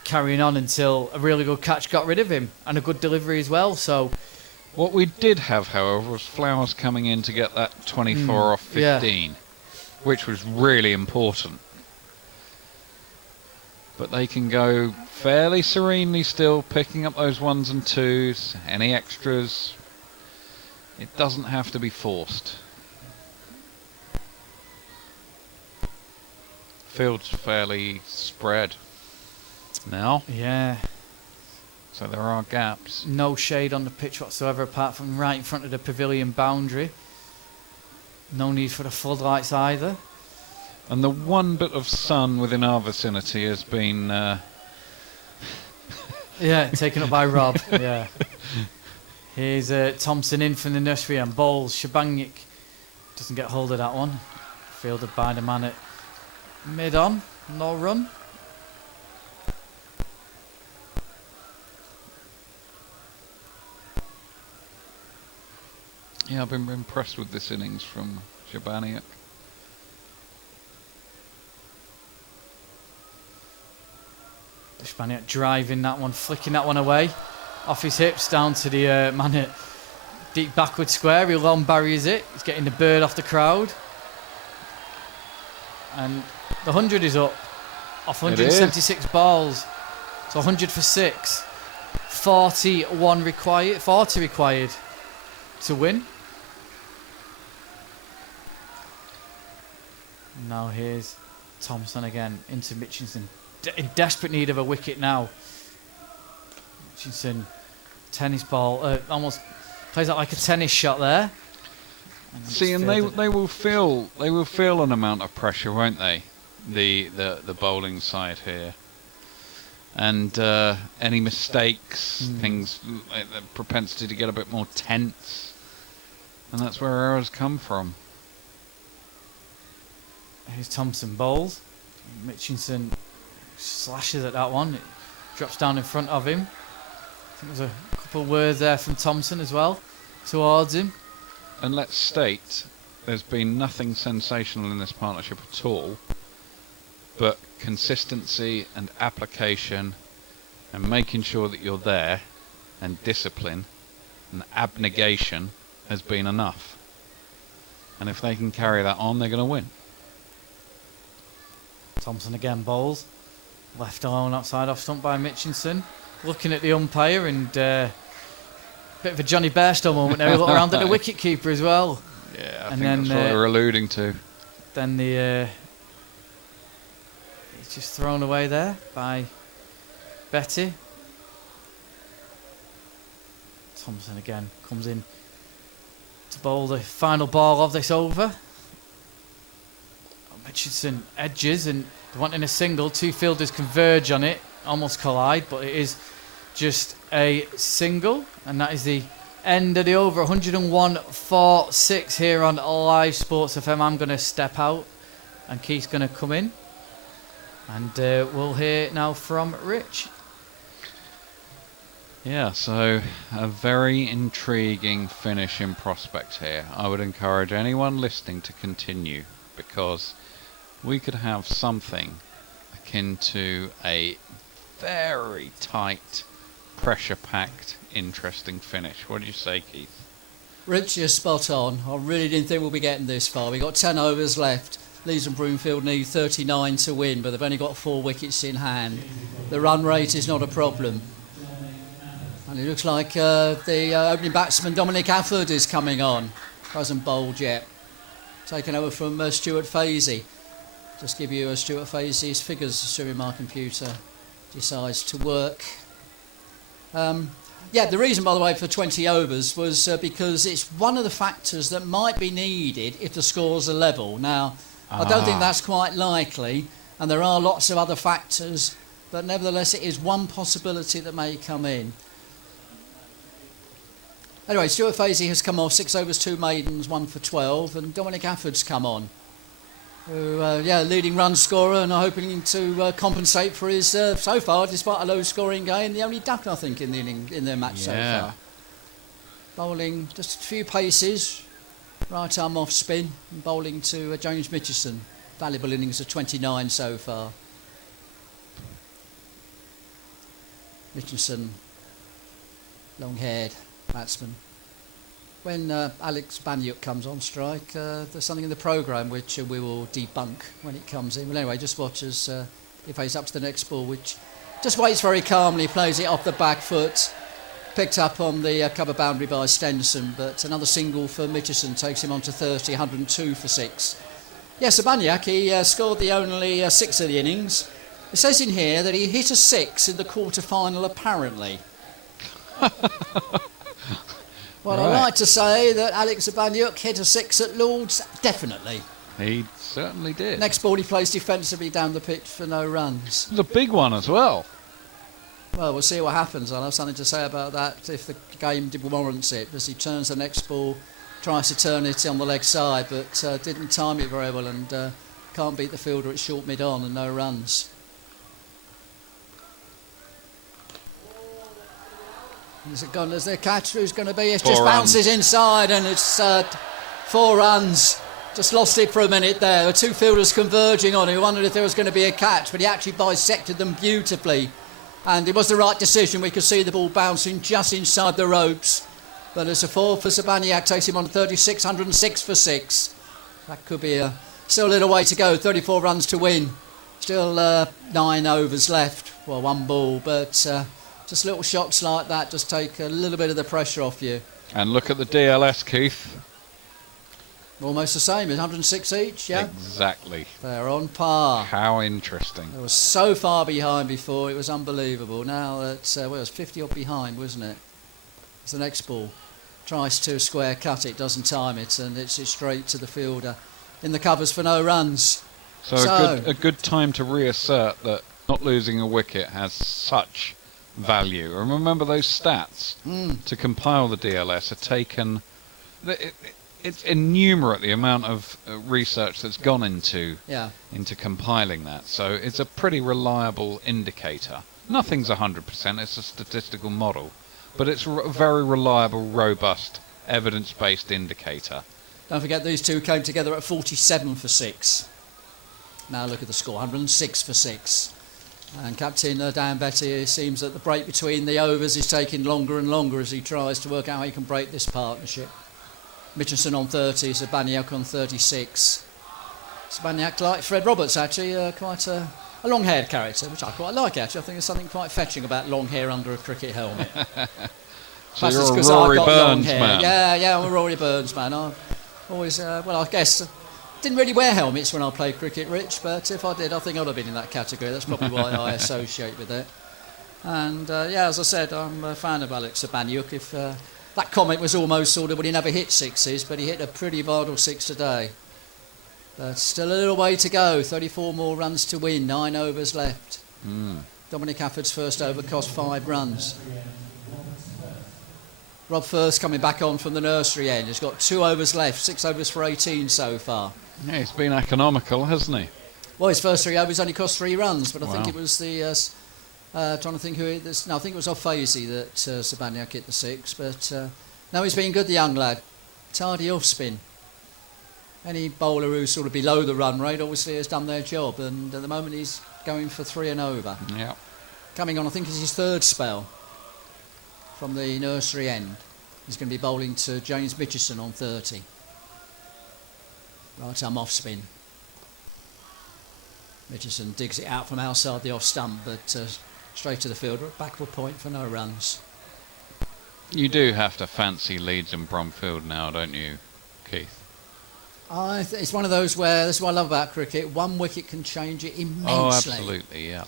carrying on until a really good catch got rid of him, and a good delivery as well. So. What we did have, however, was Flowers coming in to get that 24 off 15, which was really important. But they can go fairly serenely still, picking up those 1s and 2s, any extras. It doesn't have to be forced. Field's fairly spread now. Yeah. So there are gaps. No shade on the pitch whatsoever apart from right in front of the pavilion boundary. No need for the floodlights either. And the one bit of sun within our vicinity has been... yeah, taken up by Rob. Yeah. Here's Thompson in from the nursery and bowls. Shabanyuk doesn't get hold of that one. Fielded by the man at mid-on. No run. Yeah, I've been impressed with this innings from Shabanyuk. Shabanyuk driving that one, flicking that one away. Off his hips, down to the man at deep backward square. He long barriers it. He's getting the bird off the crowd. And the 100 is up. Off 176 balls. So 100 for 6. 40 required to win. Now here's Thompson again into Mitchinson. In desperate need of a wicket now. Mitchinson, tennis ball, almost plays out like a tennis shot there. See, and they will feel an amount of pressure, won't they? The bowling side here. And any mistakes, things, the propensity to get a bit more tense. And that's where errors come from. Here's Thompson bowls. Mitchinson slashes at that one. It drops down in front of him. I think there's a couple of words there from Thompson as well towards him. And let's state, there's been nothing sensational in this partnership at all. but consistency and application and making sure that you're there and discipline and abnegation has been enough. And if they can carry that on, they're going to win. Thompson again bowls. Left arm outside off stump by Mitchinson. Looking at the umpire and bit of a Johnny Bairstow moment there. He looked around at the wicket keeper as well. Yeah, I And think then, that's what they're alluding to. Then the it's just thrown away there by Betty. Thompson again comes in to bowl the final ball of this over. Mitchinson edges and wanting a single. Two fielders converge on it, almost collide, but it is just a single, and that is the end of the over. 101.46 here on Live Sports FM. I'm going to step out and Keith's going to come in, and we'll hear now from Rich. Yeah, so a very intriguing finish in prospect here. I would encourage anyone listening to continue, because we could have something akin to a very tight, pressure-packed, interesting finish. What do you say, Keith? Rich, you're spot on. I really didn't think we'll be getting this far. We've got 10 overs left. Leeds and Broomfield need 39 to win, but they've only got 4 wickets in hand. The run rate is not a problem. And it looks like the opening batsman, Dominic Afford, is coming on. Hasn't bowled yet. Taken over from Stuart Fazy. Just give you Stuart Fazy's figures, assuming my computer decides to work. Yeah, the reason, by the way, for 20 overs was because it's one of the factors that might be needed if the scores are level. Now, I don't think that's quite likely, and there are lots of other factors, but nevertheless it is one possibility that may come in. Anyway, Stuart Fazy has come off, 6 overs, 2 maidens, 1 for 12, and Dominic Afford's come on. Who, leading run scorer, and hoping to compensate for his, so far, despite a low-scoring game, the only duck, I think, in their match so far. Bowling just a few paces, right arm off spin, and bowling to James Mitchison. Valuable innings of 29 so far. Mitchison, long-haired batsman. When Alex Banyuk comes on strike, there's something in the programme which we will debunk when it comes in. Well, anyway, just watch as he plays up to the next ball, which just waits very calmly, plays it off the back foot, picked up on the cover boundary by Stenson, but another single for Mitchison takes him on to 30, 102 for 6. Yes, Banyuk, he scored the only 6 of the innings. It says in here that he hit a 6 in the quarter-final, apparently. Well, Right. I'd like to say that Alex Banyuk hit a 6 at Lords, definitely. He certainly did. Next ball he plays defensively down the pitch for no runs. It was a big one as well. Well, we'll see what happens. I'll have something to say about that if the game warrants it, as he turns the next ball, tries to turn it on the leg side, but didn't time it very well, and can't beat the fielder at short mid-on and no runs. Is it gone? Is there a catch? Who's going to be? It just bounces inside, and it's 4 runs. Just lost it for a minute there. There were 2 fielders converging on it. We wondered if there was going to be a catch, but he actually bisected them beautifully. And it was the right decision. We could see the ball bouncing just inside the ropes. But it's a 4 for Sabaniak, takes him on 36, 106 for 6. That could be still a little way to go. 34 runs to win. Still 9 overs left. Well, 1 ball, but just little shots like that just take a little bit of the pressure off you. And look at the DLS, Keith. Almost the same, 106 each, yeah? Exactly. They're on par. How interesting. They were so far behind before, it was unbelievable. Now it's, it was 50 odd behind, wasn't it? It's the next ball. Tries to square cut it, doesn't time it, and it's straight to the fielder. In the covers for no runs. So a good time to reassert that not losing a wicket has such value. And remember those stats to compile the DLS are taken. It's innumerate the amount of research that's gone into compiling that. So it's a pretty reliable indicator. Nothing's 100%. It's a statistical model, but it's a very reliable, robust, evidence-based indicator. Don't forget these two came together at 47 for 6. Now look at the score, 106 for 6. And Captain Dan Betty, it seems that the break between the overs is taking longer and longer as he tries to work out how he can break this partnership. Mitchelson on 30, Zabaniak on 36. Zabaniak, like Fred Roberts, actually, quite a long-haired character, which I quite like, actually. I think there's something quite fetching about long hair under a cricket helmet. So Perhaps you're it's a 'cause I've Rory got long Burns hair. man. Yeah, I'm a Rory Burns man. I've always, I guess, didn't really wear helmets when I played cricket, Rich, but if I did, I think I'd have been in that category. That's probably why I associate with it. And, as I said, I'm a fan of Alex Zabaniuk. If that comment was almost sort of, well, he never hit sixes, but he hit a pretty vital 6 today. But still a little way to go. 34 more runs to win, 9 overs left. Dominic Afford's first over cost 5 runs. Rob Firth coming back on from the nursery end. He's got 2 overs left, 6 overs for 18 so far. Yeah, he's been economical, hasn't he? Well, his first 3 overs only cost 3 runs, but I think Wow. it was the... trying to think who it is. No, I think it was off Fazy that Zabaniak hit the 6. But no, he's been good, the young lad. Tardy off spin. Any bowler who's sort of below the run rate obviously has done their job, and at the moment he's going for 3 and over. Yeah. Coming on, I think, is his 3rd spell from the nursery end. He's going to be bowling to James Mitchelson on 30. Right arm off spin. Mitchelson digs it out from outside the off stump, but straight to the fielder, backward point for no runs. You do have to fancy Leeds and Broomfield now, don't you, Keith? It's one of those where, this is what I love about cricket, 1 wicket can change it immensely. Oh, absolutely, yeah.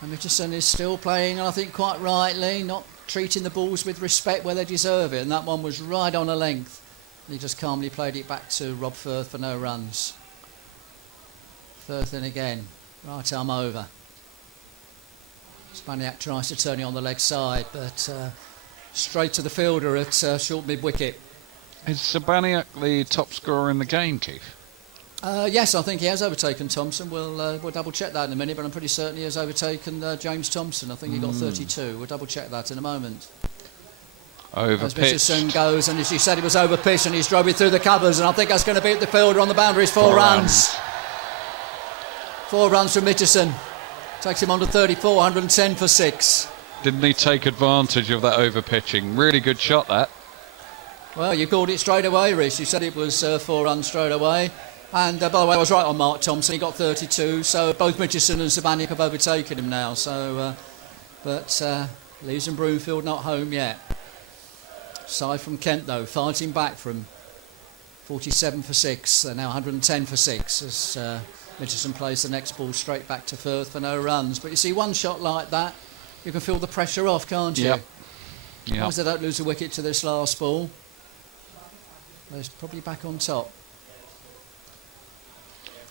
And Mitchelson is still playing, I think quite rightly, not treating the balls with respect where they deserve it, and that one was right on a length. And he just calmly played it back to Rob Firth for no runs. Firth in again, right arm over. Spaniak tries to turn it on the leg side, but straight to the fielder at short mid-wicket. Is Zabaniak the top scorer in the game, Keith? Yes, I think he has overtaken Thompson. We'll double check that in a minute, but I'm pretty certain he has overtaken James Thompson. I think he got 32. We'll double check that in a moment. As Mitchelson Overpitched. goes, and as you said, he was overpitched and he's drove it through the covers, and I think that's going to beat the fielder on the boundaries. 4 runs. 4 runs from Mitchelson. Takes him on to 34, 110 for 6. Didn't he take advantage of that overpitching? Really good shot, that. Well, you called it straight away, Rhys. You said it was 4 runs straight away. And by the way, I was right on Mark Thompson. He got 32, so both Mitchelson and Zabaniak have overtaken him now. So, but Leeds and Broomfield not home yet. Side from Kent, though, fighting back from 47 for 6. They're now 110 for 6 as Mitchelson plays the next ball straight back to Firth for no runs. But you see, one shot like that, you can feel the pressure off, can't you? Yep. As long as they don't lose a wicket to this last ball, they're probably back on top.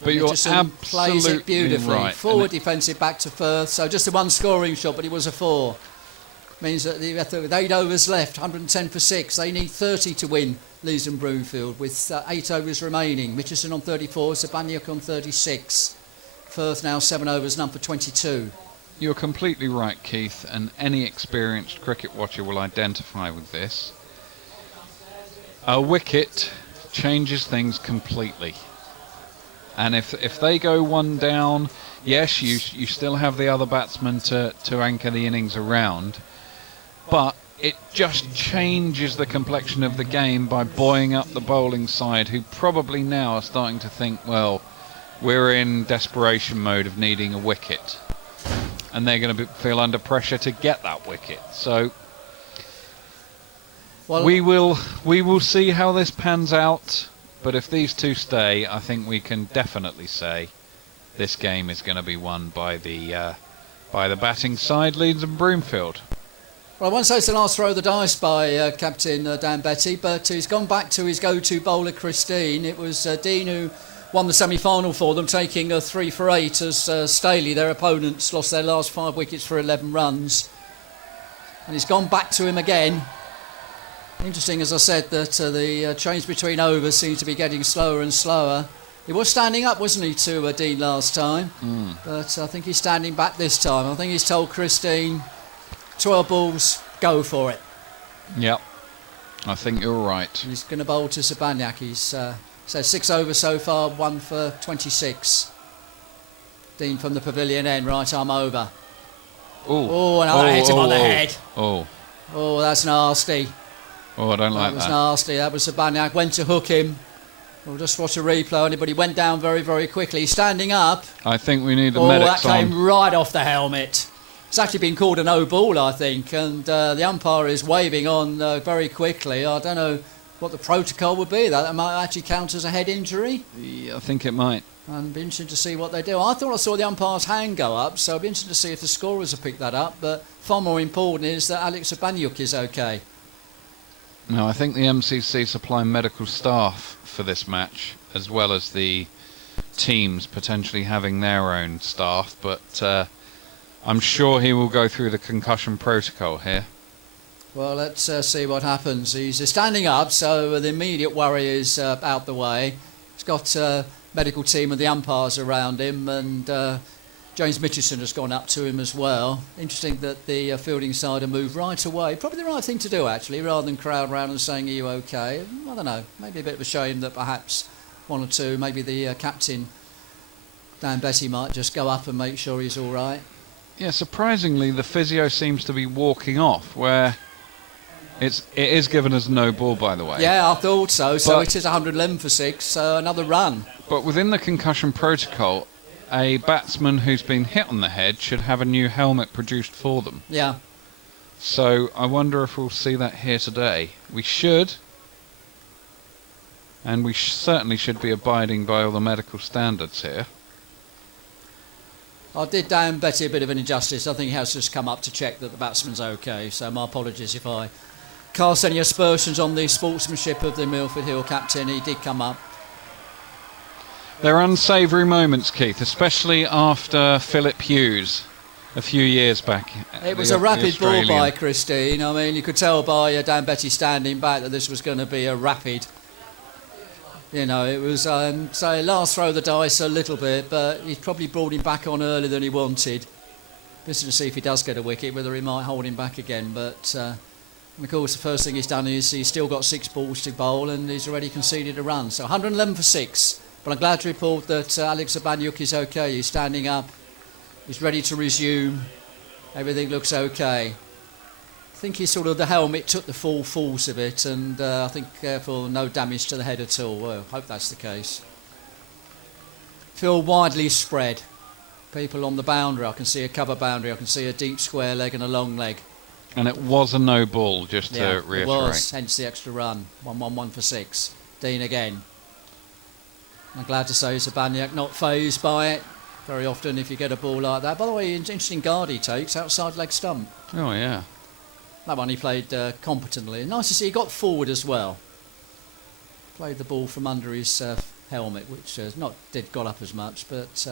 But you're Mitchelson plays it absolutely beautifully. right. Forward defensive back to Firth. So just a 1 scoring shot, but it was a 4. Means that with 8 overs left, 110 for 6. They need 30 to win Leeds and Broomfield with 8 overs remaining. Mitchelson on 34, Zabaniak on 36. Firth now 7 overs, none for 22. You're completely right, Keith, and any experienced cricket watcher will identify with this. A wicket changes things completely. And if they go 1 down, yes, you still have the other batsman to anchor the innings around, but it just changes the complexion of the game by buoying up the bowling side, who probably now are starting to think, well, we're in desperation mode of needing a wicket, and they're going to feel under pressure to get that wicket. So Well, we will see how this pans out. But if these two stay, I think we can definitely say this game is going to be won by the batting side, Leeds and Broomfield. Well, I won't say it's the last throw of the dice by Captain Dan Betty, but he's gone back to his go-to bowler, Chris Dean. It was Dean who won the semi-final for them, taking a 3 for 8 as Staley, their opponents, lost their last 5 wickets for 11 runs. And he's gone back to him again. Interesting, as I said, that the change between overs seems to be getting slower and slower. He was standing up, wasn't he, to Dean last time? But I think he's standing back this time. I think he's told Chris Dean, 12 balls, go for it. Yep, I think you're right. And he's going to bowl to Zabaniak. He's So 6 over so far, 1 for 26. Dean from the pavilion end, right arm over. Oh, and I hit him on the head. Oh, that's nasty. Oh, I don't like That was that. nasty. That was Sabaniak. Went to hook him. We'll just watch a replay on it, but he went down very, very quickly. Standing up. I think we need the That medics came on. right off the helmet. It's actually been called a no ball, I think, and the umpire is waving on very quickly. I don't know what the protocol would be. That might actually count as a head injury. Yeah, I think it might. And be interesting to see what they do. I thought I saw the umpire's hand go up, so it'll be interesting to see if the scorers have picked that up. But far more important is that Alex Abanyuk is okay. No, I think the MCC supply medical staff for this match, as well as the teams potentially having their own staff, but I'm sure he will go through the concussion protocol here. Well, let's see what happens. He's standing up, so the immediate worry is out the way. He's got a medical team and the umpires around him, and James Mitchison has gone up to him as well. Interesting that the fielding side have moved right away. Probably the right thing to do, actually, rather than crowd round and saying, are you okay? I don't know. Maybe a bit of a shame that perhaps one or two, maybe the captain, Dan Betty, might just go up and make sure he's all right. Yeah, surprisingly, the physio seems to be walking off, where it is given as no ball, by the way. Yeah, I thought so. So But- it is 111 for 6, so another run. But within the concussion protocol, a batsman who's been hit on the head should have a new helmet produced for them. Yeah. So I wonder if we'll see that here today. We should, and we certainly should be abiding by all the medical standards here. I did Dan Betty a bit of an injustice. I think he has just come up to check that the batsman's okay. So my apologies if I cast any aspersions on the sportsmanship of the Milford Hill captain. He did come up. They're unsavoury moments, Keith, especially after Philip Hughes a few years back. It was the- a the rapid ball Australian. by Christine. I mean, you could tell by Dan Betty standing back that this was going to be a rapid. You know, it was, so last throw of the dice a little bit, but he's probably brought him back on earlier than he wanted. Listen to see if he does get a wicket, whether he might hold him back again. But, and of course, the first thing he's done is he's still got 6 balls to bowl and he's already conceded a run. So 111 for 6. But I'm glad to report that Alex Abanyuk is okay. He's standing up. He's ready to resume. Everything looks okay. I think he sort of, the helmet took the full force of it, and I think therefore no damage to the head at all. Well, I hope that's the case. Field widely spread. People on the boundary. I can see a cover boundary. I can see a deep square leg and a long leg. And it was a no ball, just to reiterate. It was, hence the extra run. 1-1-1 for 6. Dean again. I'm glad to say Zabaniak not phased by it. Very often if you get a ball like that. By the way, interesting guard he takes, outside leg stump. Oh, yeah. That one he played competently. Nice to see he got forward as well. Played the ball from under his helmet, which got up as much, but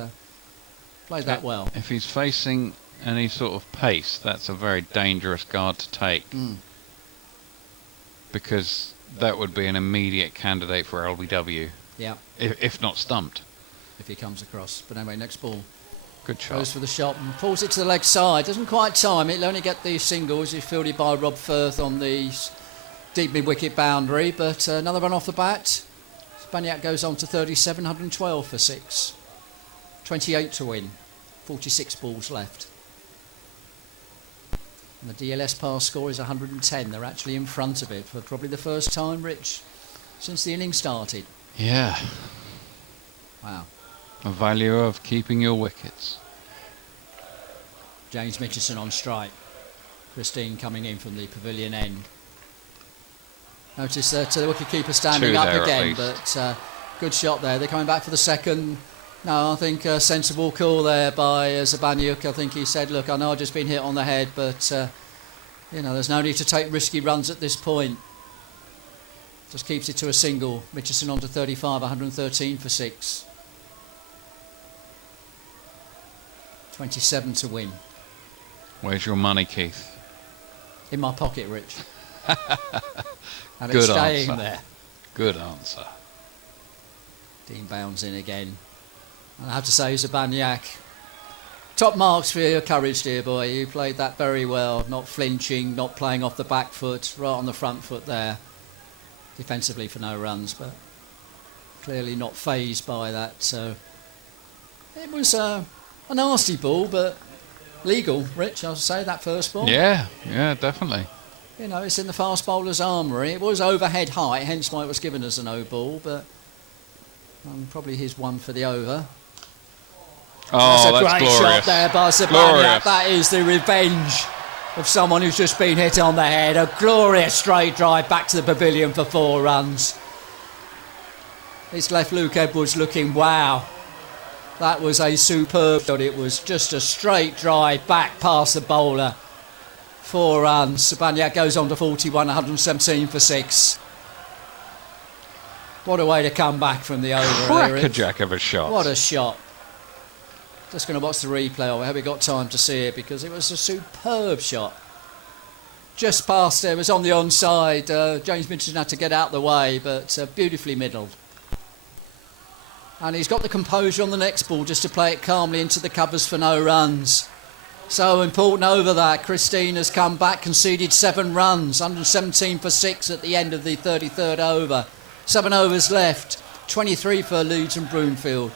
played that well. If he's facing any sort of pace, that's a very dangerous guard to take. Because that would be an immediate candidate for LBW, Yeah, if not stumped. if he comes across. But anyway, next ball. Good shot. Goes for the shot and pulls it to the leg side. Doesn't quite time it. He'll only get the singles. He's fielded by Rob Firth on the deep mid-wicket boundary. But another run off the bat. Spaniak goes on to 37, 112 for 6. 28 to win. 46 balls left. And the DLS pass score is 110. They're actually in front of it for probably the first time, Rich, since the innings started. Yeah. Wow. The value of keeping your wickets. James Mitchison on strike. Christine coming in from the pavilion end. Notice that the wicketkeeper standing Two up there at again, least. but good shot there. They're coming back for the second. No, I think a sensible call there by Zabanyuk. I think he said, look, I know I've just been hit on the head, but there's no need to take risky runs at this point. Just keeps it to a single. Mitchison on to 35, 113 for 6. 27 to win. Where's your money, Keith? In my pocket, Rich. And Good it's staying answer. there. Good answer. Dean bounds in again. And I have to say, Zabaniak, top marks for your courage, dear boy. You played that very well, not flinching, not playing off the back foot, right on the front foot there. Defensively for no runs, but clearly not phased by that. So it was a nasty ball, but legal, Rich, I'll say, that first ball. Yeah, definitely. You know, it's in the fast bowler's armoury. It was overhead height, hence why it was given as a no ball, but probably his one for the over. Oh, that's a great glorious. shot there by Zibanejad. That is the revenge of someone who's just been hit on the head. A glorious straight drive back to the pavilion for 4 runs. It's left Luke Edwards looking, wow. That was a superb shot. It was just a straight drive back past the bowler. 4 runs. Zibanejad goes on to 41, 117 for 6. What a way to come back from the over. Crackerjack of a shot. What a shot. Just going to watch the replay of it. I hope we got time to see it because it was a superb shot. Just past it. It was on the onside. James Mitchelson had to get out of the way, but beautifully middled. And he's got the composure on the next ball just to play it calmly into the covers for no runs. So important over that. Christine has come back, conceded 7 runs, 117 for 6 at the end of the 33rd over. 7 overs left, 23 for Leeds and Broomfield.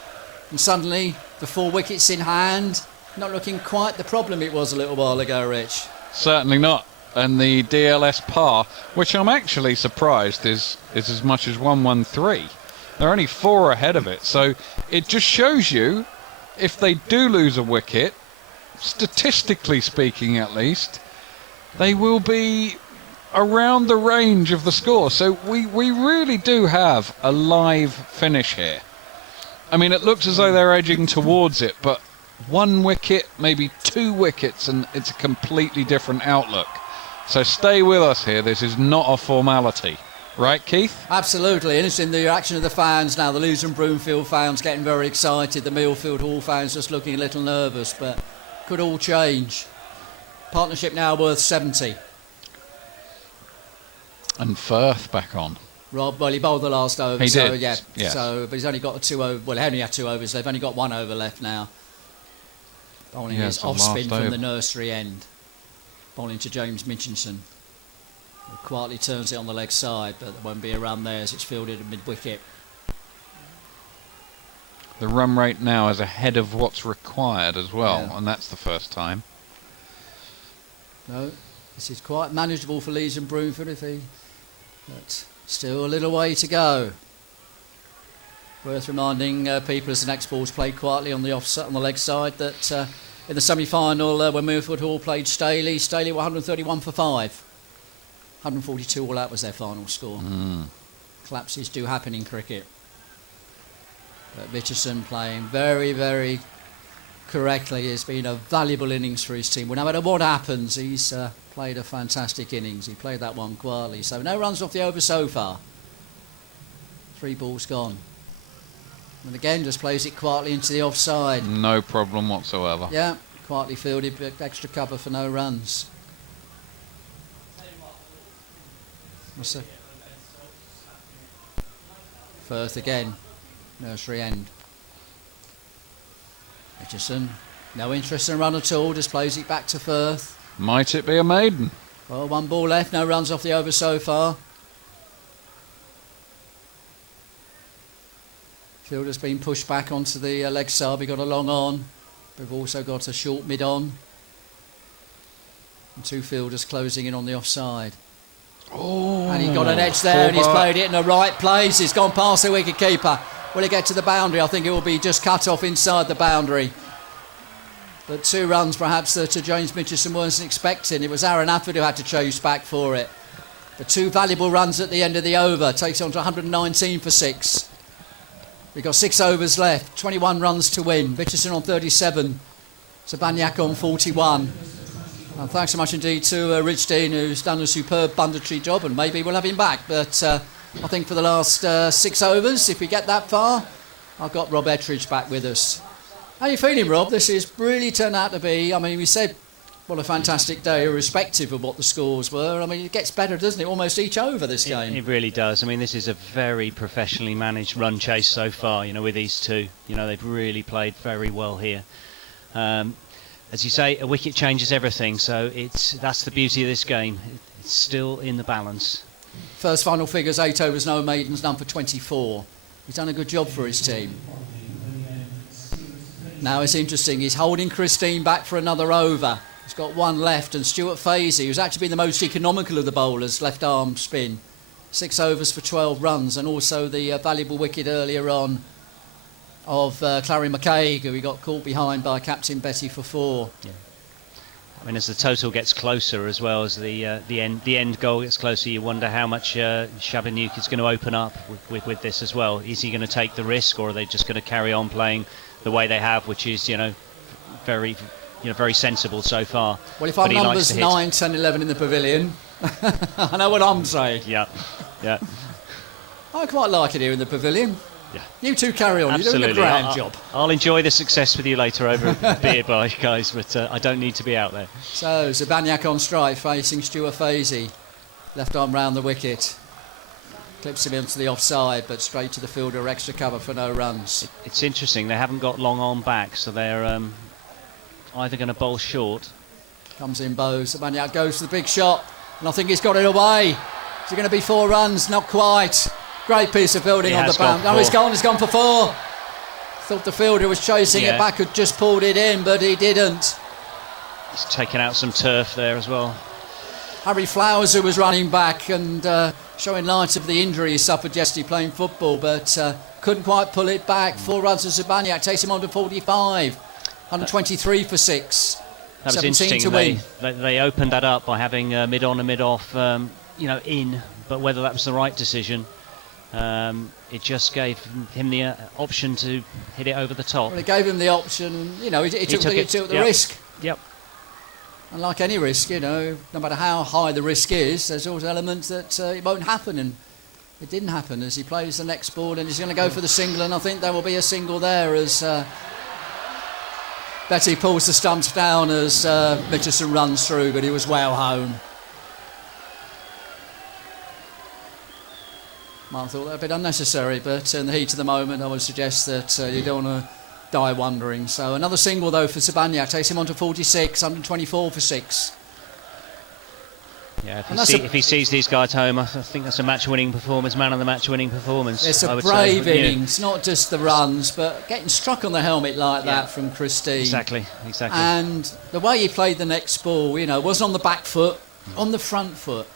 And suddenly, the 4 wickets in hand, not looking quite the problem it was a little while ago, Rich. Certainly not. And the DLS par, which I'm actually surprised is as much as 113. They're only 4 ahead of it. So it just shows you, if they do lose a wicket, statistically speaking at least, they will be around the range of the score. So we really do have a live finish here. I mean, it looks as though they're edging towards it, but 1 wicket, maybe 2 wickets, and it's a completely different outlook. So stay with us here. This is not a formality. Right, Keith? Absolutely, and it's in the reaction of the fans now. The Leeds and Broomfield fans getting very excited. The Milford Hall fans just looking a little nervous, but could all change. Partnership now worth 70. And Firth back on. Rob, well, he bowled the last over. He so, did, yeah. yes. So, but he's only got 2 over. Well, he only had 2 overs. They've only got 1 over left now. Bowling Yeah, his it's the off spin last from over. the nursery end. Bowling to James Mitchelson. He quietly turns it on the leg side, but there won't be a run there as it's fielded at mid-wicket. The run rate now is ahead of what's required as well, Yeah. and that's the first time. No, this is quite manageable for Leeds and Broomfield but still a little way to go. Worth reminding people as the next ball's played quietly on the offset on the leg side that in the semi-final when Milford Hall played Staley were 131 for 5. 142 all out was their final score. Collapses do happen in cricket. But Mitchelson playing very, very correctly. Has been a valuable innings for his team. Well, no matter what happens, he's played a fantastic innings. He played that one quietly. So no runs off the over so far. 3 balls gone. And again, just plays it quietly into the offside. No problem whatsoever. Yeah, quietly fielded, but extra cover for no runs. What's that? Firth again, nursery end. Mitchelson, no interest in a run at all, just plays it back to Firth. Might it be a maiden? Well, 1 ball left, no runs off the over so far. Fielder's been pushed back onto the leg side. We've got a long on. We've also got a short mid on. And 2 fielders closing in on the offside. Oh, And he's got an edge there and he's played it in the right place. He's gone past the wicket keeper. Will it get to the boundary? I think it will be just cut off inside the boundary. But 2 runs perhaps that James Mitchelson wasn't expecting. It was Aaron Afford who had to chase back for it. The 2 valuable runs at the end of the over takes on to 119 for 6. We've got 6 overs left, 21 runs to win. Mitchelson on 37, Zibanejad on 41. And thanks so much indeed to Rich Dean, who's done a superb punditry job, and maybe we'll have him back. But I think for the last 6 overs, if we get that far, I've got Rob Ettridge back with us. How are you feeling, Rob? This has really turned out to be, I mean, we said, what a fantastic day, irrespective of what the scores were. I mean, it gets better, doesn't it? Almost each over this game. It really does. I mean, this is a very professionally managed run chase so far, you know, with these 2. You know, they've really played very well here. As you say, a wicket changes everything, so that's the beauty of this game. It's still in the balance. First final figures, 8 overs, no maidens, none for 24. He's done a good job for his team. Now it's interesting, he's holding Christine back for another over. He's got one left, and Stuart Fazy, who's actually been the most economical of the bowlers, left arm spin. 6 overs for 12 runs, and also the valuable wicket earlier on of Clary McCaig, who he got caught behind by Captain Betty for 4. Yeah. I mean, as the total gets closer, as well as the end goal gets closer, you wonder how much Shabanyuk is going to open up with this as well. Is he going to take the risk, or are they just going to carry on playing the way they have, which is, very sensible so far? Well, if our numbers 9, 10, 11 in the pavilion, I know what I'm saying. Yeah. I quite like it here in the pavilion. Yeah. You two carry on. Absolutely. You're doing a grand job. I'll enjoy the success with you later over a beer, guys, but I don't need to be out there. So Zibanejad on strike, facing Stuart Fazy. Left arm round the wicket. Clips him into the offside, but straight to the fielder, extra cover for no runs. It's interesting, they haven't got long on back, so they're either going to bowl short. Comes in Bowes. Zibanejad goes for the big shot, and I think he's got it away. Is it going to be 4 runs? Not quite. Great piece of fielding on the bounce. Oh, he's gone for 4. Thought the fielder was chasing it back, had just pulled it in, but he didn't. He's taken out some turf there as well. Harry Flowers, who was running back and showing light of the injury he suffered yesterday playing football, but couldn't quite pull it back. 4 runs to Zibanejad, takes him on to 45. 123 for 6. That was 17 interesting. to win. They opened that up by having mid on and mid off, in, but whether that was the right decision, it just gave him the option to hit it over the top. Well, it gave him the option. He took the risk. Yep. And like any risk, no matter how high the risk is, there's always elements that it won't happen, and it didn't happen as he plays the next ball, and he's going to go for the single, and I think there will be a single there as Betty pulls the stumps down as Mitchison runs through, but he was well home. Might have thought that a bit unnecessary, but in the heat of the moment I would suggest that you don't want to die wondering. So another single though for Zibanejad, takes him on to 46, 124 for 6. Yeah, if he sees these guys home, I think that's a match-winning performance, man of the match-winning performance. It's a brave innings, not just the runs, but getting struck on the helmet like that from Christine. Exactly. And the way he played the next ball, wasn't on the back foot, on the front foot.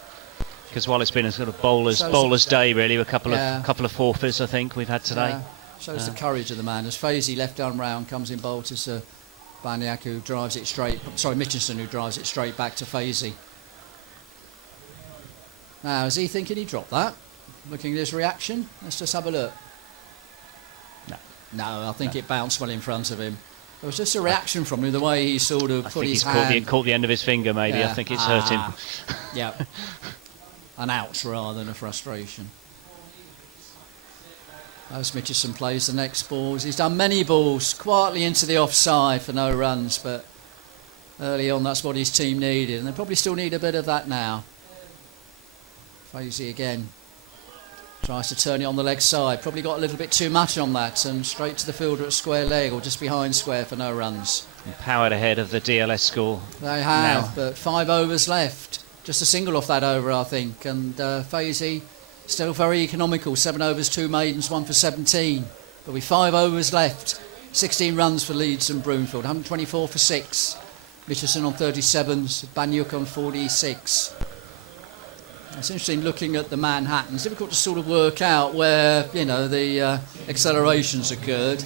Because while it's been a sort of bowler's day, really, a couple of forfeits, I think we've had today. Shows the courage of the man. As Fazy left arm round comes in bowl to Zibanejad, who drives it straight. Sorry, Mitchison, who drives it straight back to Fazy. Now, is he thinking he dropped that? Looking at his reaction, let's just have a look. No, I think it bounced well in front of him. It was just a reaction from him, the way he sort of put his hand. He's caught the end of his finger, maybe. Yeah. I think it's hurt him. Yeah. An ouch rather than a frustration. As Mitchison plays the next balls, he's done many balls quietly into the offside for no runs, but early on that's what his team needed, and they probably still need a bit of that now. Fazy again tries to turn it on the leg side, probably got a little bit too much on that, and straight to the fielder at square leg or just behind square for no runs. And powered ahead of the DLS score. They have, now. But 5 overs left. Just a single off that over, I think, and Fazy still very economical. 7 overs, 2 maidens, 1 for 17. But with 5 overs left, 16 runs for Leeds and Broomfield, 124 for 6. Mitchison on 37s, Banyuk on 46. It's interesting looking at the Manhattan. It's difficult to sort of work out where the accelerations occurred.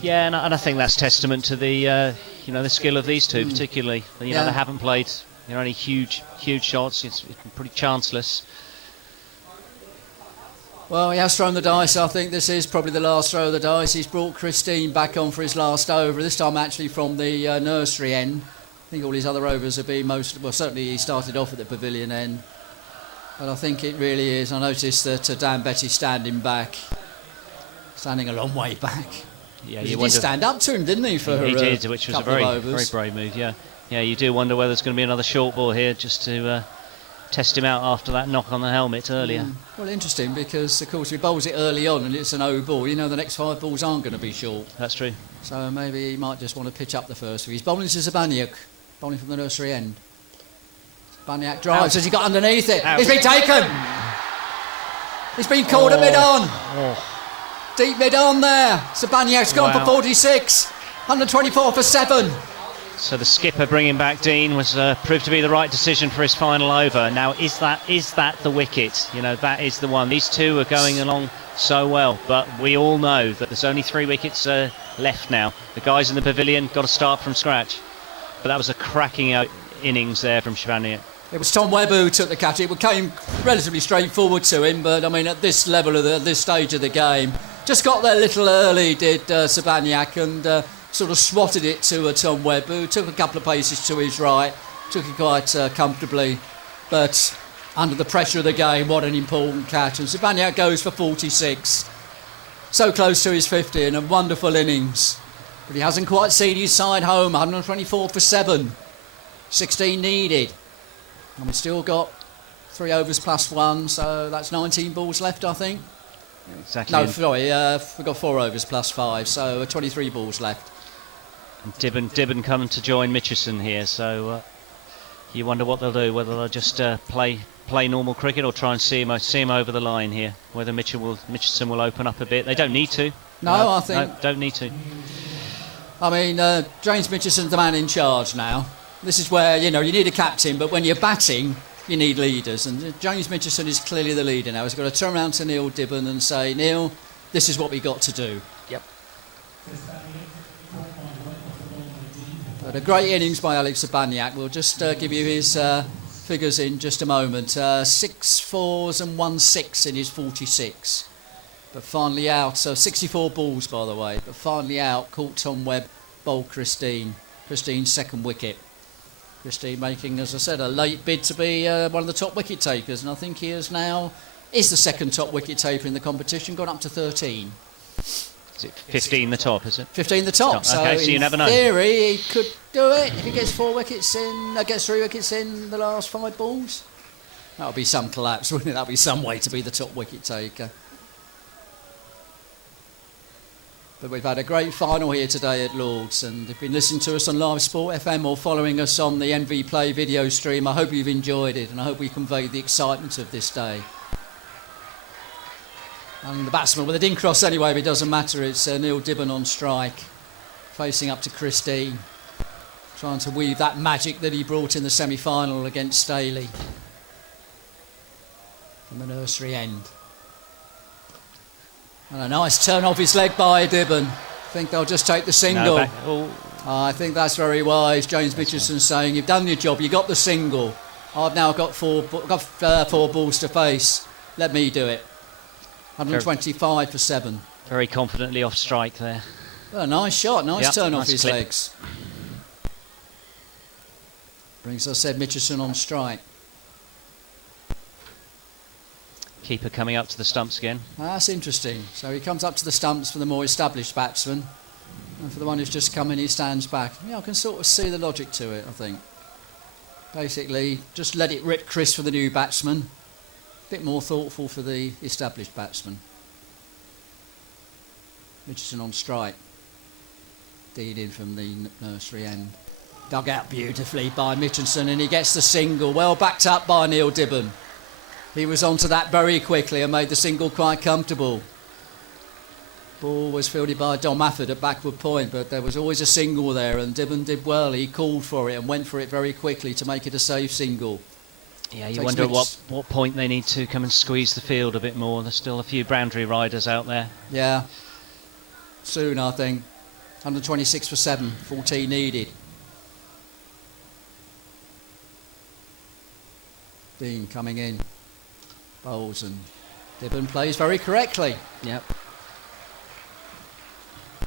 Yeah, and I think that's testament to the the skill of these two, particularly. They haven't played any huge shots. It's pretty chanceless. Well, he has thrown the dice. I think this is probably the last throw of the dice. He's brought Christine back on for his last over, this time actually from the nursery end. I think all his other overs have been certainly he started off at the pavilion end. But I think it really is. I noticed that Dan Betty's standing a long way back. Yeah, he did stand up to him, didn't he, for he did, which was a very brave move, yeah. Yeah, you do wonder whether there's going to be another short ball here just to test him out after that knock on the helmet earlier. Well, interesting, because, of course, he bowls it early on and it's an O ball. The next 5 balls aren't going to be short. That's true. So maybe he might just want to pitch up the first. He's bowling to Zibanejad, bowling from the nursery end. Zibanejad drives as he got underneath it. It's been taken! He's been called at mid-on. Oh. Deep mid-on there. Sabaniak's gone for 46. 124 for 7. So the skipper bringing back Dean was proved to be the right decision for his final over. Now, is that the wicket? You know, that is the one. These two are going along so well, but we all know that there's only 3 wickets left now. The guys in the pavilion got to start from scratch. But that was a cracking innings there from Shivaniak. It was Tom Webb who took the catch. It came relatively straightforward to him, but I mean, at this level of this stage of the game, just got there a little early, did Sabaniak, and sort of swatted it to Tom Webb, who took a couple of paces to his right, took it quite comfortably, but under the pressure of the game, what an important catch. And Sabaniak goes for 46, so close to his 50, and a wonderful innings. But he hasn't quite seen his side home. 124 for 7, 16 needed. And we've still got 3 overs plus 1, so that's 19 balls left, I think. Exactly. No, sorry, we've got 4 overs plus 5, so 23 balls left. And Dibben coming to join Mitchison here, so you wonder what they'll do, whether they'll just play normal cricket or try and see him over the line here, whether Mitchison will open up a bit. They don't need to. No, I think... No, don't need to. I mean, James Mitchison's the man in charge now. This is where, you need a captain, but when you're batting, you need leaders. And James Mitchison is clearly the leader now. He's got to turn around to Neil Dibben and say, Neil, this is what we got to do. Yep. But a great innings by Alex Sabaniak. We'll just give you his figures in just a moment. 6 fours and 1 6 in his 46. But finally out, so 64 balls, by the way. But finally out, caught Tom Webb, bowled Christine. Christine's second wicket. Christine making, as I said, a late bid to be one of the top wicket takers. And I think he is the second top wicket taker in the competition, gone up to 13. Is it 15 the top, is it? 15 the top. Okay, so you never know. In theory, he could do it if he gets 3 wickets in the last 5 balls. That would be some collapse, wouldn't it? That would be some way to be the top wicket taker. But we've had a great final here today at Lords, and if you've been listening to us on Live Sport FM or following us on the NV Play video stream, I hope you've enjoyed it, and I hope we conveyed the excitement of this day. And the batsman, well, they didn't cross anyway, but it doesn't matter. It's Neil Dibben on strike, facing up to Christine, trying to weave that magic that he brought in the semi-final against Staley from the nursery end. And a nice turn off his leg by Dibben. I think they'll just take the single. No, I think that's very wise. James Mitchison saying, you've done your job, you got the single. I've now got four balls to face. Let me do it. 125 for 7. Very confidently off strike there. Oh, nice shot, nice turn off his clip. legs. Brings, as I said, Mitchison on strike. Keeper coming up to the stumps again. That's interesting. So he comes up to the stumps for the more established batsman, and for the one who's just come in, he stands back. Yeah, I can sort of see the logic to it, I think. Basically, just let it rip Chris for the new batsman. A bit more thoughtful for the established batsman. Mitchison on strike. Deed in from the nursery end. Dug out beautifully by Mitchison, and he gets the single. Well backed up by Neil Dibben. He was onto that very quickly and made the single quite comfortable. Ball was fielded by Dom Mafford at backward point, but there was always a single there, and Dibben did well. He called for it and went for it very quickly to make it a safe single. Yeah, you wonder at what point they need to come and squeeze the field a bit more. There's still a few boundary riders out there. Yeah, soon I think. 126 for 7, 14 needed. Dean coming in. Bowls, and Dibben plays very correctly. Yep.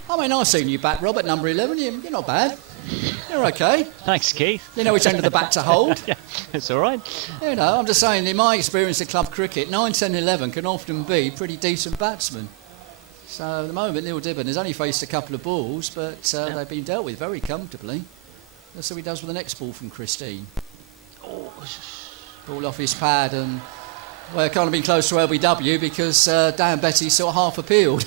I mean, I've seen you bat, Rob, at number 11. You're not bad. You're okay. Thanks, Keith. You know which end of the bat to hold. Yeah, it's all right. You know, I'm just saying, in my experience of club cricket, 9, 10, 11 can often be pretty decent batsmen. So at the moment, Neil Dibben has only faced a couple of balls, but they've been dealt with very comfortably. That's what he does with the next ball from Christine. Ball off his pad, and well, it can't have been close to LBW because Dan Betty sort of half appealed.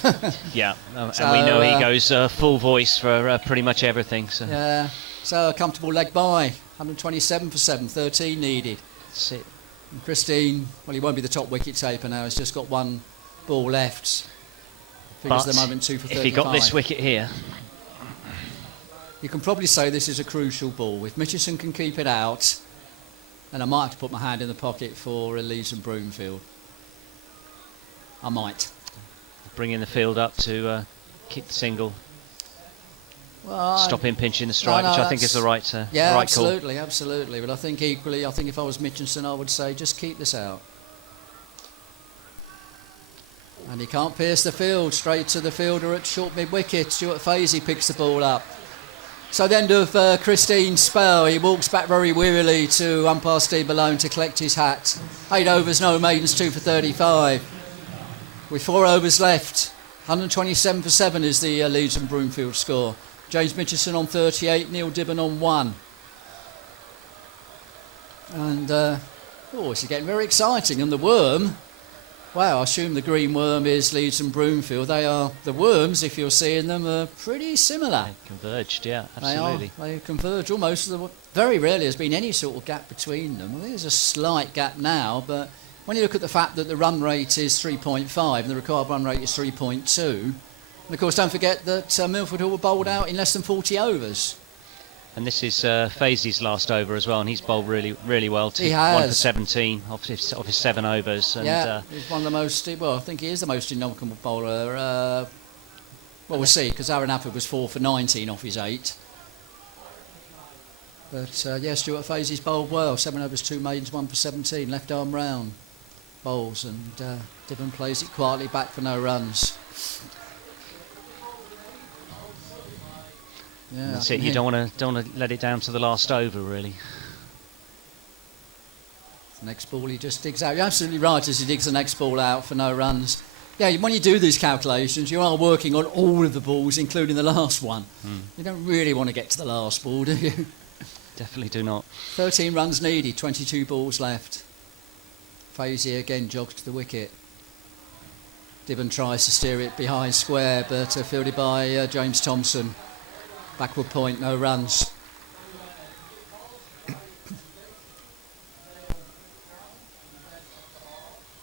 Yeah, and we know he goes full voice for pretty much everything. So. Yeah, so a comfortable leg by. 127 for 7, 13 needed. That's it. And Christine, well, he won't be the top wicket taker now. He's just got one ball left. Figures But the moment 2 for 35. if he got this wicket here, you can probably say this is a crucial ball. If Mitchelson can keep it out, and I might have to put my hand in the pocket for Leeds and Broomfield. I might. bringing the field up to keep the single. Well, Stop him pinching the strike, no, which I think is the right yeah, right absolutely, absolutely. But I think equally, I think if I was Mitchelson, I would say just keep this out. And he can't pierce the field, straight to the fielder at short mid-wicket. Stuart Fazey picks the ball up. So the end of Christine's spell, he walks back very wearily to umpire Steve Malone to collect his hat. 8 overs, no maidens, 2 for 35. With 4 overs left, 127 for 7 is the Leeds and Broomfield score. James Mitchelson on 38, Neil Dibben on 1. And, this is getting very exciting. And the worm, wow, I assume the green worm is Leeds and Broomfield. They are, the worms, if you're seeing them, are pretty similar. They converged, yeah, absolutely. They converge almost. Very rarely has been any sort of gap between them. There's a slight gap now, but when you look at the fact that the run rate is 3.5 and the required run rate is 3.2, and of course don't forget that Milford were bowled out in less than 40 overs. And this is Fazey's last over as well, and he's bowled really, really well. He has. 1 for 17 off his 7 overs. And, yeah, he's one of the most, well, I think he is the most innocuous bowler. Well, we'll see, because Aaron Afford was 4 for 19 off his 8. But, Stuart Fazey's bowled well. 7 overs, 2 maidens, 1 for 17. Left arm round bowls, and Dibben plays it quietly back for no runs. Yeah, that's it. You don't want to let it down to the last over, really. The next ball he just digs out. You're absolutely right as he digs the next ball out for no runs. Yeah, when you do these calculations, you are working on all of the balls, including the last one. You don't really want to get to the last ball, do you? Definitely do not. 13 runs needed, 22 balls left. Fazey again jogs to the wicket. Dibben tries to steer it behind square, but fielded by James Thompson. Backward point, no runs.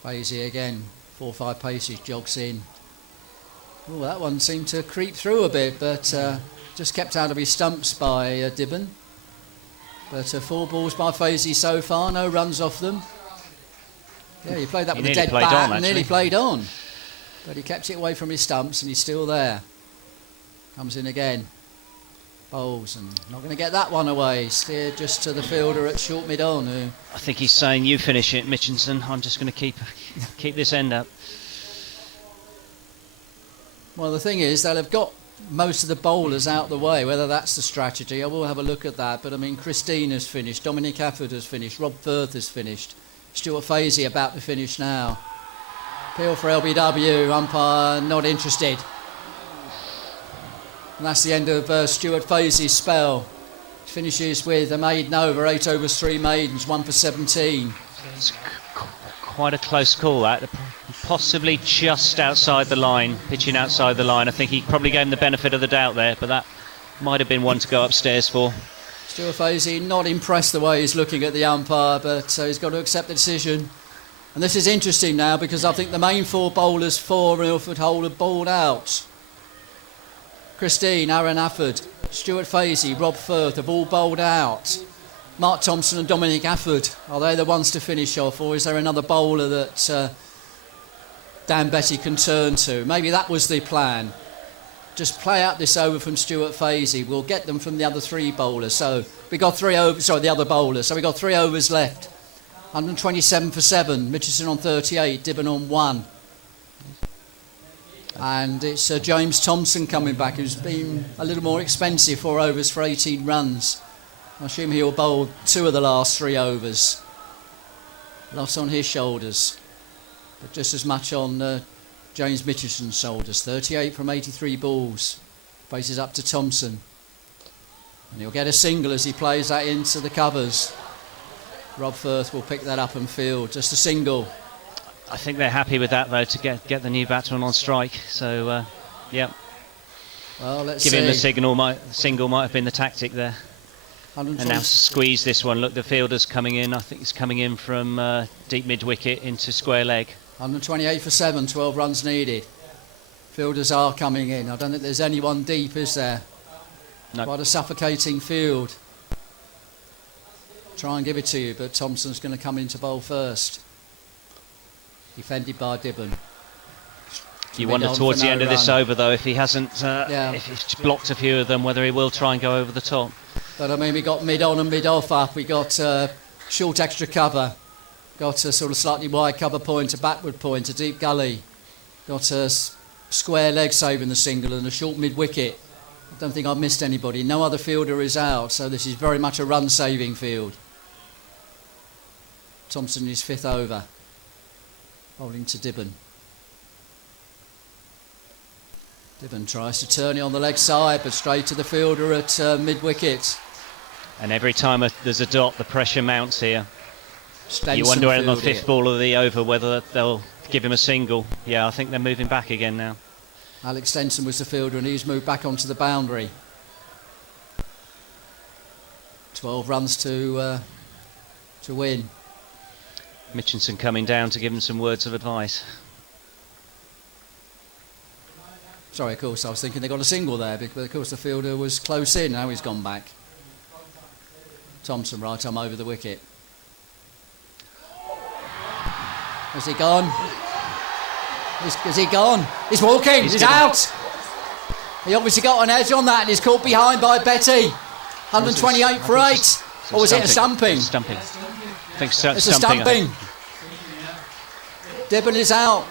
Fazey again, 4-5 paces, jogs in. Oh, that one seemed to creep through a bit, but just kept out of his stumps by Dibben. But 4 balls by Fazey so far, no runs off them. Yeah, he played that with a dead bat and nearly played on. But he kept it away from his stumps and he's still there. Comes in again. Bowls and not going to get that one away. Steered just to the fielder at short mid-on. I think he's saying, you finish it, Mitchelson. I'm just going to keep this end up. Well, the thing is, they'll have got most of the bowlers out the way, whether that's the strategy. I will have a look at that. But, I mean, Christine has finished. Dominic Afford has finished. Rob Firth has finished. Stuart Fazey about to finish now. Appeal for LBW. Umpire not interested. And that's the end of Stuart Fazey's spell. Finishes with a maiden over, 8 overs, 3 maidens, 1 for 17. It's quite a close call, that. Possibly just outside the line, pitching outside the line. I think he probably gave him the benefit of the doubt there, but that might have been one to go upstairs for. Stuart Fazey not impressed the way he's looking at the umpire, but he's got to accept the decision. And this is interesting now because I think the main 4 bowlers for Milford Hold have bowled out. Christine, Aaron Afford, Stuart Fazey, Rob Firth have all bowled out. Mark Thompson and Dominic Afford, are they the ones to finish off, or is there another bowler that Dan Betty can turn to? Maybe that was the plan. Just play out this over from Stuart Fazey. We'll get them from the other 3 bowlers. So we got 3 overs, sorry, the other bowlers. So we got 3 overs left. 127 for 7. Mitchelson on 38, Dibben on 1. And it's James Thompson coming back, who's been a little more expensive, 4 overs for 18 runs. I assume he'll bowl 2 of the last 3 overs. Loss on his shoulders, but just as much on James Mitchelson's shoulders. 38 from 83 balls. Faces up to Thompson. And he'll get a single as he plays that into the covers. Rob Firth will pick that up and field. Just a single. I think they're happy with that, though, to get the new batsman on strike. So, yeah. Well, let's Giving see. him the single might have been the tactic there. And now to squeeze this one. Look, the fielder's coming in. I think he's coming in from deep mid-wicket into square leg. 128 for 7, 12 runs needed. Fielders are coming in. I don't think there's anyone deep, is there? No. Quite a suffocating field. Try and give it to you, but Thompson's going to come in to bowl first. Defended by Dibben. You wonder towards the end of this over, though, if he hasn't, if he's blocked a few of them, whether he will try and go over the top. But I mean, we got mid on and mid off up. We got short extra cover. Got a sort of slightly wide cover point, a backward point, a deep gully. Got a square leg saving the single and a short mid wicket. I don't think I've missed anybody. No other fielder is out, so this is very much a run saving field. Thompson is 5th over. Bowling to Dibben. Dibben tries to turn it on the leg side, but straight to the fielder at mid-wicket. And every time there's a dot, the pressure mounts here. Stenson you wonder on the fielded 5th ball of the over whether they'll give him a single. Yeah, I think they're moving back again now. Alex Stenson was the fielder and he's moved back onto the boundary. 12 runs to win. Mitchinson coming down to give him some words of advice. Sorry, of course, I was thinking they got a single there, but of course the fielder was close in. Now he's gone back. Thompson right arm over the wicket. Has he gone? Has he gone? He's walking. He's out. He obviously got an edge on that and he's caught behind by Betty. 128 for 8. Or was it a stumping? Stumping. I think so. It's a stumping. Dibben is out.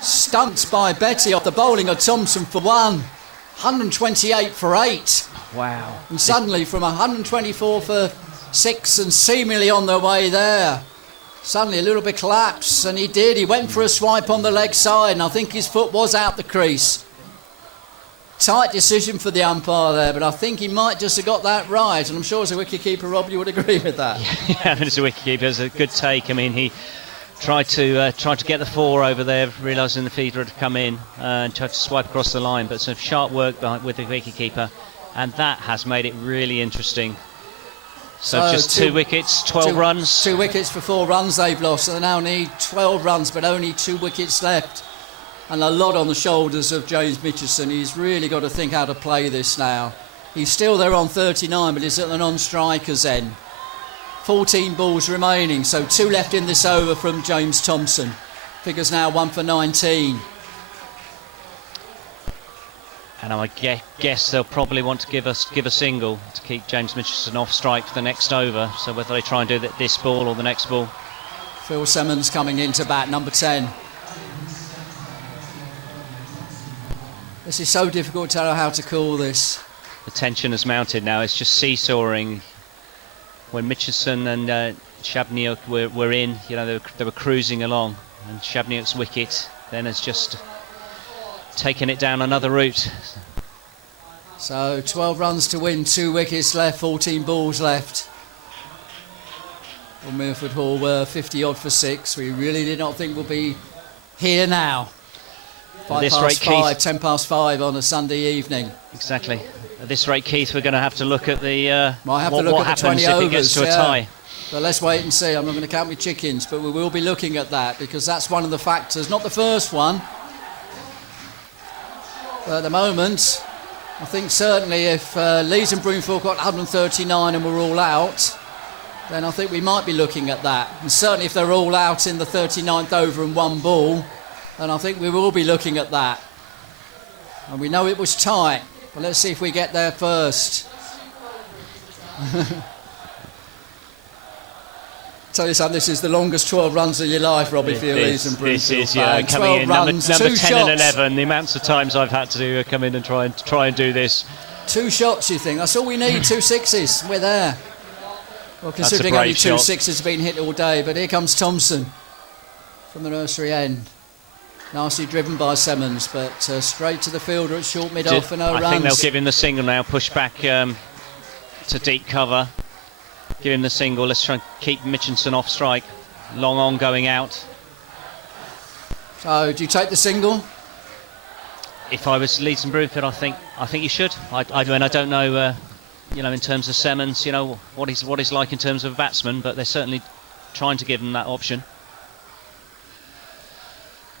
Stumped by Betty off the bowling of Thompson for 1. 128 for 8. Wow. And suddenly from 124 for 6 and seemingly on their way there, suddenly a little bit collapse, and he did. He went for a swipe on the leg side and I think his foot was out the crease. Tight decision for the umpire there, but I think he might just have got that right, and I'm sure as a wicketkeeper, Rob, you would agree with that. Yeah, as a wicketkeeper, it's a good take. I mean, he tried to get the 4 over there, realising the feeder had come in, and tried to swipe across the line, but some sharp work with the wicketkeeper, and that has made it really interesting. So just 2 wickets, 12 runs. 2 wickets for 4 runs they've lost, so they now need 12 runs, but only 2 wickets left. And a lot on the shoulders of James Mitchinson. He's really got to think how to play this now. He's still there on 39, but he's at the non-striker's end. 14 balls remaining, so 2 left in this over from James Thompson. Figures now 1 for 19. And I guess they'll probably want to give a single to keep James Mitchinson off strike for the next over. So whether they try and do this ball or the next ball. Phil Simmons coming into bat, number 10. This is so difficult to know how to call this. The tension has mounted now. It's just seesawing. When Mitchinson and Shabniuk were in, you know, they were cruising along, and Shabniuk's wicket then has just taken it down another route. So 12 runs to win, 2 wickets left, 14 balls left. Well, Milford Hall were 50 odd for 6. We really did not think we'll be here now. 5 past 5, 10 past 5 on a Sunday evening. Exactly. At this rate, Keith, we're going to have to look at the might have to what look at the 20 happens overs, if it gets to a tie. But let's wait and see. I'm not going to count my chickens, but we will be looking at that because that's one of the factors, not the first one. But at the moment, I think certainly if Leeds and Broomfield got 139 and we're all out, then I think we might be looking at that. And certainly if they're all out in the 39th over and 1 ball, then I think we will be looking at that. And we know it was tight, but let's see if we get there first. Tell you something, this is the longest 12 runs of your life, Robbie, for Leeds and Broomfield. This is, yeah, coming in runs, number 10 shots. and 11. The amounts of times I've had to come in and try and do this. 2 shots, you think? That's all we need, 2 sixes. We're there. Well, considering only 2 sixes have been hit all day, but here comes Thompson from the nursery end. Nicely driven by Simmons, but straight to the fielder at short mid-off for no runs. I think they'll give him the single now, push back to deep cover. Give him the single. Let's try and keep Mitchinson off strike. Long on going out. So, do you take the single? If I was Leeds and Broomfield, I think you should. I don't know in terms of Semmons, what he's like in terms of a batsman, but they're certainly trying to give him that option.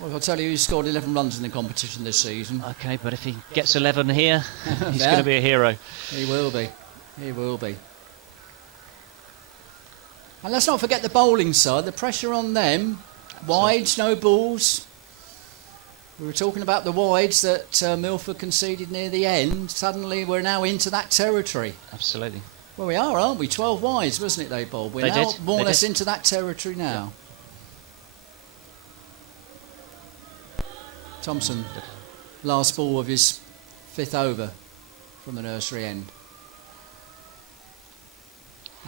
Well, I'll tell you, he's scored 11 runs in the competition this season. Okay, but if he gets 11 here, he's Yeah. going to be a hero. He will be. He will be. And let's not forget the bowling side, the pressure on them. Wides, no balls. We were talking about the wides that Milford conceded near the end. Suddenly we're now into that territory. Absolutely. Well, we are, aren't we? 12 wides, wasn't it, they bowled? We're They now did, more or they less did. into that territory now. Thompson, last ball of his 5th over from the nursery end.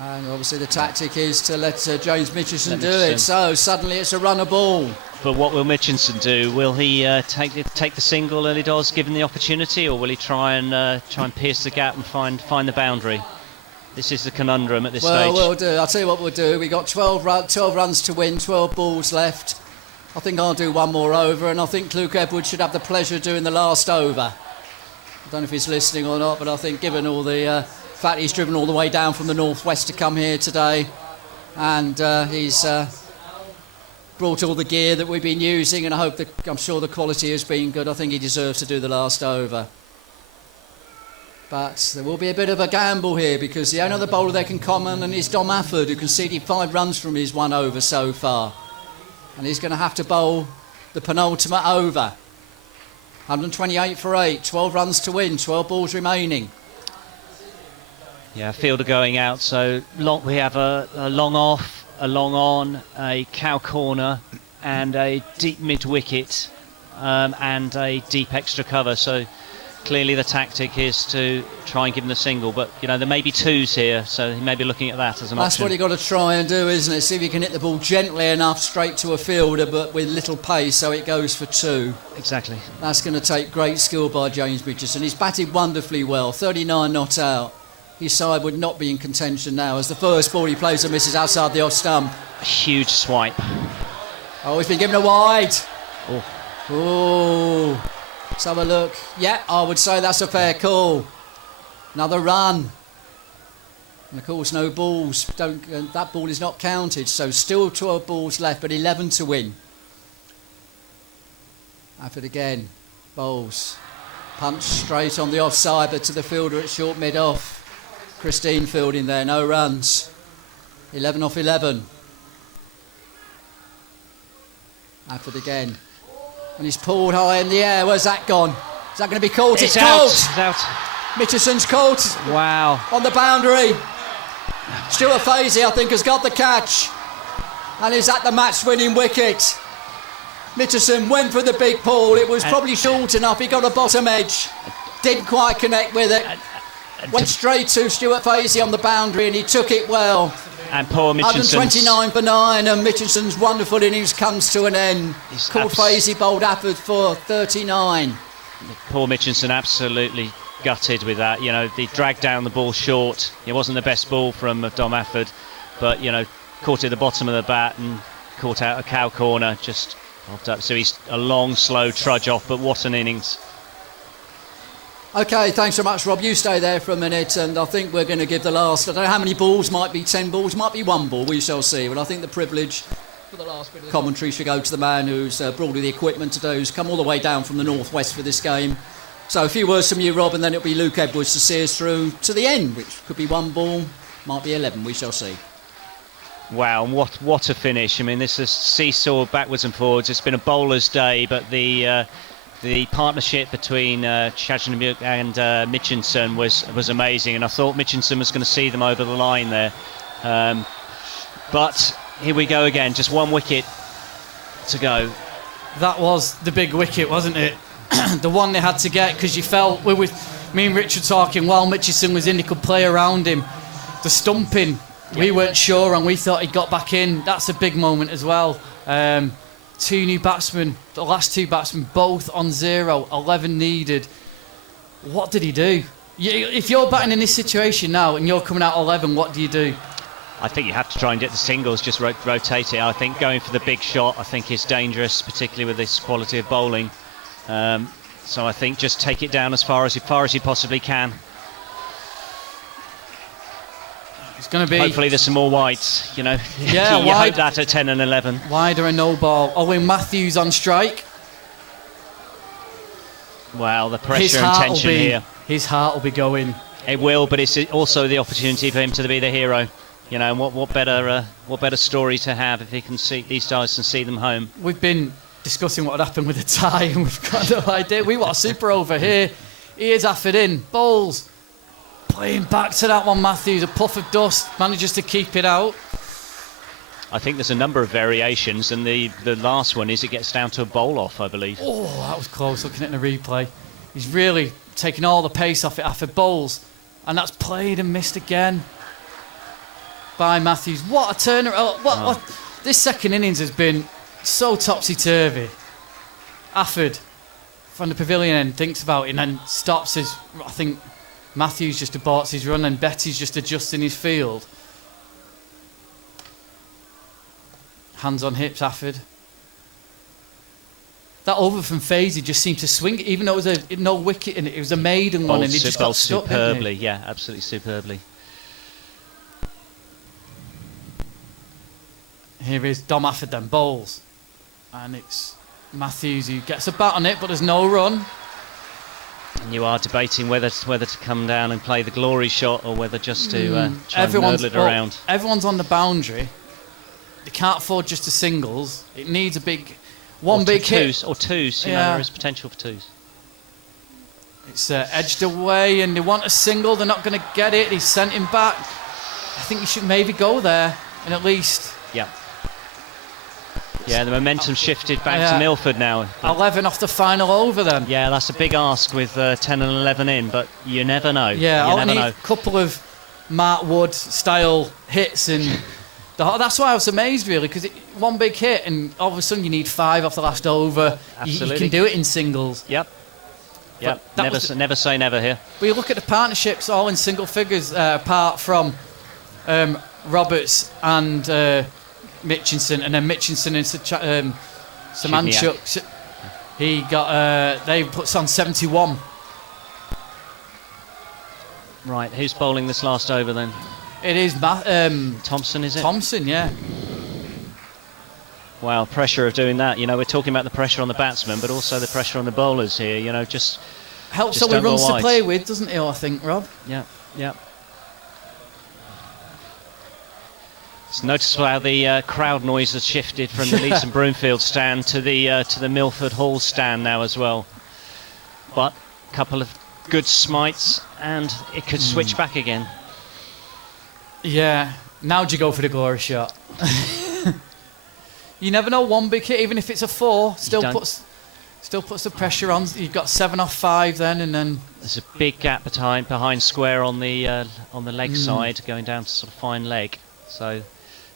And obviously the tactic is to let James Mitchelson do Mitchelson. it. So suddenly it's a runner ball. But what will Mitchelson do? Will he take the single early doors, given the opportunity, or will he try and pierce the gap and find the boundary? This is the conundrum at this Well, stage. we'll do. I'll tell you what we'll do. We got 12 runs to win, 12 balls left. I think I'll do one more over, and I think Luke Edwards should have the pleasure of doing the last over. I don't know if he's listening or not, but I think given all the fact he's driven all the way down from the northwest to come here today, and he's brought all the gear that we've been using, and I'm sure the quality has been good. I think he deserves to do the last over. But there will be a bit of a gamble here, because the only other bowler they can comment on is Dom Afford, who conceded 5 runs from his 1 over so far. And he's going to have to bowl the penultimate over. 128 for 8, 12 runs to win, 12 balls remaining. Yeah, fielder going out, so we have a long off, a long on, a cow corner, and a deep mid-wicket, and a deep extra cover. So clearly the tactic is to try and give him the single, but there may be 2s here, so he may be looking at that as an That's option. what you've got to try and do, isn't it? See if you can hit the ball gently enough straight to a fielder, but with little pace, so it goes for 2. Exactly. That's going to take great skill by James Mitchelson. He's batted wonderfully well, 39 not out. His side would not be in contention now, as the first ball he plays and misses outside the off stump. A huge swipe. Oh, he's been given a wide. Oh. Oh. Let's have a look. Yeah, I would say that's a fair call. Another run. And of course, no balls. That ball is not counted. So still 12 balls left, but 11 to win. Afford again. Bowls. Punch straight on the offside, but to the fielder at short mid-off. Christine fielding there, no runs. 11 off 11. Afford again. And he's pulled high in the air. Where's that gone? Is that going to be caught? It's out. caught! It's out. Mitchelson's caught Wow. on the boundary. Stuart Fazy, I think, has got the catch. And is at the match-winning wicket. Mitchelson went for the big pull. It was probably short enough. He got a bottom edge. Didn't quite connect with it. Went straight to Stuart Fazy on the boundary, and he took it well. And poor Mitchelson's 129 for 9, and Mitchelson's wonderful innings comes to an end. Called Fazy, bowled Afford for 39. Poor Mitchelson absolutely gutted with that. They dragged down the ball short. It wasn't the best ball from Dom Afford, but caught it at the bottom of the bat and caught out a cow corner, just popped up. So he's a long, slow trudge off, but what an innings. OK, thanks so much, Rob. You stay there for a minute, and I think we're going to give the last, I don't know how many balls, might be 10 balls, might be 1 ball, we shall see. But I think the privilege for the last bit of the commentary should go to the man who's brought all the equipment today, who's come all the way down from the northwest for this game. So a few words from you, Rob, and then it'll be Luke Edwards to see us through to the end, which could be 1 ball, might be 11, we shall see. Wow, and what a finish. I mean, this is seesaw backwards and forwards. It's been a bowler's day, but the partnership between Chajnamuk and Mitchelson was amazing, and I thought Mitchelson was going to see them over the line there. But here we go again, just 1 wicket to go. That was the big wicket, wasn't it? The one they had to get, because you felt, me and Richard talking while Mitchelson was in, he could play around him. The stumping, we weren't sure, and we thought he'd got back in. That's a big moment as well. 2 new batsmen, the last 2 batsmen, both on 0, 11 needed. What did he do? If you're batting in this situation now and you're coming out 11, what do you do? I think you have to try and get the singles, just rotate it. I think going for the big shot, I think is dangerous, particularly with this quality of bowling. So I think just take it down as far as you possibly can. It's going to be... Hopefully there's some more whites, you know. Yeah, you wide. hope that at 10 and 11. Wider and no ball. Owen Matthews on strike. Wow, the pressure and tension here. His heart will be going. It will, but it's also the opportunity for him to be the hero. You know, and what better story to have if he can see these guys and see them home. We've been discussing what would happen with a tie, and we've got no idea. We want a super over here. Here's Afford in. Bowles playing back to that one. Matthews, a puff of dust, manages to keep it out. I think there's a number of variations, and the last one is it gets down to a bowl off, I believe. Oh, that was close. Looking at the replay, he's really taking all the pace off it. Afford Bowles, and that's played and missed again by Matthews. What a turner! What this second innings has been so topsy-turvy. Afford from the pavilion end thinks about it and then stops his... I think Matthews just aborts his run and Betty's just adjusting his field. Hands on hips, Afford. That over from Fazy just seemed to swing it, even though it was no wicket in it. It was a maiden one and he just got stuck, superbly, yeah, absolutely superbly. Here is Dom Afford then, Bowles. And it's Matthews who gets a bat on it, but there's no run. And you are debating whether to come down and play the glory shot or whether just to try and nurgle it around. Everyone's on the boundary. They can't afford just a singles. It needs a big... One big hit. Or twos, you know, there is potential for twos. It's edged away and they want a single. They're not going to get it. He's sent him back. I think he should maybe go there and at least... Yeah. Yeah, the momentum shifted back to Milford now. 11 off the final over then. Yeah, that's a big ask with 10 and 11 in, but you never know. Yeah, you I'll never need know. a couple of Mark Wood style hits and that's why I was amazed really, because one big hit and all of a sudden you need 5 off the last over. You can do it in singles. Yep. Never say never here. But you look at the partnerships all in single figures apart from Roberts and Mitchinson, and then Mitchinson and Samanchuk. He got they puts on 71. Right, who's bowling this last over then? It is Thompson, is it? Thompson, yeah. Wow, pressure of doing that. You know, we're talking about the pressure on the batsmen, but also the pressure on the bowlers here. You know, just helps so he runs to play with, doesn't he? I think, Rob. Yeah. It's noticeable how the crowd noise has shifted from the Leeds and Broomfield stand to the Milford Hall stand now as well. But a couple of good smites and it could switch back again. Yeah. Now do you go for the glory shot? You never know. One big hit, even if it's a 4, still puts the pressure on. You've got 7 off 5 then, and then there's a big gap behind square on the leg side, going down to sort of fine leg. So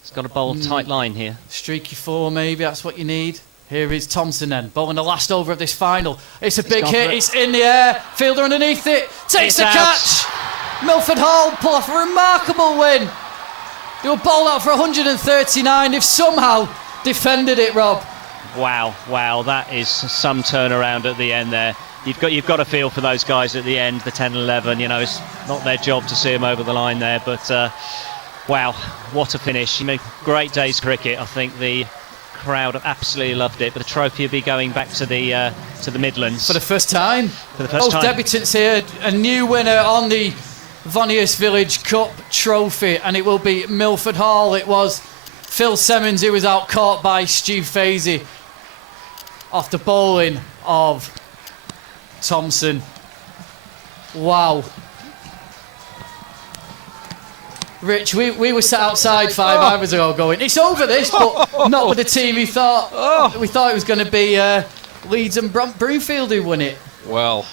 it's got to bowl a tight line here. Streaky 4 maybe, that's what you need. Here is Thompson then, bowling the last over of this final. It's a big hit, it's in the air, fielder underneath it, takes the catch. Milford Hall pull off a remarkable win. They were bowled out for 139. They've somehow defended it, Rob. Wow, that is some turnaround at the end there. You've got to feel for those guys at the end, the 10 and 11. You know, it's not their job to see them over the line there, but wow, what a finish. You know, great day's cricket. I think the crowd absolutely loved it, but the trophy will be going back to the Midlands for the first time. Both debutants here, a new winner on the Voneus Village Cup trophy, and it will be Milford Hall. It was Phil Semmons who was out caught by Stu Fazy off the bowling of Thompson. Wow. Rich, we were sat outside 5 hours ago going, it's over this, but not with the team we thought. We thought it was going to be Leeds and Broomfield who won it. Well,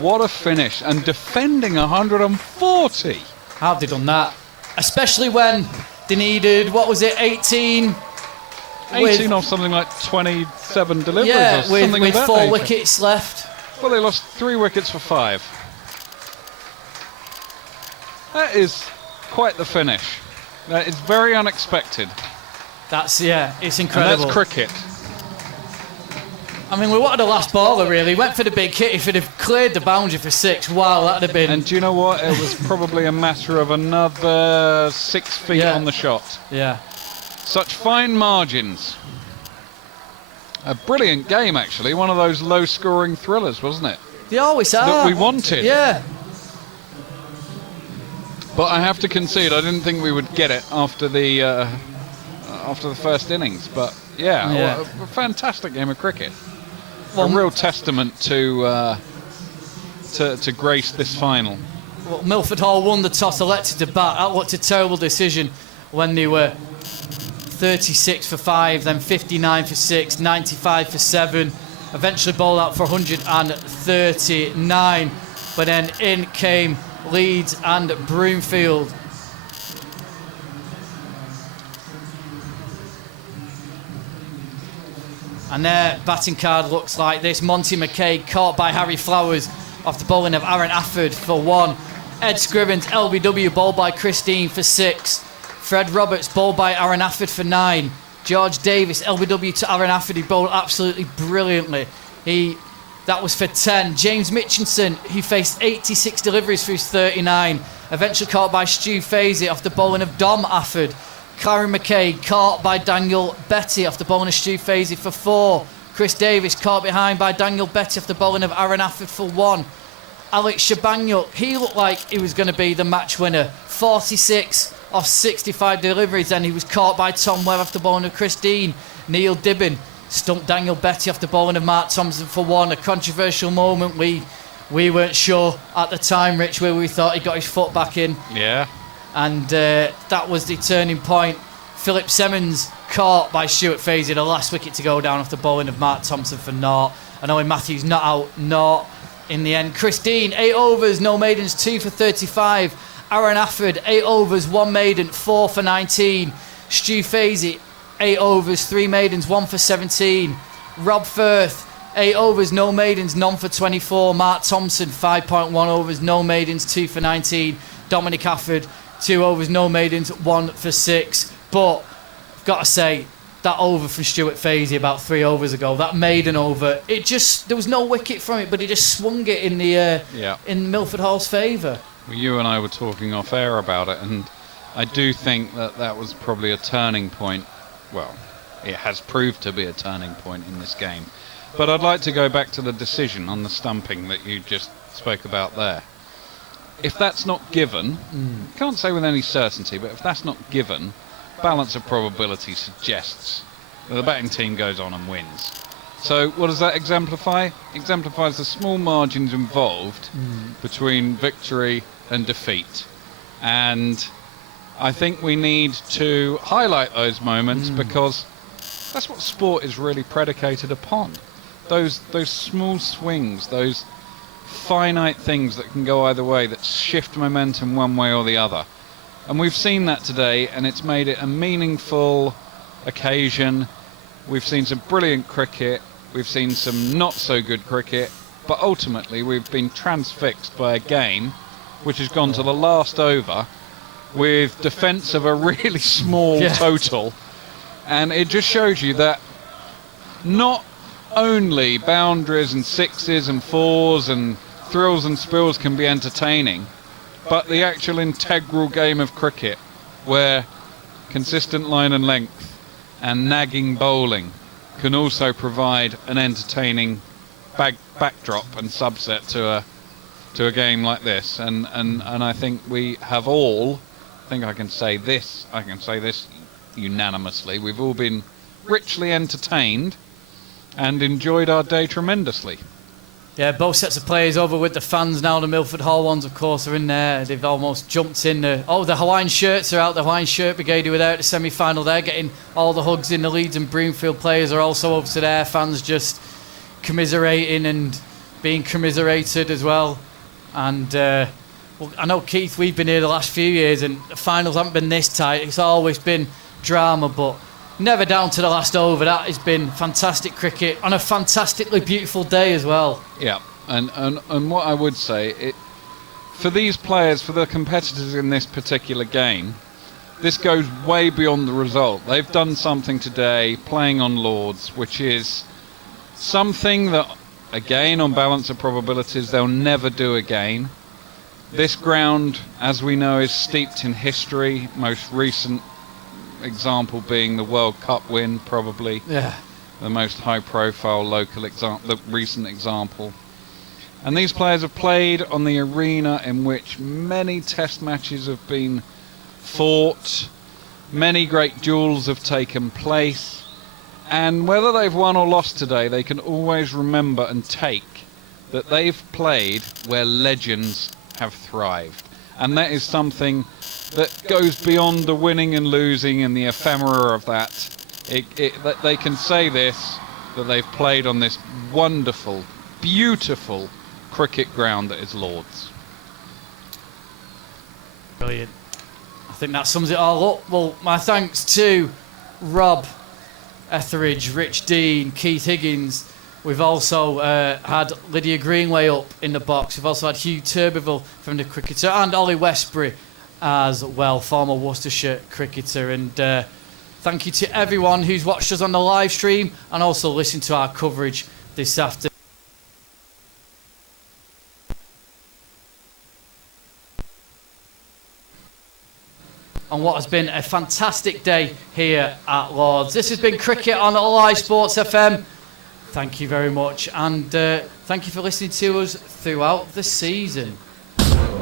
what a finish, and defending 140. How have they done that? Especially when they needed, what was it, 18? 18 off something like 27 deliveries yeah, or something with of that 4 nature. wickets left. Well, they lost 3 wickets for 5. That is quite the finish. That is very unexpected. It's incredible. And that's cricket. I mean, we wanted a last baller, really. Went for the big hit. If it had cleared the boundary for 6, wow, that'd have been... And do you know what? It was probably a matter of another 6 feet on the shot. Yeah. Such fine margins. A brilliant game, actually. One of those low-scoring thrillers, wasn't it? They always are. That we wanted. Yeah. But I have to concede, I didn't think we would get it after the first innings. But yeah. A fantastic game of cricket. A real testament to grace this final. Well, Milford Hall won the toss, elected to bat. That looked a terrible decision when they were 36 for 5, then 59 for 6, 95 for 7. Eventually bowled out for 139. But then in came Leeds and Broomfield. And their batting card looks like this. Monty McKay caught by Harry Flowers off the bowling of Aaron Afford for 1. Ed Scrivens, LBW, bowled by Christine for 6. Fred Roberts, bowled by Aaron Afford for 9. George Davis, LBW to Aaron Afford, he bowled absolutely brilliantly. That was for 10. James Mitchinson, he faced 86 deliveries for his 39. Eventually caught by Stu Fazy off the bowling of Dom Afford. Karen McKay caught by Daniel Betty off the bowling of Stu Fazy for 4. Chris Davis caught behind by Daniel Betty off the bowling of Aaron Afford for 1. Alex Shabanyuk, he looked like he was going to be the match winner. 46 off 65 deliveries, and he was caught by Tom Webb off the bowling of Christine. Neil Dibbin stumped Daniel Betty off the bowling of Mark Thompson for 1. A controversial moment. We weren't sure at the time, Rich, where we thought he got his foot back in. Yeah. And that was the turning point. Philip Simmons caught by Stuart Fazy, the last wicket to go down off the bowling of Mark Thompson for 0. And Owen Matthews not out, 0 in the end. Christine, 8 overs, no maidens, 2 for 35. Aaron Afford, 8 overs, 1 maiden, 4 for 19. Stu Fazy, 8 overs, 3 maidens, 1 for 17. Rob Firth, 8 overs, no maidens, none for 24. Mark Thompson, 5.1 overs, no maidens, 2 for 19. Dominic Afford, 2 overs, no maidens, 1 for 6. But I've got to say, that over from Stuart Fazy about 3 overs ago, that maiden over, it just, there was no wicket from it, but he just swung it in the in Milford Hall's favour. Well, you and I were talking off air about it, and I do think that was probably a turning point. Well, it has proved to be a turning point in this game. But I'd like to go back to the decision on the stumping that you just spoke about there. If that's not given, can't say with any certainty, but if that's not given, balance of probability suggests that the batting team goes on and wins. So what does that exemplify? Exemplifies the small margins involved between victory and defeat. And I think we need to highlight those moments because that's what sport is really predicated upon. Those small swings, those finite things that can go either way, that shift momentum one way or the other. And we've seen that today, and it's made it a meaningful occasion. We've seen some brilliant cricket, we've seen some not so good cricket, but ultimately we've been transfixed by a game which has gone to the last over with defence of a really small total. And it just shows you that not only boundaries and 6s and 4s and thrills and spills can be entertaining, but the actual integral game of cricket where consistent line and length and nagging bowling can also provide an entertaining backdrop and subset to a game like this. And I think we have all, I think I can say this unanimously, we've all been richly entertained and enjoyed our day tremendously. Yeah, both sets of players over with the fans now. The Milford Hall ones, of course, are in there. They've almost jumped in. The Hawaiian shirts are out. The Hawaiian shirt brigade who were there at the semi-final. They're getting all the hugs in. The Leeds and Broomfield players are also over to their fans, just commiserating and being commiserated as well. And well, I know, Keith, we've been here the last few years and the finals haven't been this tight. It's always been drama, but never down to the last over. That has been fantastic cricket on a fantastically beautiful day as well. Yeah, and what I would say, for these players, for the competitors in this particular game, this goes way beyond the result. They've done something today, playing on Lords, which is Something that, again, on balance of probabilities, they'll never do again. This ground, as we know, is steeped in history. Most recent example being the World Cup win, probably. Yeah. The most high-profile local example, the recent example. And these players have played on the arena in which many test matches have been fought, many great duels have taken place, and whether they've won or lost today, they can always remember and take that they've played where legends have thrived. And that is something that goes beyond the winning and losing and the ephemera of that. That they can say this, that they've played on this wonderful, beautiful cricket ground that is Lords. Brilliant. I think that sums it all up. Well, my thanks to Rob Etheridge, Rich Dean, Keith Higgins. We've also had Lydia Greenway up in the box. We've also had Hugh Turberville from the Cricketer and Ollie Westbury as well, former Worcestershire cricketer. And thank you to everyone who's watched us on the live stream and also listened to our coverage this afternoon. On what has been a fantastic day here at Lords. This has been Cricket on Live Sports FM. Thank you very much, and thank you for listening to us throughout the season.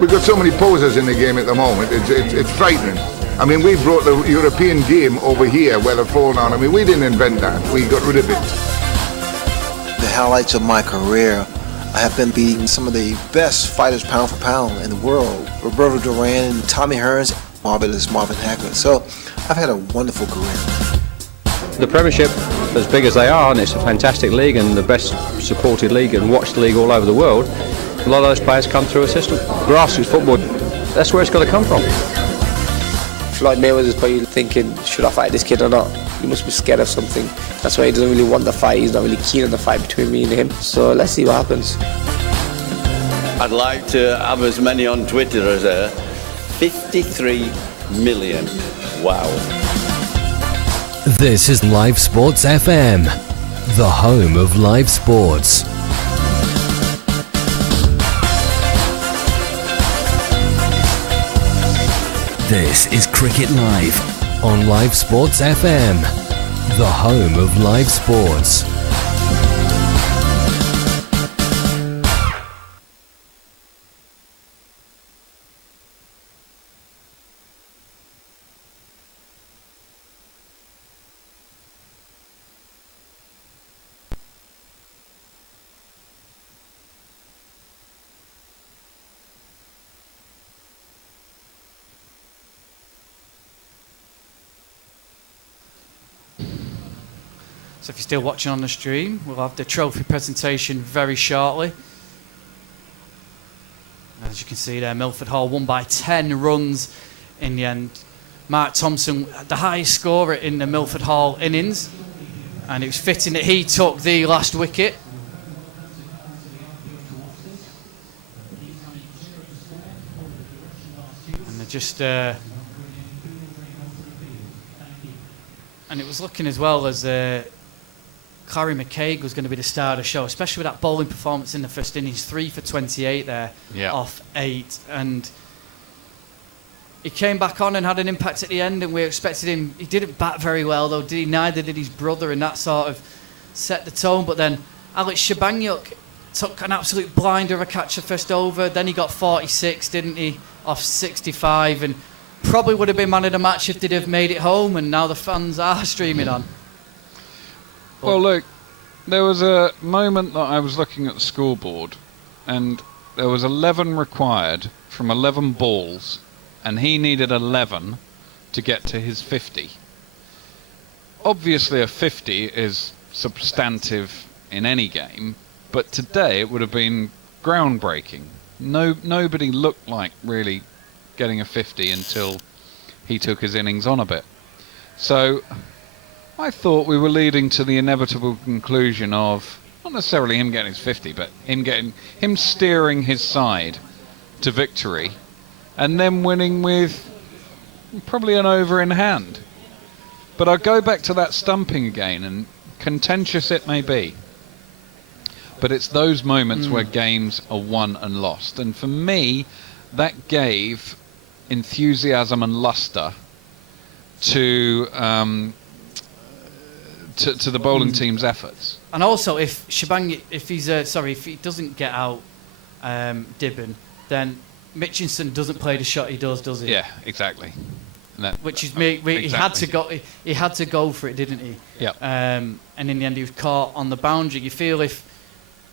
We've got so many posers in the game at the moment, it's frightening. I mean, we brought the European game over here where they're falling on. I mean, we didn't invent that, we got rid of it. The highlights of my career, I have been beating some of the best fighters pound for pound in the world. Roberto Duran, Tommy Hearns, marvelous Marvin Hagler. So I've had a wonderful career. The Premiership, as big as they are, and it's a fantastic league and the best supported league and watched league all over the world, a lot of those players come through a system. Grassroots football, that's where it's got to come from. Floyd Mayweather's probably thinking, should I fight this kid or not? He must be scared of something. That's why he doesn't really want the fight. He's not really keen on the fight between me and him. So let's see what happens. I'd like to have as many on Twitter as 53 million. Wow. This is Live Sports FM, the home of live sports. This is Cricket Live on Live Sports FM, the home of live sports. So if you're still watching on the stream, we'll have the trophy presentation very shortly. As you can see there, Milford Hall won by 10 runs in the end. Mark Thompson, the highest scorer in the Milford Hall innings, and it was fitting that he took the last wicket. And they're just... and it was looking as well as... Clary McCaig was going to be the star of the show, especially with that bowling performance in the first innings, 3 for 28 there, off 8. And he came back on and had an impact at the end, and we expected him. He didn't bat very well, though, did he? Neither did his brother, and that sort of set the tone. But then Alex Shabanyuk took an absolute blinder of a catch the first over. Then he got 46, didn't he, off 65, and probably would have been man of the match if they'd have made it home, and now the fans are streaming on. Well, look, there was a moment that I was looking at the scoreboard, and there was 11 required from 11 balls, and he needed 11 to get to his 50. Obviously, a 50 is substantive in any game, but today it would have been groundbreaking. Nobody looked like really getting a 50 until he took his innings on a bit. So I thought we were leading to the inevitable conclusion of not necessarily him getting his 50, but him steering his side to victory, and then winning with probably an over in hand. But I'll go back to that stumping again, and contentious it may be. But it's those moments where games are won and lost. And for me, that gave enthusiasm and luster to the bowling team's efforts. And also, if Shebang, if he doesn't get out Dibben, then Mitchinson doesn't play the shot he does he? Yeah, exactly. Which is me. He had to go. He had to go for it, didn't he? Yeah. And in the end, he was caught on the boundary. You feel if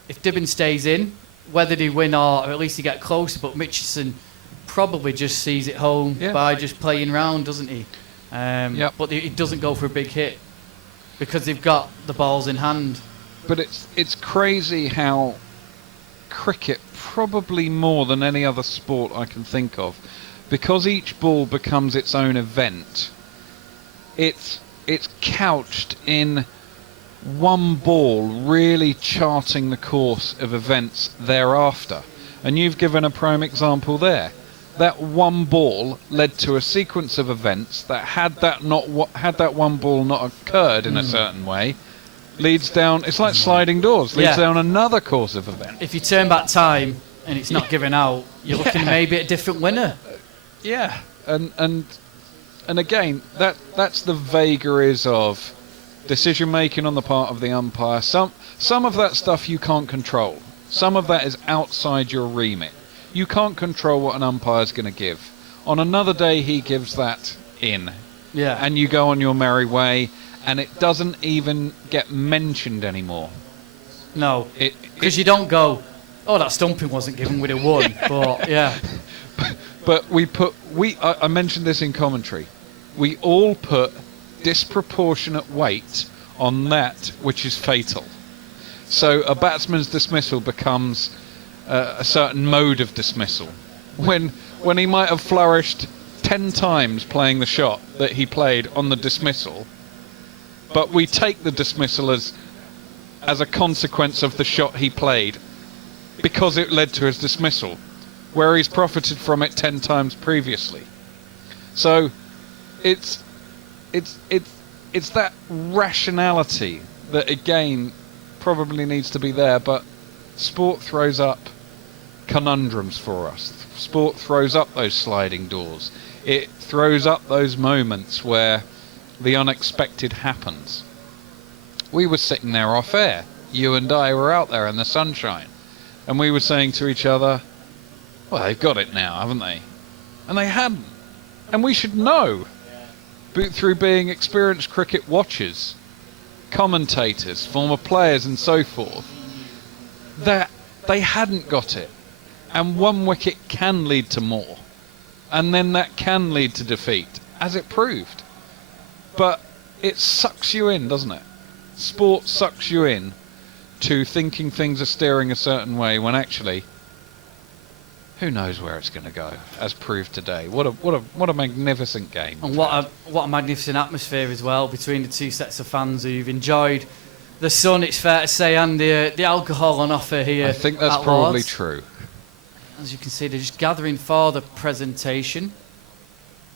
Dibben stays in, whether they win or at least they get closer, but Mitchinson probably just sees it home by just playing round, doesn't he? But he doesn't go for a big hit because they've got the balls in hand. But it's crazy how cricket, probably more than any other sport I can think of, because each ball becomes its own event, it's couched in one ball really charting the course of events thereafter. And you've given a prime example there. That one ball led to a sequence of events that had that one ball not occurred in a certain way, leads down. It's like sliding doors. Leads down another course of events. If you turn back time and it's not given out, you're looking maybe at a different winner. Yeah, and again, that's the vagaries of decision making on the part of the umpire. Some of that stuff you can't control. Some of that is outside your remit. You can't control what an umpire's going to give. On another day, he gives that in. Yeah. And you go on your merry way, and it doesn't even get mentioned anymore. No, because you don't go, oh, that stumping wasn't given, we'd have won. But, yeah. But I mentioned this in commentary. We all put disproportionate weight on that which is fatal. So a batsman's dismissal becomes a certain mode of dismissal. When he might have flourished 10 times playing the shot that he played on the dismissal, but we take the dismissal as a consequence of the shot he played because it led to his dismissal, where he's profited from it 10 times previously. So it's that rationality that again probably needs to be there, but sport throws up conundrums for us. Sport throws up those sliding doors. It throws up those moments where the unexpected happens. We were sitting there off air. You and I were out there in the sunshine, and we were saying to each other, well, they've got it now, haven't they? And they hadn't. And we should know, through being experienced cricket watchers, commentators, former players and so forth, that they hadn't got it. And one wicket can lead to more. And then that can lead to defeat, as it proved. But it sucks you in, doesn't it? Sport sucks you in to thinking things are steering a certain way when actually, who knows where it's going to go, as proved today. What a magnificent game. And what a magnificent atmosphere as well between the two sets of fans who've enjoyed the sun, it's fair to say, and the alcohol on offer here. I think that's probably true. As you can see, they're just gathering for the presentation.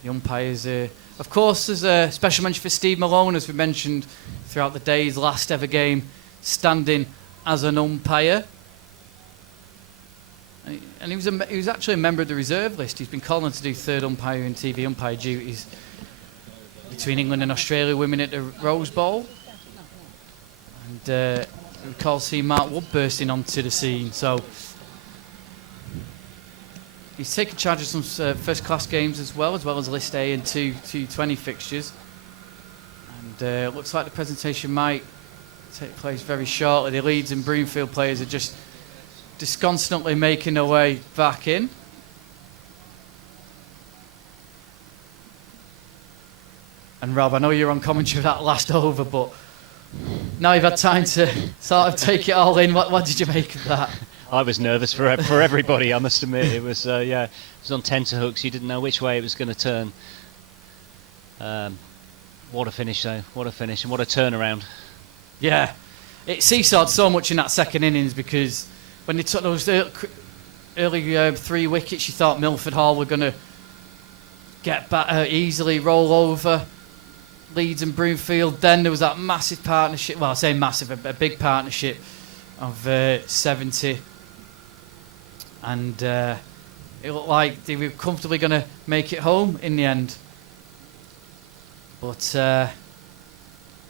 The umpires, of course, there's a special mention for Steve Malone, as we mentioned throughout the day's last ever game, standing as an umpire. And he was actually a member of the reserve list. He's been called on to do third umpire and TV umpire duties between England and Australia women at the Rose Bowl. And we recall seeing Mark Wood bursting onto the scene. So he's taken charge of some first-class games as well as List A and two T20 fixtures. And looks like the presentation might take place very shortly. The Leeds and Broomfield players are just disconsolately making their way back in. And Rob, I know you're on commentary for that last over, but now you've had time to sort of take it all in. What did you make of that? I was nervous for everybody, I must admit. It was it was on tenterhooks. You didn't know which way it was going to turn. What a finish, though. What a finish and what a turnaround. Yeah, it seesawed so much in that second innings because when they took those early 3 wickets, you thought Milford Hall were going to get back easily, roll over Leeds and Broomfield. Then there was that massive partnership. Well, I say massive, a big partnership of 70, and it looked like they were comfortably going to make it home in the end. But yeah,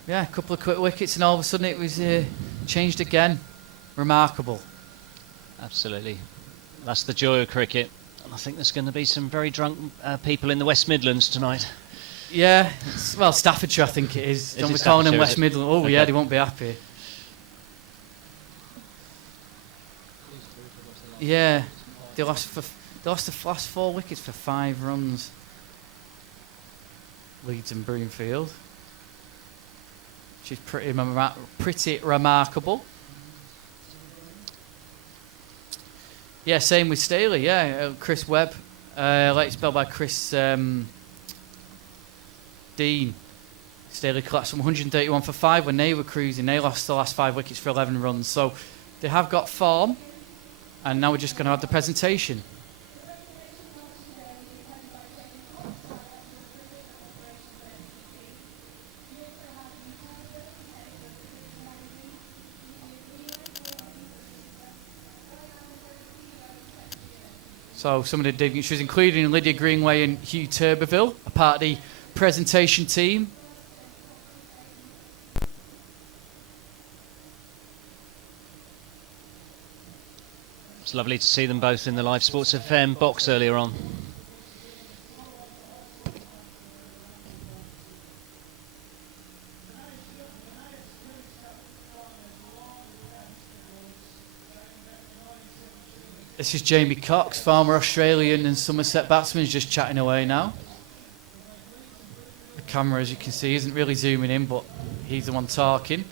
a couple of quick wickets, and all of a sudden it was changed again. Remarkable. Absolutely. That's the joy of cricket. And I think there's going to be some very drunk people in the West Midlands tonight. Yeah, well, Staffordshire, I think it is. Don't be calling them West Midlands. Oh, okay. Yeah, they won't be happy. Yeah, they lost the last 4 wickets for 5 runs. Leeds and Broomfield, which is pretty remarkable. Yeah, same with Staley. Yeah, Chris Webb, like spelled by Chris Dean. Staley collapsed from 131 for 5 when they were cruising. They lost the last 5 wickets for 11 runs. So they have got form, and now we're just going to have the presentation. So some of the dignitaries, including Lydia Greenway and Hugh Turberville, are part of the presentation team. It's lovely to see them both in the Live Sports FM box earlier on. This is Jamie Cox, former Australian and Somerset batsman, who's just chatting away now. The camera, as you can see, isn't really zooming in, but he's the one talking.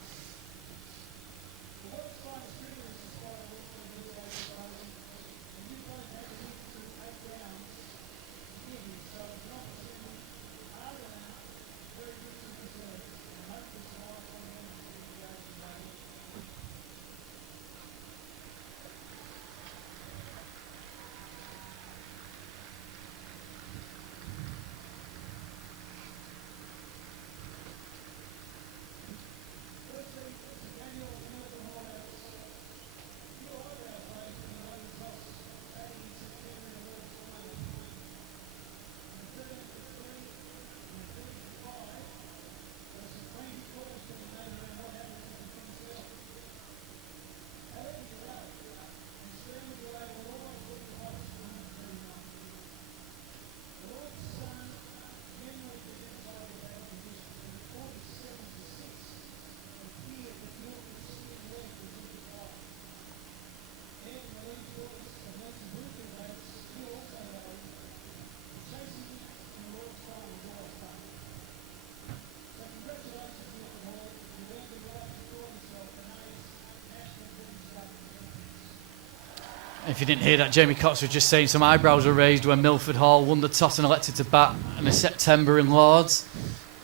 If you didn't hear that, Jamie Cox was just saying some eyebrows were raised when Milford Hall won the toss and elected to bat in September in Lords.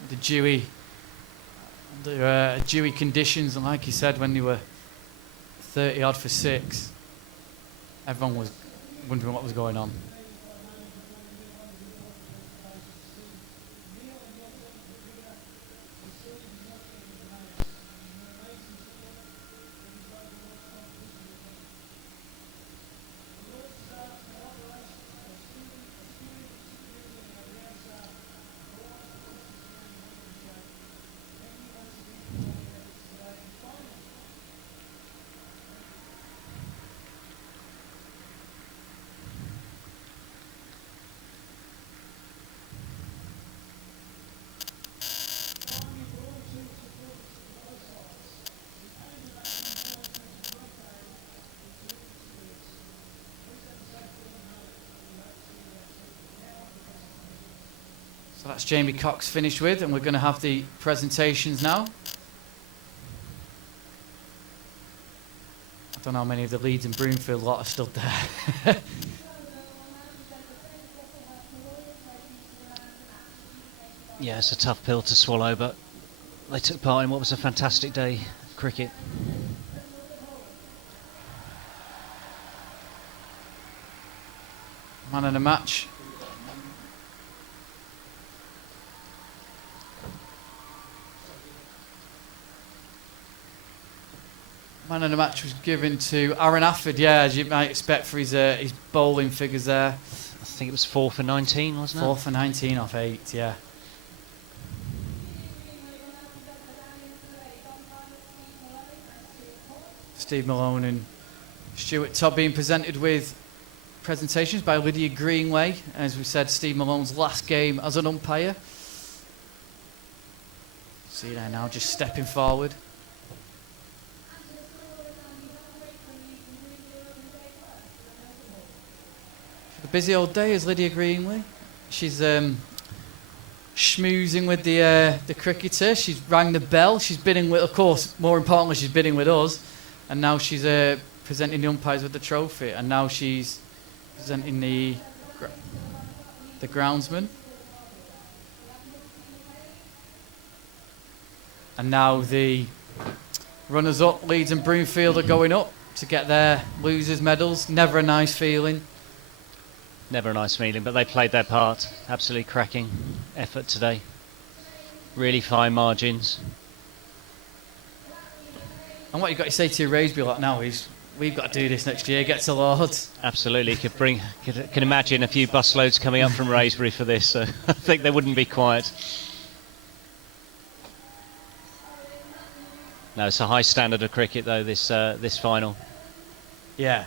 The dewy conditions, and like he said, when they were 30 odd for 6, everyone was wondering what was going on. So that's Jamie Cox finished with, and we're going to have the presentations now. I don't know how many of the Leeds and Broomfield lot are stood there. Yeah, it's a tough pill to swallow, but they took part in what was a fantastic day of cricket. Man of the match. Man of the match was given to Aaron Afford, as you might expect for his bowling figures there. I think it was 4 for 19, wasn't it? 4 for 19 off 8, yeah. Steve Malone and Stuart Todd being presented with presentations by Lydia Greenway. As we said, Steve Malone's last game as an umpire. See there now, just stepping forward. A busy old day is Lydia Greenway. She's schmoozing with the cricketer. She's rang the bell. She's bidding with, of course, more importantly, she's bidding with us. And now she's presenting the umpires with the trophy. And now she's presenting the groundsman. And now the runners-up, Leeds and Broomfield, are going up to get their losers' medals. Never a nice feeling. Never a nice feeling, but they played their part. Absolutely cracking effort today. Really fine margins. And what you've got to say to your Raisby lot now is, we've got to do this next year, get to Lords. Absolutely, can imagine a few busloads coming up from Raisbury for this, so I think they wouldn't be quiet. No, it's a high standard of cricket though, this final. Yeah.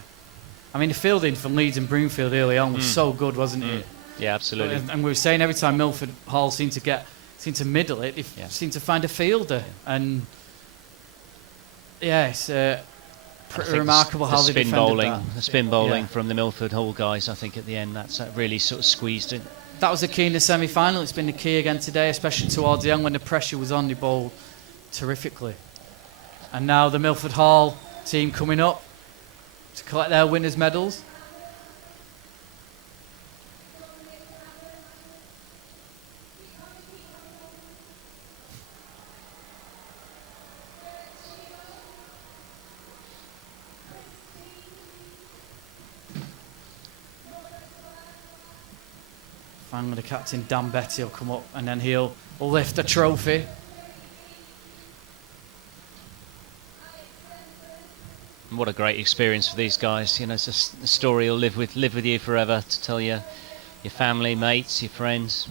I mean, the fielding from Leeds and Broomfield early on was so good, wasn't it? Yeah, absolutely. And we were saying every time Milford Hall seemed to middle it, they seemed to find a fielder. And it's pretty remarkable how they defended that. The spin bowling from the Milford Hall guys, I think at the end, that's really sort of squeezed it. That was the key in the semi-final. It's been the key again today, especially towards the end when the pressure was on. They bowled terrifically. And now the Milford Hall team coming up to collect their winners' medals. Finally, the captain, Dan Betty, will come up and then he'll lift the trophy. What a great experience for these guys. You know, it's a story you'll live with you forever, to tell your family, mates, your friends.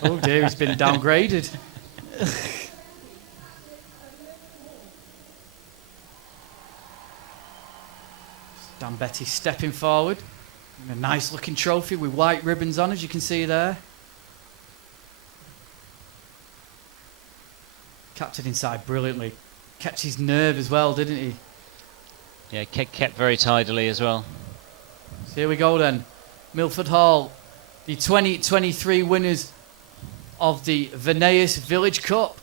Oh dear, he's been downgraded. Dan Betty stepping forward. And a nice looking trophy with white ribbons on, as you can see there. Captured inside brilliantly. Kept his nerve as well, didn't he? Yeah, kept very tidily as well. So here we go then. Milford Hall, the 2023 winners of the Voneus Village Cup.